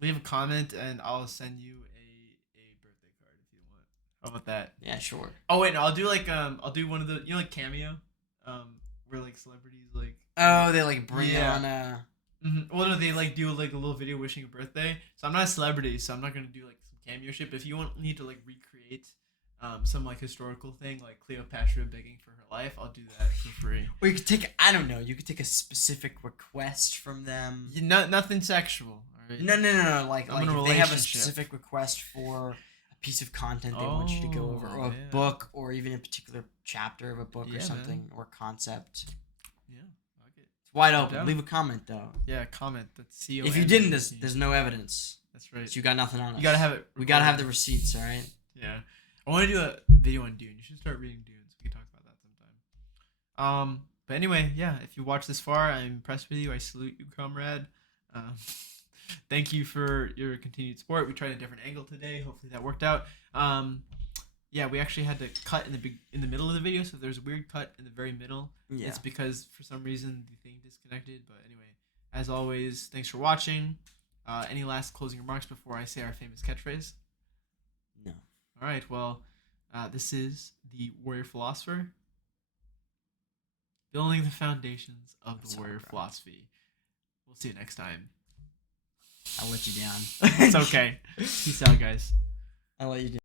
leave a comment and I'll send you a birthday card if you want. How about that? Yeah, sure. Oh wait, no, I'll do one of the like Cameo, where like celebrities like. Oh, they like bring Yeah. on Well, no, they like do like a little video wishing a birthday. So I'm not a celebrity, so I'm not gonna do like some cameo shit. But if you need to like recreate some like historical thing like Cleopatra begging for her life, I'll do that for free. Or you could take, I don't know, you could take a specific request from them. Nothing sexual. All right. No. Like I'm in a if they have a relationship. specific request for a piece of content they want you to go over, or a yeah. book, or even a particular chapter of a book Yeah, or something, or concept. Yeah, okay. It's wide No open. doubt. Leave a comment though. Yeah, comment. That's CO. If you didn't, there's no evidence. That's right. So you got nothing on us. You gotta have it. We gotta have the recorded. receipts, all right? Yeah, I want to do a video on Dune. You should start reading Dune. So we can talk about that sometime. But anyway, yeah. If you watch this far, I'm impressed with you. I salute you, comrade. Thank you for your continued support. We tried a different angle today. Hopefully that worked out. Yeah, we actually had to cut in the middle of the video, so if there's a weird cut in the very middle, Yeah. it's because for some reason the thing disconnected. But anyway, as always, thanks for watching. Any last closing remarks before I say our famous catchphrase? No. All right. Well, this is the Warrior Philosopher, building the foundations of the Warrior Philosophy. We'll see you next time. I'll let you down. It's okay. Peace out, guys. I'll let you down.